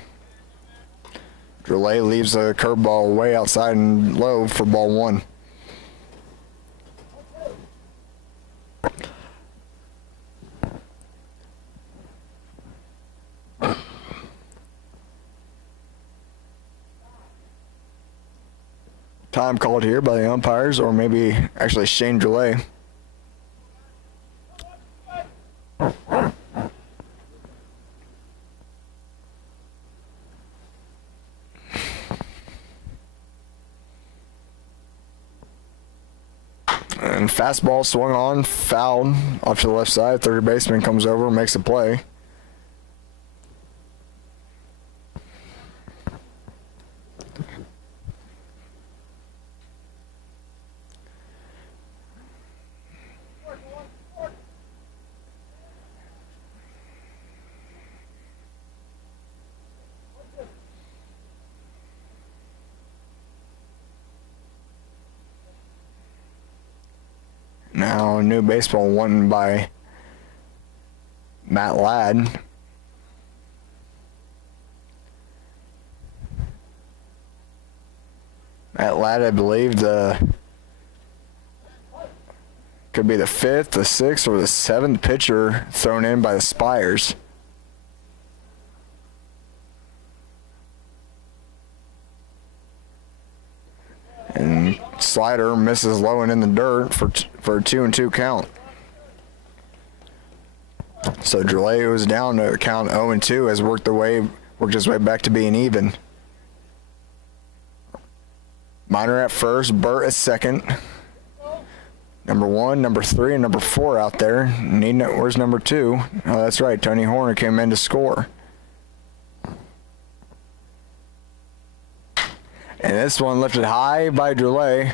Drelay leaves a curveball way outside and low for ball 1. Time called here by the umpires, or maybe actually Shane Drelay. And fastball swung on, fouled off to the left side. Third baseman comes over, makes a play. Now, new baseball won by Matt Ladd. Matt Ladd, I believe, could be the 5th, the 6th, or the 7th pitcher thrown in by the Spires. And slider misses low and in the dirt for a 2-2 count. So Drelay was down to count 0-2, has worked his way back to being even. Miner at first, Burt at second. Number 1, number 3, and number 4 out there. Where's number 2? Oh, that's right. Tony Horner came in to score. And this one lifted high by Drelay.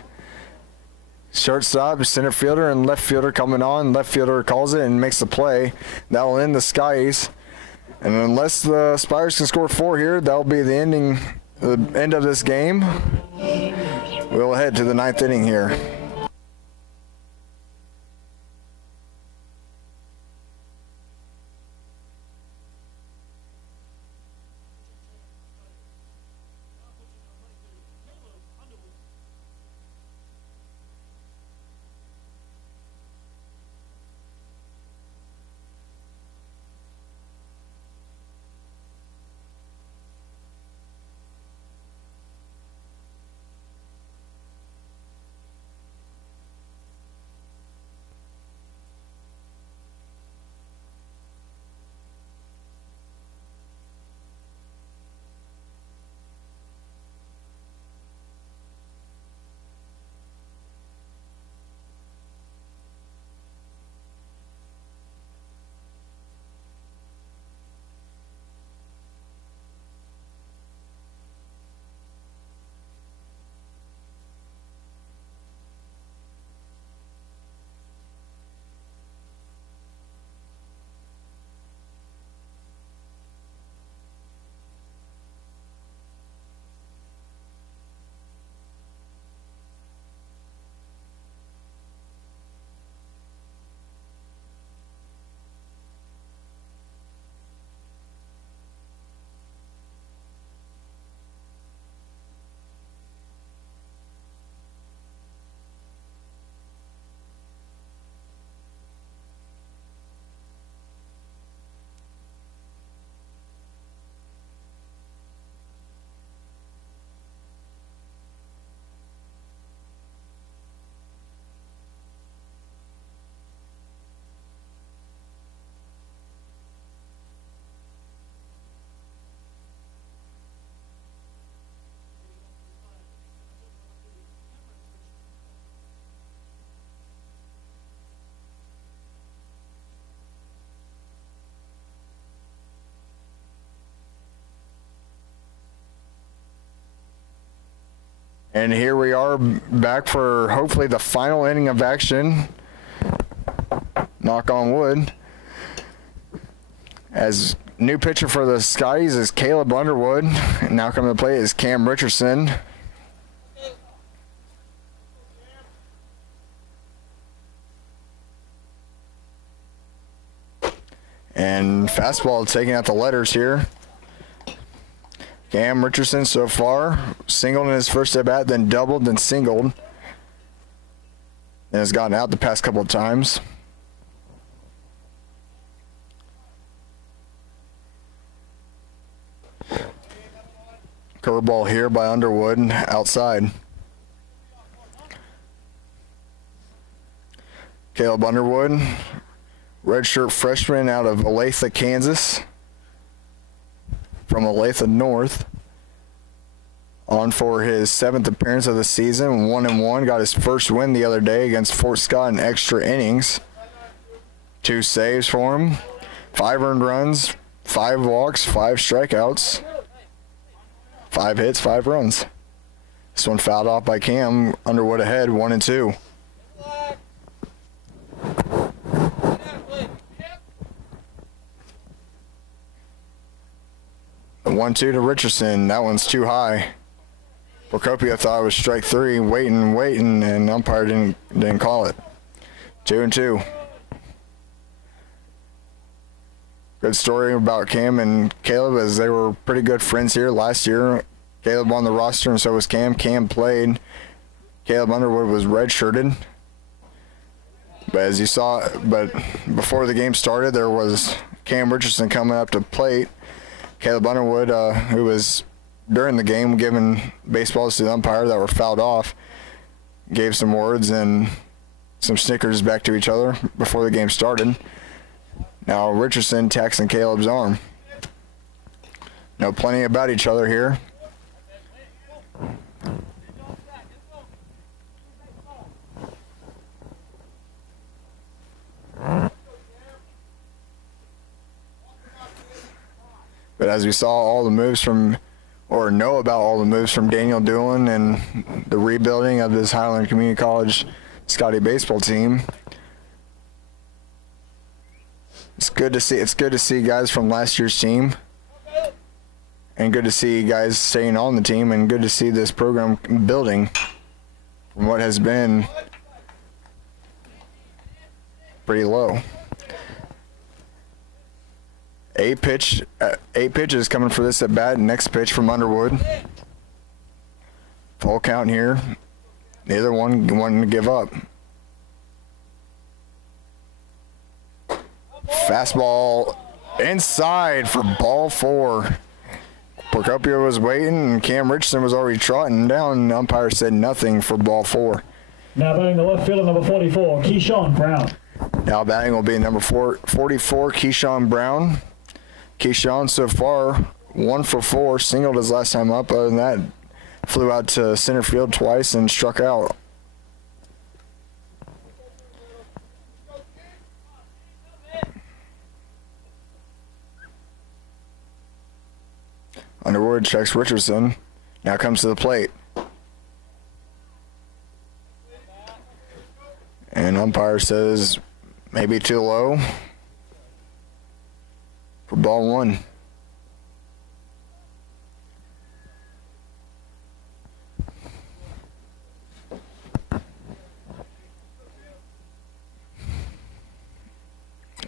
Shortstop, center fielder, and left fielder coming on. Left fielder calls it and makes the play. That will end the Skies. And unless the Spires can score 4 here, that will be the end of this game. We'll head to the 9th inning here. And here we are back for hopefully the final inning of action. Knock on wood. As new pitcher for the Scotties is Caleb Underwood. And now coming to play is Cam Richardson. And fastball taking out the letters here. Cam Richardson so far singled in his first at bat, then doubled, then singled. And has gotten out the past couple of times. Curveball here by Underwood outside. Caleb Underwood, redshirt freshman out of Olathe, Kansas. From Olathe North, on for his 7th appearance of the season, 1-1. Got his first win the other day against Fort Scott in extra innings. 2 saves for him, 5 earned runs, 5 walks, 5 strikeouts, 5 hits, 5 runs. This one fouled off by Cam. Underwood ahead, 1-2. The 1-2 to Richardson. That one's too high. Procopio thought it was strike 3, waiting, and umpire didn't call it. 2-2. Good story about Cam and Caleb, as they were pretty good friends here last year. Caleb on the roster, and so was Cam. Cam played. Caleb Underwood was redshirted. But as you saw, before the game started, there was Cam Richardson coming up to plate. Caleb Underwood, who was during the game giving baseballs to the umpire that were fouled off, gave some words and some snickers back to each other before the game started. Now Richardson taxing Caleb's arm. Know plenty about each other here. But as we saw all the moves from, or know about all the moves from Daniel Doolin and the rebuilding of this Highland Community College Scotty baseball team, it's good to see guys from last year's team, and good to see guys staying on the team, and good to see this program building from what has been pretty low. 8 pitches coming for this at bat. Next pitch from Underwood. Full count here. Neither one wanting to give up. Fastball inside for ball 4. Procopio was waiting, and Cam Richardson was already trotting down, and the umpire said nothing for ball 4. Now batting the left fielder, number 44, Keyshawn Brown. Now batting will be number 44, Keyshawn Brown. Keyshawn so far 1 for 4, singled his last time up. Other than that, flew out to center field twice and struck out. Underwood checks Richardson. Now comes to the plate. And umpire says maybe too low for ball 1.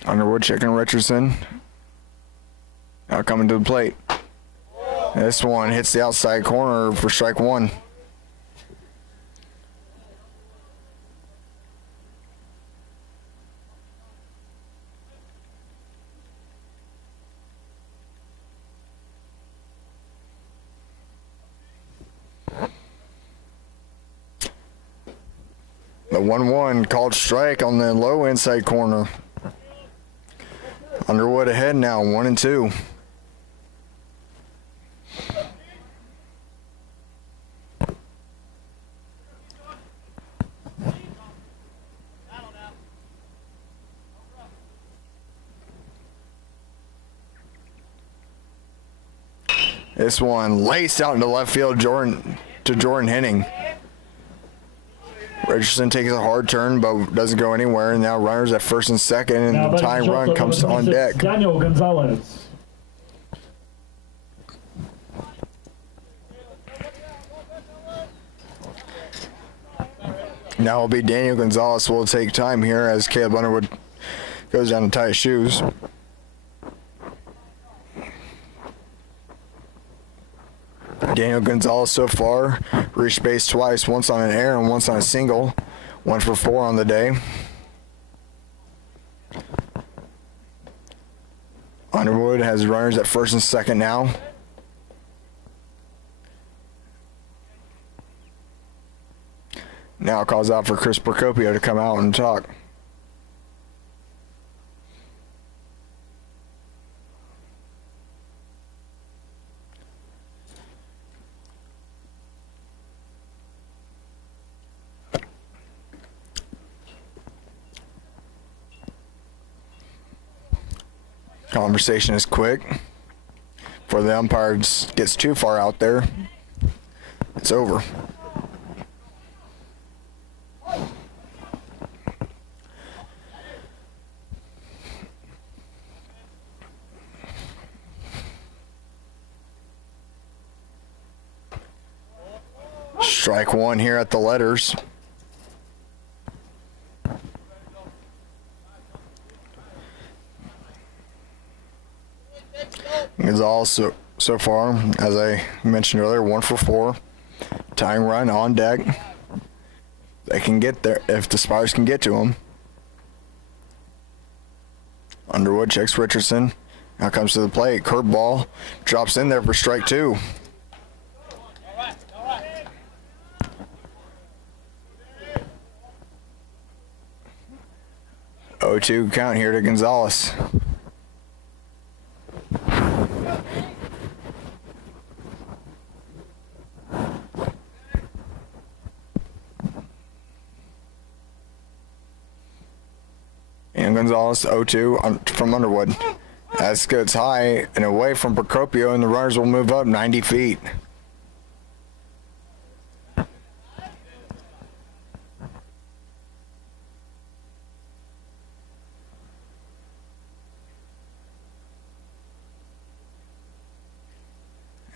Underwood checking Richardson. Now coming to the plate. This one hits the outside corner for strike 1. The 1-1 called strike on the low inside corner. Underwood ahead now, 1-2. This one laced out into left field. Jordan to Jordan Henning. Richardson takes a hard turn but doesn't go anywhere, and now runners at first and second, and the tying run comes on deck. Daniel Gonzalez. Now it'll be Daniel Gonzalez will take time here as Caleb Underwood goes down to tie his shoes. Daniel Gonzalez so far reached base twice, once on an air and once on a single. 1 for 4 on the day. Underwood has runners at first and second now. Now calls out for Chris Procopio to come out and talk. Conversation is quick. Before the umpire gets too far out there, it's over. Strike one here at the letters. Gonzalez so far, as I mentioned earlier, 1 for 4. Tying run on deck. They can get there if the Spires can get to him. Underwood checks Richardson. Now comes to the plate. Curveball drops in there for strike 2. Oh, 2 count here to Gonzalez. And Gonzalez 0-2 from Underwood. As goes high and away from Procopio, and the runners will move up 90 feet.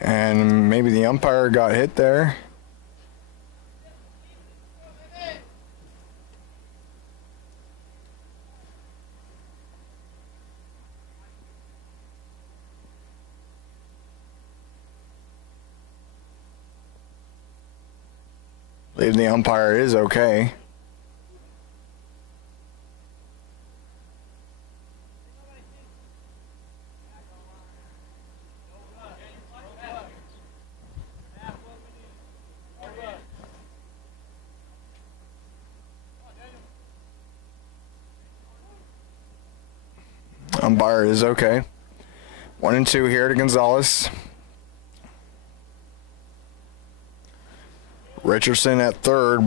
And maybe the umpire got hit there. I believe the umpire is okay. Umpire is okay. 1-2 here to Gonzalez. Richardson at third,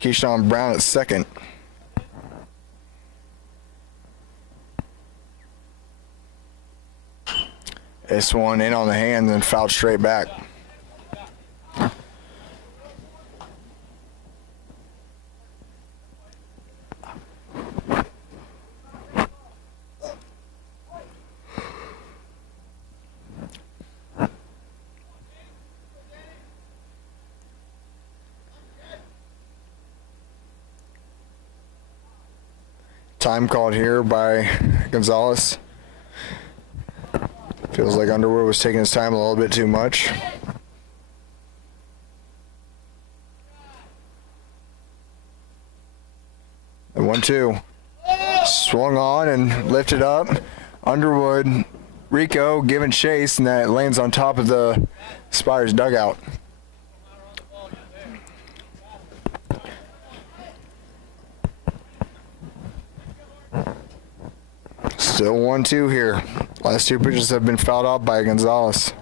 Keyshawn Brown at second. This one in on the hands and fouled straight back. Time called here by Gonzalez. Feels like Underwood was taking his time a little bit too much. And 1-2. Swung on and lifted up. Underwood, Rico giving chase, and that lands on top of the Spires dugout. Still 1-2 here. Last 2 pitches have been fouled out by Gonzalez.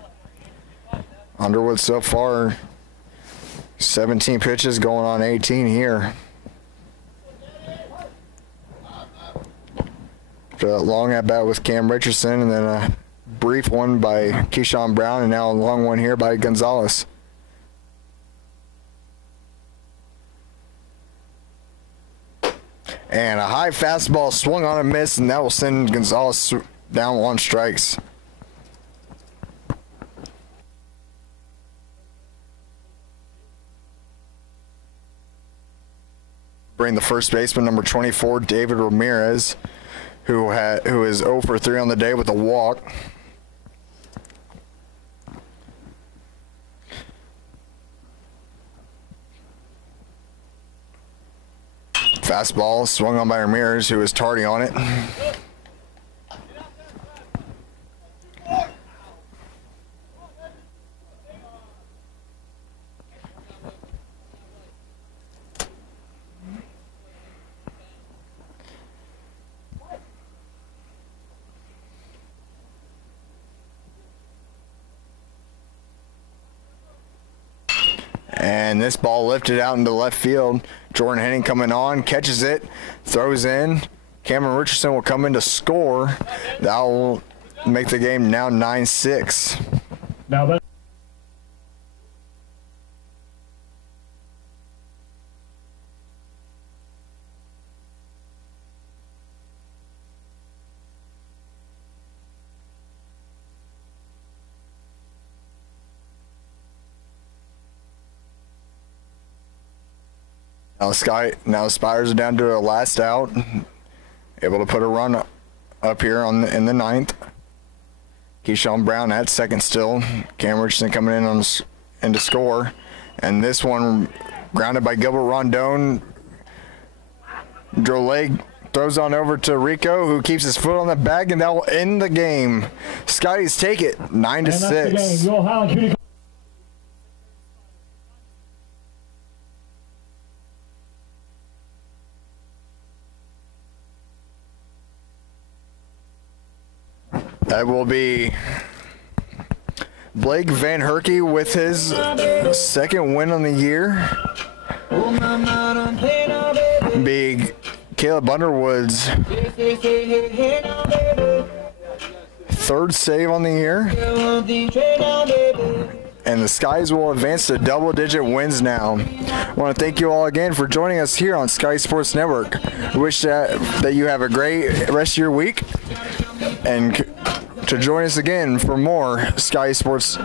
Underwood so far, 17 pitches going on 18 here. After that long at bat with Cam Richardson, and then a brief one by Keyshawn Brown, and now a long one here by Gonzalez. And a high fastball swung on a miss, and that will send Gonzalez down 1 strikes. Bring the first baseman, number 24, David Ramirez, who is 0 for 3 on the day with a walk. Fastball swung on by Ramirez, who is tardy on it. And this ball lifted out into left field. Jordan Henning coming on, catches it, throws in. Cameron Richardson will come in to score. That will make the game now 9-6. Now that Now the Spiders are down to a last out, able to put a run up here in the 9th. Keyshawn Brown at second still. Cam Richardson coming in to score, and this one grounded by Gilbert Rondon. Droleg throws on over to Rico, who keeps his foot on the bag, and that will end the game. Scotties take it 9-6. Your Highland Community. That will be Blake Van Herky with his second win on the year. Be Caleb Underwood's third save on the year. And the Skies will advance to double-digit wins now. I want to thank you all again for joining us here on Sky Sports Network. We wish that you have a great rest of your week, and to join us again for more Sky Sports